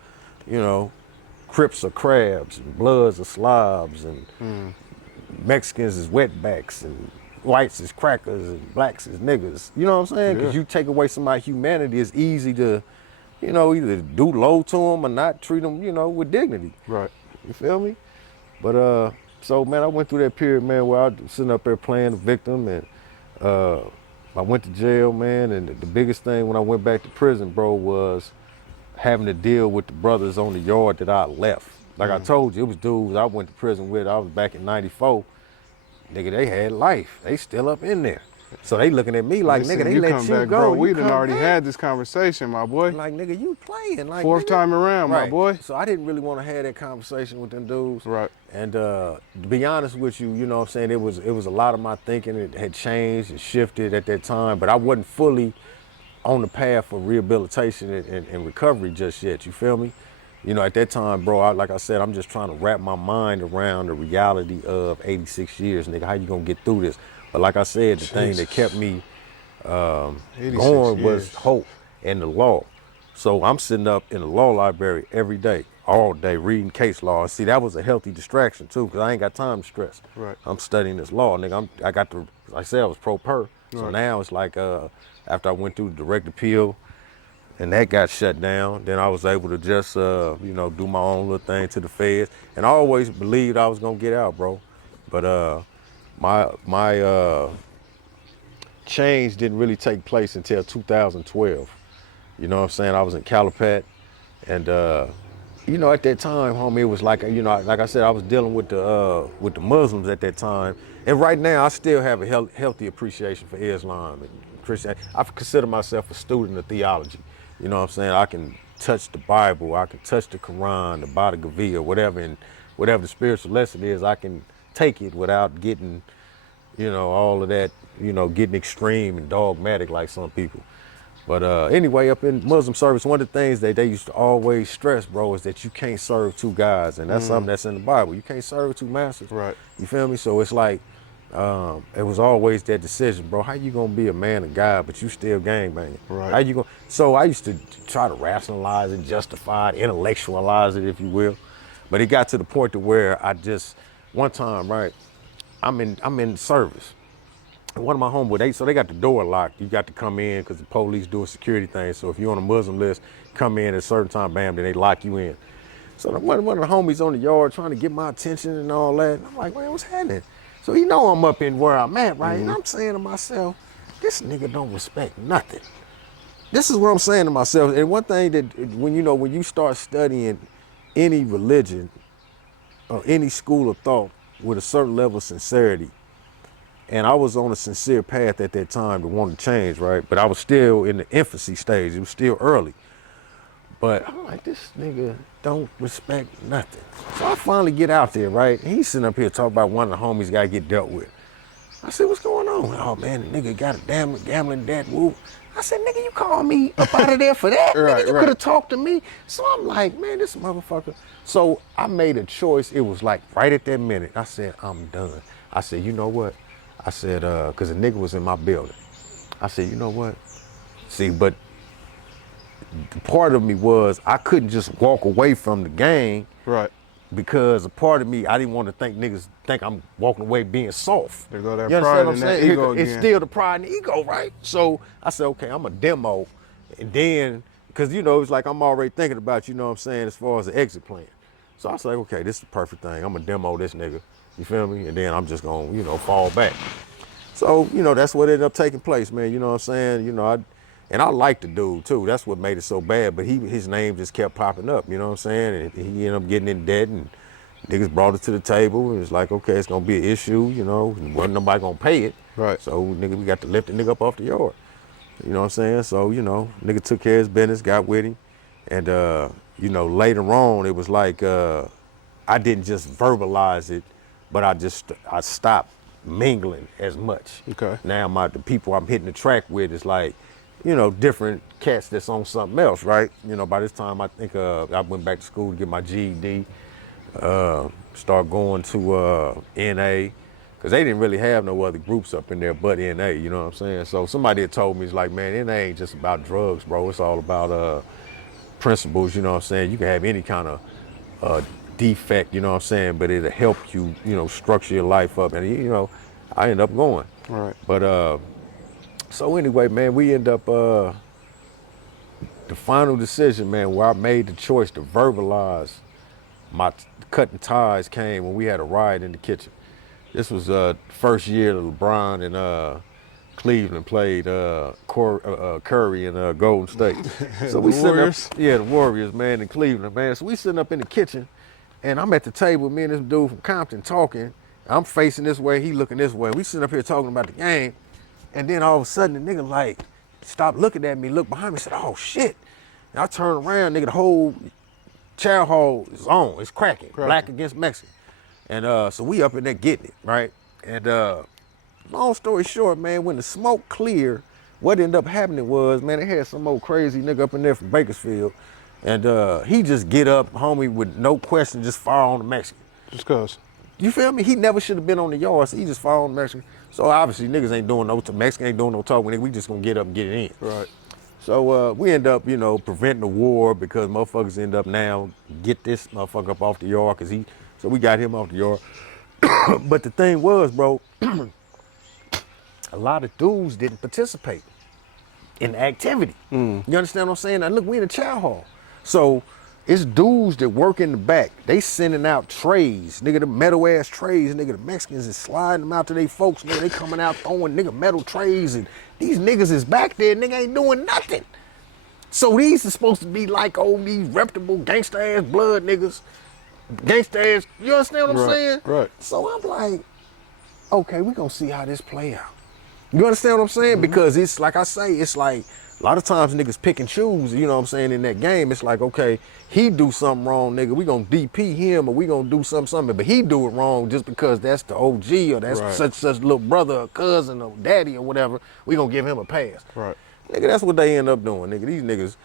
you know, Crips are crabs and Bloods are slobs and Mexicans is wetbacks and whites is crackers and blacks is niggas. You know what I'm saying? Because you take away somebody's humanity, it's easy to, you know, either do low to them or not treat them, you know, with dignity. Right. You feel me? But so, man, I went through that period, man, where I was sitting up there playing the victim, and I went to jail, man, and the biggest thing when I went back to prison, bro, was having to deal with the brothers on the yard that I left. Like I told you, it was dudes I went to prison with. I was back in '94. Nigga, they had life. They still up in there. So they looking at me like, Listen, nigga, they let come you back, go. bro. You We done come already back. had this conversation, my boy. Like, nigga, you playing. Like, Fourth nigga. time around, my Right. boy. So I didn't really want to have that conversation with them dudes. Right. And to be honest with you, you know what I'm saying, it was a lot of my thinking. It had changed and shifted at that time, but I wasn't fully on the path for rehabilitation and recovery just yet. You feel me? You know, at that time, bro, like I said, I'm just trying to wrap my mind around the reality of 86 years, nigga. How you gonna get through this? But like I said, the thing that kept me 86 going was years. hope and the law. So I'm sitting up in the law library every day, all day, reading case law. See, that was a healthy distraction too, because I ain't got time to stress. Right. I'm studying this law, nigga. I got the, like I said, I was pro per. So Right. now it's like after I went through the direct appeal and that got shut down, then I was able to just, you know, do my own little thing to the feds. And I always believed I was gonna get out, bro. But my change didn't really take place until 2012. You know what I'm saying? I was in Calipat, and you know, at that time, homie, it was like, you know, like I said, I was dealing with the Muslims at that time, and right now I still have a healthy appreciation for Islam and Christianity. I consider myself a student of theology. You know what I'm saying? I can touch the Bible, I can touch the Quran, the Bhagavad Gita, whatever, and whatever the spiritual lesson is, I can take it without getting, you know, all of that, you know, getting extreme and dogmatic like some people. But anyway, up in Muslim service, one of the things that they used to always stress, bro, is that you can't serve two gods. And that's something that's in the Bible. You can't serve two masters. Right. You feel me? So it's like, it was always that decision, bro. How you gonna be a man of God, but you still gangbanging? Right. How you gonna? So I used to try to rationalize it, justify it, intellectualize it, if you will. But it got to the point to where I just, one time, right, I'm in service. One of my homeboys, they got the door locked. You got to come in because the police do a security thing. So if you're on a Muslim list, come in at a certain time, bam, then they lock you in. So one of the homies on the yard trying to get my attention and all that. And I'm like, man, what's happening? So he know I'm up in where I'm at, right? And I'm saying to myself, this nigga don't respect nothing. This is what I'm saying to myself. And one thing that when you start studying any religion or any school of thought with a certain level of sincerity, and I was on a sincere path at that time to want to change, right? But I was still in the infancy stage. It was still early. But I'm like, this nigga don't respect nothing. So I finally get out there, right? And he's sitting up here talking about one of the homies got to get dealt with. I said, what's going on? Oh, man, the nigga got a gambling debt. Woo. I said, nigga, you called me up out of there for that? Right, Nigga, you right. could have talked to me. So I'm like, man, this motherfucker. So I made a choice. It was like right at that minute. I said, I'm done. I said, you know what? I said, because the nigga was in my building. I said, you know what? See, but the part of me was I couldn't just walk away from the gang Right. because a part of me, I didn't want to think niggas think I'm walking away being soft. There go that You pride understand what I'm and that saying? ego It's again. still the pride and the ego, right? So I said, okay, I'm a demo. And then, because, you know, it's like I'm already thinking about, you know what I'm saying, as far as the exit plan. So I was like, okay, this is the perfect thing. I'm going to demo this nigga. You feel me? And then I'm just going to, you know, fall back. So, you know, that's what ended up taking place, man. You know what I'm saying? You know, I liked the dude too. That's what made it so bad. But his name just kept popping up, you know what I'm saying? And he ended up getting in debt and niggas brought it to the table. And it's like, okay, it's gonna be an issue, you know, and wasn't nobody gonna pay it. Right. So nigga, we got to lift the nigga up off the yard. You know what I'm saying? So, you know, nigga took care of his business, got with him. And you know, later on it was like I didn't just verbalize it, but I stopped mingling as much. Okay. Now the people I'm hitting the track with is like, you know, different cats that's on something else, right? You know, by this time I think I went back to school to get my GED, start going to NA, because they didn't really have no other groups up in there but NA, you know what I'm saying? So somebody had told me, it's like, man, NA ain't just about drugs, bro. It's all about principles, you know what I'm saying? You can have any kind of defect, you know what I'm saying, but it'll help you, you know, structure your life up. And, you know, I ended up going. Right. But so anyway, man, we end up the final decision, man, where I made the choice to verbalize my cutting ties came when we had a riot in the kitchen. This was first year that LeBron and Cleveland played Curry and Golden State. So we The sitting Warriors? up, yeah, the Warriors, man, in Cleveland, man. So we sitting up in the kitchen, and I'm at the table, me and this dude from Compton talking. I'm facing this way, he looking this way. We sitting up here talking about the game, And then all of a sudden the nigga like stopped looking at me, looked behind me, said, oh shit. And I turned around, nigga, the whole chow hall is on, it's cracking, black against Mexican. And so we up in there getting it, right? And long story short, man, when the smoke cleared, what ended up happening was, man, they had some old crazy nigga up in there from Bakersfield. And he just get up, homie, with no question, just fire on the Mexican. Just cause. You feel me? He never should have been on the yard, so he just fire on the Mexican. So obviously niggas ain't doing no, Mexican ain't doing no talking, nigga. We just gonna get up and get it in. Right. So we end up, you know, preventing the war because motherfuckers end up now get this motherfucker up off the yard so we got him off the yard. But the thing was, bro, a lot of dudes didn't participate in the activity. You understand what I'm saying? Now look, we in the chow hall. So it's dudes that work in the back. They sending out trays, nigga, the metal ass trays, nigga, the Mexicans is sliding them out to their folks, nigga, they coming out throwing nigga metal trays, and these niggas is back there, nigga ain't doing nothing. So these are supposed to be like, oh, these reputable gangster ass blood niggas, gangster ass, you understand what I'm saying? Right. So I'm like, okay, we gonna see how this play out. You understand what I'm saying? Because it's like I say, it's like, a lot of times niggas pick and choose, you know what I'm saying, in that game. It's like, okay, he do something wrong, nigga. We gonna DP him or we gonna do something, but he do it wrong just because that's the OG or that's such little brother or cousin or daddy or whatever. We gonna give him a pass. Right. Nigga, that's what they end up doing, nigga. These niggas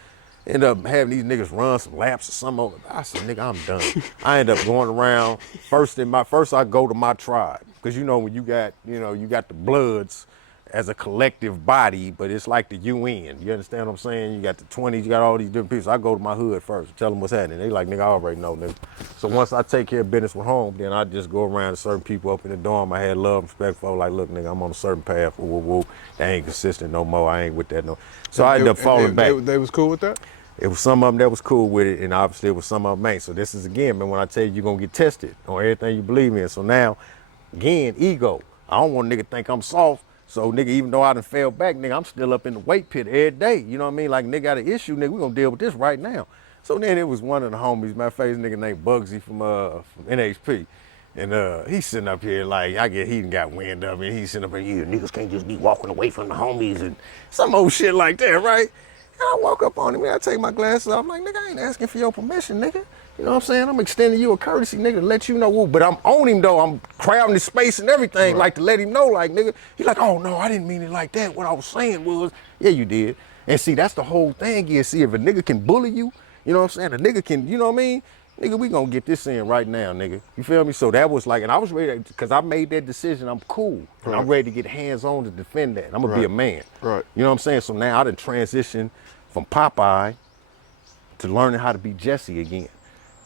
end up having these niggas run some laps or something. I said, nigga, I'm done. I end up going around, first I go to my tribe. Because you know when you got the Bloods as a collective body, but it's like the UN. You understand what I'm saying? You got the 20s, you got all these different people. So I go to my hood first, tell them what's happening. They like, nigga, I already know, nigga. So once I take care of business with home, then I just go around to certain people up in the dorm. I had love, respect for, like, look, nigga, I'm on a certain path. Woo, woo, woo. They ain't consistent no more. I ain't with that no. So I ended up falling back. They was cool with that? It was some of them that was cool with it, and obviously it was some of them ain't. So this is, again, man, when I tell you you're going to get tested on everything you believe in. So now, again, ego. I don't want a nigga to think I'm soft. So, nigga, even though I done fell back, nigga, I'm still up in the weight pit every day. You know what I mean? Like, nigga got an issue, nigga, we gonna deal with this right now. So then it was one of the homies, my face nigga named Bugsy from NHP. And he's sitting up here like, I guess he done got wind of it. He's sitting up here, niggas can't just be walking away from the homies and some old shit like that, right? And I walk up on him and I take my glasses off. I'm like, nigga, I ain't asking for your permission, nigga. You know what I'm saying? I'm extending you a courtesy, nigga, to let you know who. But I'm on him, though. I'm crowding the space and everything, like, to let him know, like, nigga. He like, oh, no, I didn't mean it like that. What I was saying was, yeah, you did. And see, that's the whole thing here. See, if a nigga can bully you, you know what I'm saying? A nigga can, you know what I mean? Nigga, we gonna get this in right now, nigga. You feel me? So that was like, and I was ready, because I made that decision. I'm cool. And I'm ready to get hands-on to defend that. I'm gonna be a man. Right. You know what I'm saying? So now I done transitioned from Popeye to learning how to be Jessie again.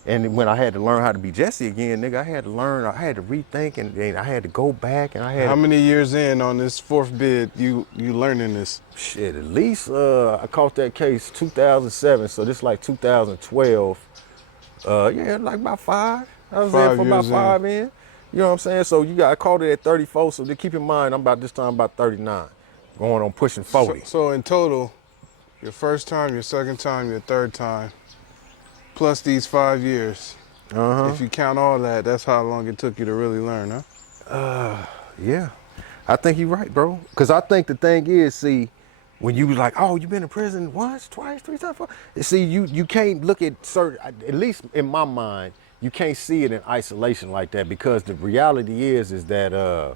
And when I had to learn how to be Jessie again, nigga, I had to rethink, and I had to go back, and I had. How many years in on this fourth bid you learning this? Shit, at least I caught that case 2007, so this like 2012. Yeah, like about 5. I was there for about 5 in. You know what I'm saying? So I caught it at 34. So keep in mind, I'm about 39, going on pushing 40. So in total, your first time, your second time, your third time, plus these 5 years. If you count all that, that's how long it took you to really learn, huh? Yeah, I think you're right, bro. Because I think the thing is, see, when you was like, oh, you been in prison once, twice, 3 times, 4. See, you can't look at certain, at least in my mind, you can't see it in isolation like that, because the reality is that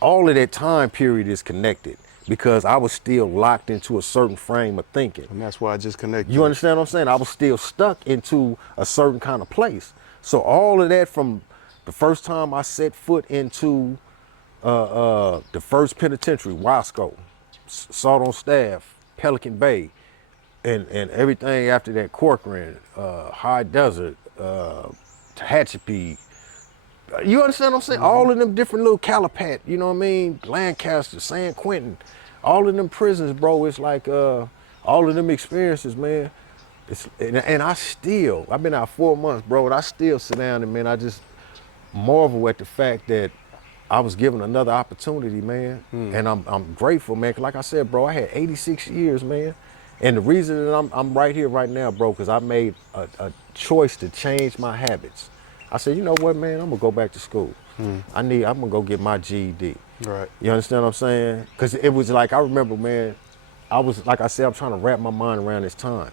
all of that time period is connected, because I was still locked into a certain frame of thinking. And that's why I just connected. You understand what I'm saying? I was still stuck into a certain kind of place. So all of that, from the first time I set foot into the first penitentiary, Wasco, Salt on Staff, Pelican Bay, and everything after that, Corcoran, High Desert, Tehachapi. You understand what I'm saying? All of them different little Calipat, you know what I mean? Lancaster, San Quentin, all of them prisons, bro. It's like all of them experiences, man. And I've been out 4 months, bro, and I still sit down and, man, I just marvel at the fact that I was given another opportunity, man. And I'm grateful, man. 'Cause like I said, bro, I had 86 years, man. And the reason that I'm right here right now, bro, because I made a choice to change my habits. I said, you know what, man, I'm gonna go back to school. I'm gonna go get my GED. Right. You understand what I'm saying? Because it was like, I remember, man, I was, like I said, I'm trying to wrap my mind around this time.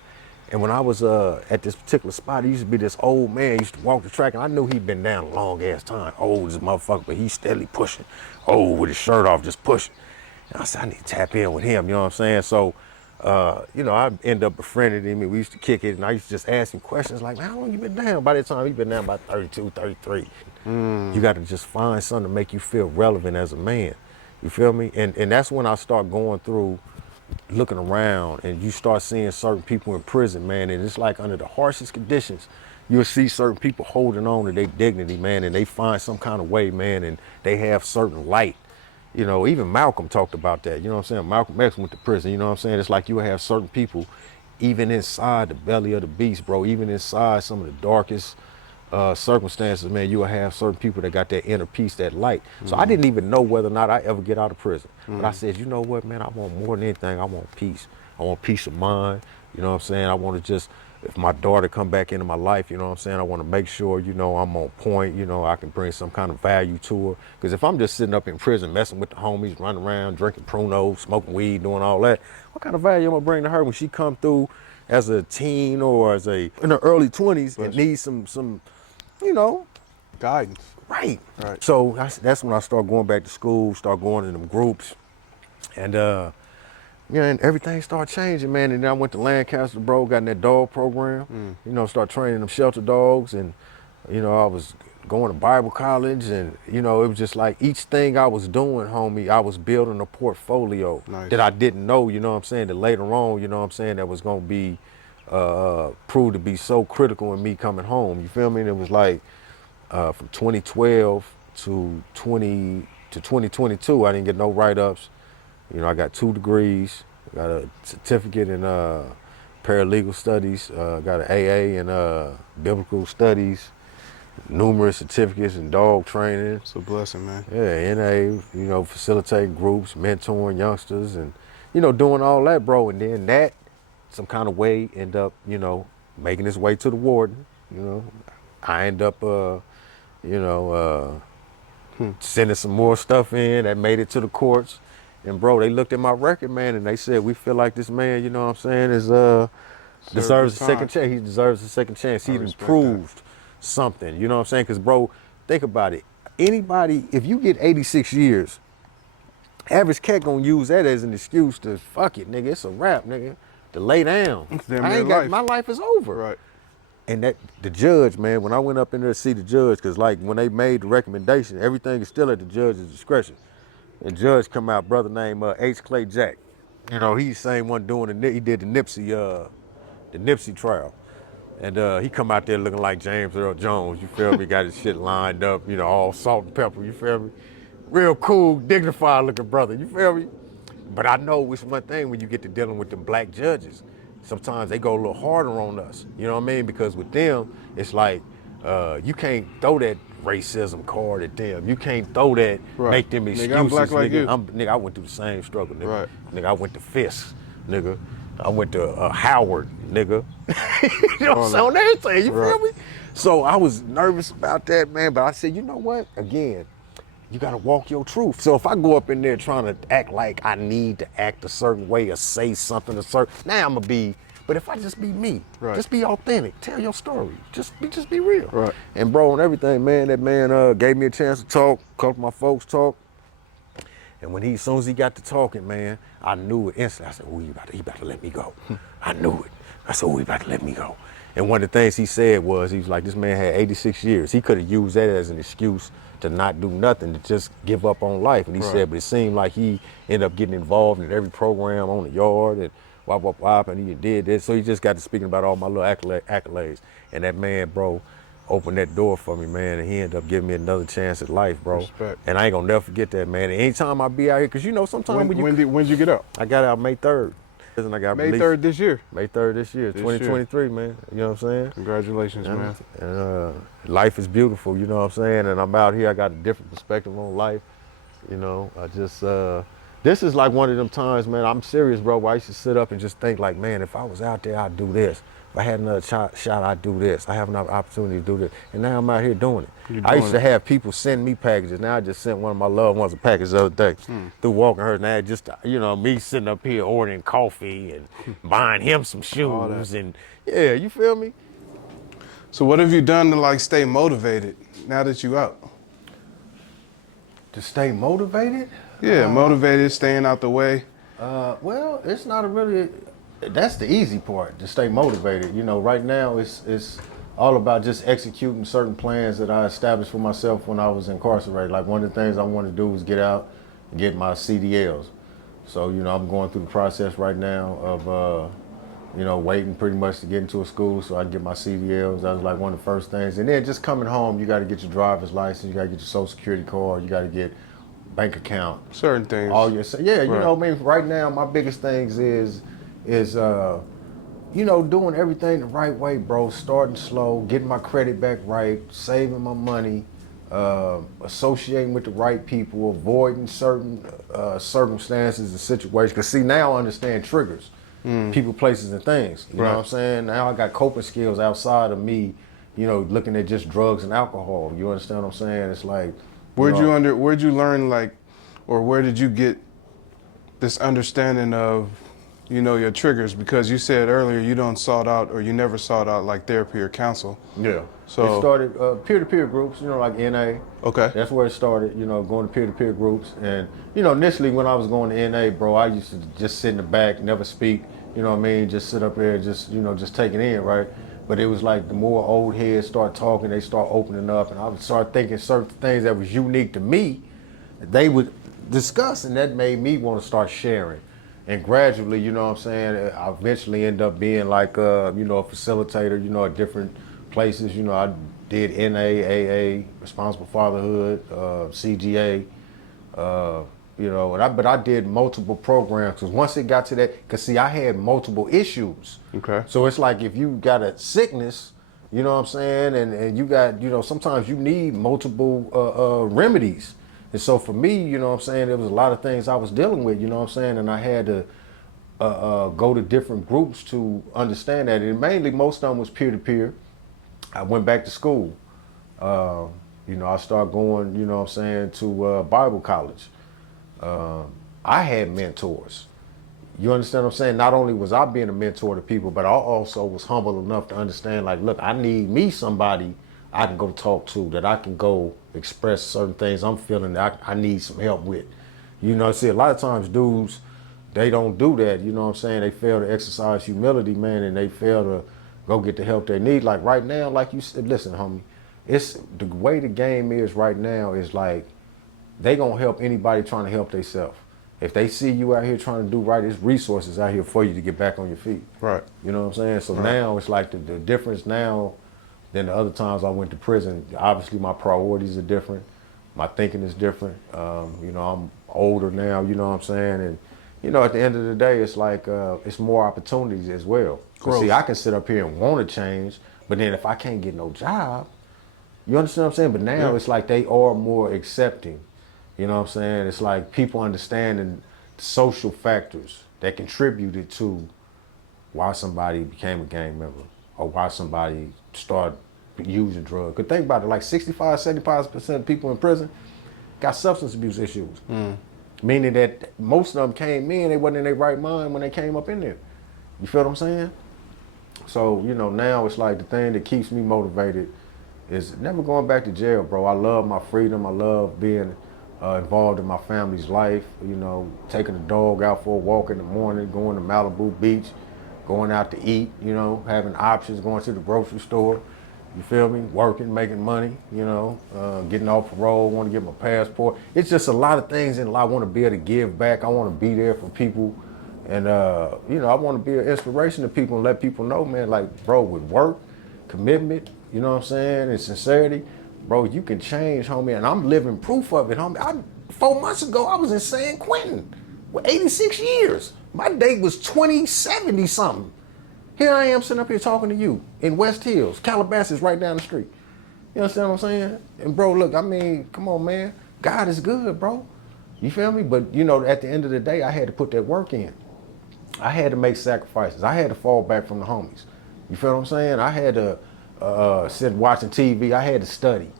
And when I was at this particular spot, it used to be this old man used to walk the track, and I knew he'd been down a long ass time. Old as a motherfucker, but he's steadily pushing. Old with his shirt off, just pushing. And I said, I need to tap in with him, you know what I'm saying? So, you know, I end up befriending him, and we used to kick it, and I used to just ask him questions like, man, how long you been down? By that time, he'd been down about 32, 33. You got to just find something to make you feel relevant as a man. You feel me? And that's when I start going through, looking around, and you start seeing certain people in prison, man, and it's like under the harshest conditions, you'll see certain people holding on to their dignity, man, and they find some kind of way, man, and they have certain light. You know, even Malcolm talked about that, you know what I'm saying? Malcolm X went to prison, you know what I'm saying? It's like you have certain people, even inside the belly of the beast, bro, even inside some of the darkest circumstances, man, you will have certain people that got that inner peace, that light. So I didn't even know whether or not I ever get out of prison. But I said, you know what, man, I want more than anything. I want peace. I want peace of mind. You know what I'm saying? I want to just, if my daughter come back into my life, you know what I'm saying? I want to make sure, you know, I'm on point, you know, I can bring some kind of value to her. Because if I'm just sitting up in prison, messing with the homies, running around, drinking pruno, smoking weed, doing all that, what kind of value am I bring to her when she come through as a teen or as in her early 20s and needs some, you know, Guidance. right. Right. So that's when I start going back to school, start going to them groups, and yeah, and everything started changing, man. And then I went to Lancaster, bro, got in that dog program, you know, start training them shelter dogs, and you know, I was going to Bible college, and you know, it was just like each thing I was doing, homie, I was building a portfolio that I didn't know, you know what I'm saying, that later on, you know what I'm saying, that was gonna be proved to be so critical in me coming home. You feel me? And it was like from 2012 to 2022, I didn't get no write-ups. You know, I got 2 degrees, got a certificate in paralegal studies, got an AA in biblical studies, numerous certificates in dog training. It's a blessing, man. Yeah, NA, you know, facilitating groups, mentoring youngsters, and, you know, doing all that, bro. And then that, some kind of way, end up, you know, making its way to the warden. You know, I end up, sending some more stuff in that made it to the courts. And bro, they looked at my record, man, and they said, we feel like this man, you know what I'm saying, is deserves a second chance. He deserves a second chance. He improved something, you know what I'm saying? Because bro, think about it. Anybody, if you get 86 years, average cat gonna use that as an excuse to fuck it, nigga. It's a rap, nigga. To lay down. I ain't got, my life is over. Right. And that the judge, man, when I went up in there to see the judge, because like when they made the recommendation, everything is still at the judge's discretion. And judge come out, brother named H. Clay Jack. You know, he's the same one doing he did the Nipsey trial. And he come out there looking like James Earl Jones, you feel me? Got his shit lined up, you know, all salt and pepper, you feel me? Real cool, dignified looking brother, you feel me? But I know it's one thing when you get to dealing with them black judges. Sometimes they go a little harder on us, you know what I mean? Because with them, it's like, you can't throw that racism card at them. You can't throw that, make them excuses. Nigga, I'm black like you. Nigga, I went through the same struggle, nigga. Right. Nigga, I went to Fisk, nigga. I went to Howard, nigga. You know what I'm saying? On everything, you feel me? So I was nervous about that, man, but I said, you know what? Again, you gotta walk your truth. So if I go up in there trying to act like I need to act a certain way or say something a certain, now I'm gonna be, but if I just be me, just be authentic, tell your story, just be real. Right. And bro, on everything, man, that man gave me a chance to talk, a couple of my folks talk. And when as soon as he got to talking, man, I knew it instantly. I said, oh, he about to let me go. I knew it. I said, oh, he about to let me go. And one of the things he said was, he was like, this man had 86 years. He could have used that as an excuse to not do nothing, to just give up on life. And he said, but it seemed like he ended up getting involved in every program on the yard and wop, and he did this. So he just got to speaking about all my little accolades. And that man, bro, opened that door for me, man, and he ended up giving me another chance at life, bro. Respect. And I ain't gonna never forget that, man. And anytime I be out here, because you know, sometimes When'd you get out? I got out May 3rd. And I got May 3rd this year. May 3rd this year, 2023, man. You know what I'm saying? Congratulations, man. And life is beautiful, you know what I'm saying? And I'm out here, I got a different perspective on life. You know, I just This is like one of them times, man, I'm serious, bro, where I used to sit up and just think like, man, if I was out there, I'd do this. If I had another shot, I'd do this. I have another opportunity to do this. And now I'm out here doing it. I used to have people send me packages. Now I just sent one of my loved ones a package the other day through Walking Her. Now just, me sitting up here ordering coffee and buying him some shoes. And yeah, you feel me? So what have you done to like stay motivated now that you out? To stay motivated? Yeah, motivated, staying out the way. Well, it's not that's the easy part, to stay motivated. Right now it's all about just executing certain plans that I established for myself when I was incarcerated. Like one of the things I want to do is get out and get my CDLs. So, I'm going through the process right now of, waiting pretty much to get into a school so I can get my CDLs. That was like one of the first things. And then just coming home, you got to get your driver's license, you got to get your social security card, you got to get bank account. Certain things. Right now my biggest things is doing everything the right way, bro. Starting slow, getting my credit back right, saving my money, associating with the right people, avoiding certain circumstances and situations. Because see, now I understand triggers, people, places, and things. You know what I'm saying? Now I got coping skills outside of me, looking at just drugs and alcohol. You understand what I'm saying? It's like, where'd you learn, like, or where did you get this understanding of, your triggers? Because you said earlier you never sought out like therapy or counsel. Yeah. So it started peer-to-peer groups, like NA. Okay. That's where it started, going to peer-to-peer groups. And, initially when I was going to NA, bro, I used to just sit in the back, never speak, just sit up there, just take it in, right? But it was like the more old heads start talking, they start opening up, and I would start thinking certain things that was unique to me, they would discuss, and that made me want to start sharing. And gradually, I eventually end up being like, a facilitator, at different places. I did NAAA, Responsible Fatherhood, CGA, but I did multiple programs, because once it got to that, because see, I had multiple issues. Okay. So it's like if you got a sickness, and you got, sometimes you need multiple remedies. And so for me, there was a lot of things I was dealing with, and I had to go to different groups to understand that. And mainly most of them was peer-to-peer. I went back to school. I started going, to Bible college. I had mentors. You understand what I'm saying? Not only was I being a mentor to people, but I also was humble enough to understand, like, look, I need me somebody I can go talk to, that I can go express certain things I'm feeling that I need some help with. See, a lot of times dudes, they don't do that, They fail to exercise humility, man, and they fail to go get the help they need. Like right now, like you said, listen, homie, it's the way the game is right now is like, they gonna help anybody trying to help themselves. If they see you out here trying to do right, there's resources out here for you to get back on your feet. Right. You know what I'm saying? So now it's like the difference now than the other times I went to prison. Obviously my priorities are different. My thinking is different. I'm older now, you know what I'm saying? And, at the end of the day, it's like, it's more opportunities as well. See, I can sit up here and want to change, but then if I can't get no job, you understand what I'm saying? But now it's like they are more accepting. You know what I'm saying? It's like people understanding the social factors that contributed to why somebody became a gang member or why somebody started using drugs. Because think about it, like 65, 75% of people in prison got substance abuse issues. Meaning that most of them came in, they wasn't in their right mind when they came up in there. You feel what I'm saying? So, now it's like the thing that keeps me motivated is never going back to jail, bro. I love my freedom. I love being involved in my family's life, taking the dog out for a walk in the morning, going to Malibu Beach, going out to eat, having options, going to the grocery store, you feel me? Working, making money, getting off parole, want to get my passport. It's just a lot of things in life I want to be able to give back. I want to be there for people. And, I want to be an inspiration to people and let people know, man, like, bro, with work, commitment, you know what I'm saying, and sincerity, bro, you can change, homie. And I'm living proof of it, homie. 4 months ago, I was in San Quentin with 86 years. My date was 2070 something. Here I am sitting up here talking to you in West Hills. Calabasas right down the street. You understand what I'm saying? And bro, look, I mean, come on, man. God is good, bro. You feel me? But you know, at the end of the day, I had to put that work in. I had to make sacrifices. I had to fall back from the homies. You feel what I'm saying? I had to sit watching TV. I had to study.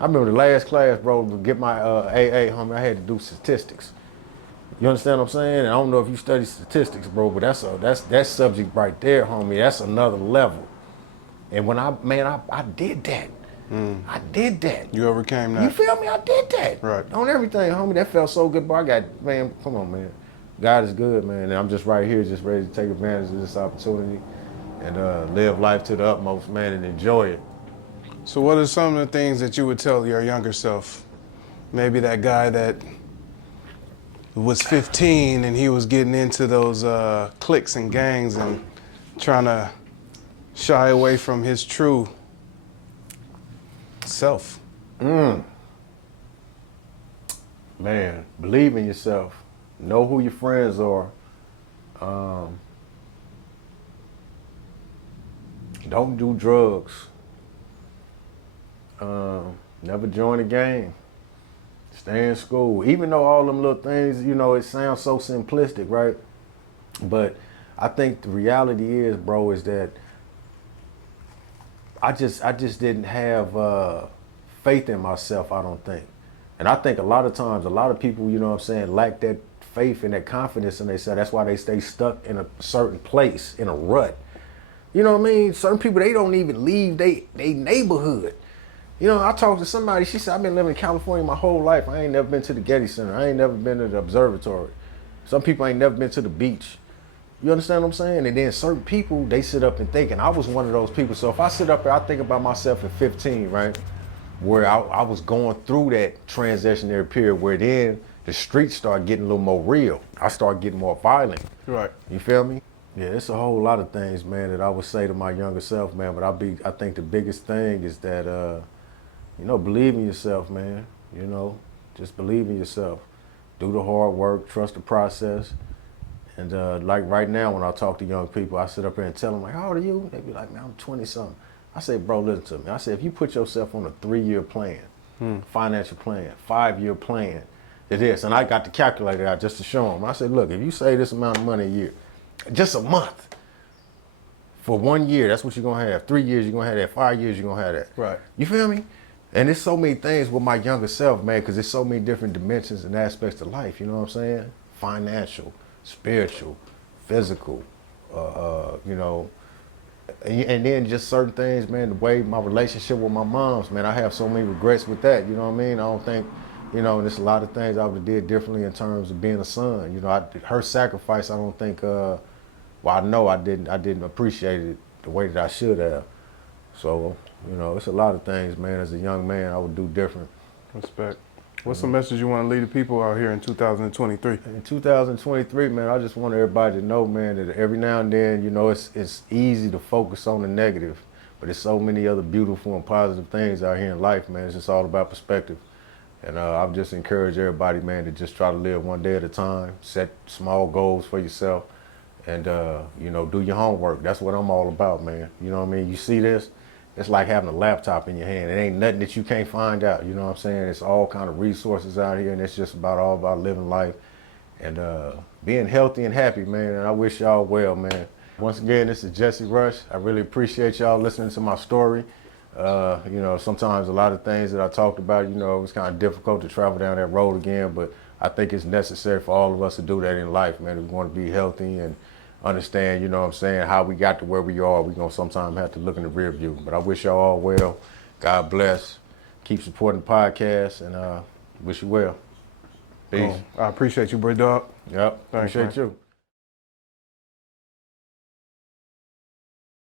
I remember the last class, bro, to get my AA, homie, I had to do statistics. You understand what I'm saying? And I don't know if you study statistics, bro, but that's subject right there, homie. That's another level. And when I did that. I did that. You overcame that. You feel me? I did that. Right. On everything, homie. That felt so good, bro. Man, come on, man. God is good, man. And I'm just right here, just ready to take advantage of this opportunity and live life to the utmost, man, and enjoy it. So what are some of the things that you would tell your younger self? Maybe that guy that was 15 and he was getting into those cliques and gangs and trying to shy away from his true self. Man, believe in yourself. Know who your friends are. Don't do drugs. Never join a gang. Stay in school. Even though all them little things, you know, it sounds so simplistic, right? But I think the reality is, bro, is that I just didn't have faith in myself, I don't think. And I think a lot of times, a lot of people, you know what I'm saying, lack that faith and that confidence in themselves. That's why they stay stuck in a certain place, in a rut. You know what I mean? Certain people, they don't even leave they neighborhood. You know, I talked to somebody, she said, I've been living in California my whole life. I ain't never been to the Getty Center. I ain't never been to the observatory. Some people ain't never been to the beach. You understand what I'm saying? And then certain people, they sit up and think, and I was one of those people. So if I sit up here, I think about myself at 15, right? Where I was going through that transitionary period where then the streets start getting a little more real. I start getting more violent. Right. You feel me? Yeah, it's a whole lot of things, man, that I would say to my younger self, man. But I think the biggest thing is that, you know, believe in yourself, man. You know, just believe in yourself. Do the hard work, trust the process. And like right now, when I talk to young people, I sit up here and tell them, like, how old are you? They be like, man, I'm 20-something. I say, bro, listen to me. I say, if you put yourself on a 3-year plan, financial plan, 5-year plan, it is. And I got the calculator out just to show them. I said, look, if you save this amount of money a year, just a month, for 1 year, that's what you're going to have. 3 years, you're going to have that. 5 years, you're going to have that. Right. You feel me? And there's so many things with my younger self, man, because there's so many different dimensions and aspects of life. You know what I'm saying? Financial, spiritual, physical, you know, and then just certain things, man, the way my relationship with my mom's, man, I have so many regrets with that, you know what I mean? I don't think, you know, and there's a lot of things I would have did differently in terms of being a son. You know, her sacrifice, I don't think, well, I know I didn't appreciate it the way that I should have. So, you know, it's a lot of things, man, as a young man, I would do different. Respect. What's the message you want to leave the people out here in 2023? In 2023, man, I just want everybody to know, man, that every now and then, you know, it's easy to focus on the negative, but there's so many other beautiful and positive things out here in life, man. It's just all about perspective. And I've just encouraged everybody, man, to just try to live one day at a time, set small goals for yourself, and, you know, do your homework. That's what I'm all about, man. You know what I mean? You see this? It's like having a laptop in your hand. It ain't nothing that you can't find out. You know what I'm saying? It's all kind of resources out here, and it's just all about living life and being healthy and happy, man. And I wish y'all well, man. Once again, this is Jessie Rush. I really appreciate y'all listening to my story. You know, sometimes a lot of things that I talked about, you know, it was kind of difficult to travel down that road again, but I think it's necessary for all of us to do that in life, man. If we want to be healthy and understand, you know what I'm saying, how we got to where we are. We're going to sometimes have to look in the rear view. But I wish y'all all well. God bless. Keep supporting the podcast, and wish you well. Peace. I appreciate you, bro, dog. Yep. Thanks, Appreciate man. you.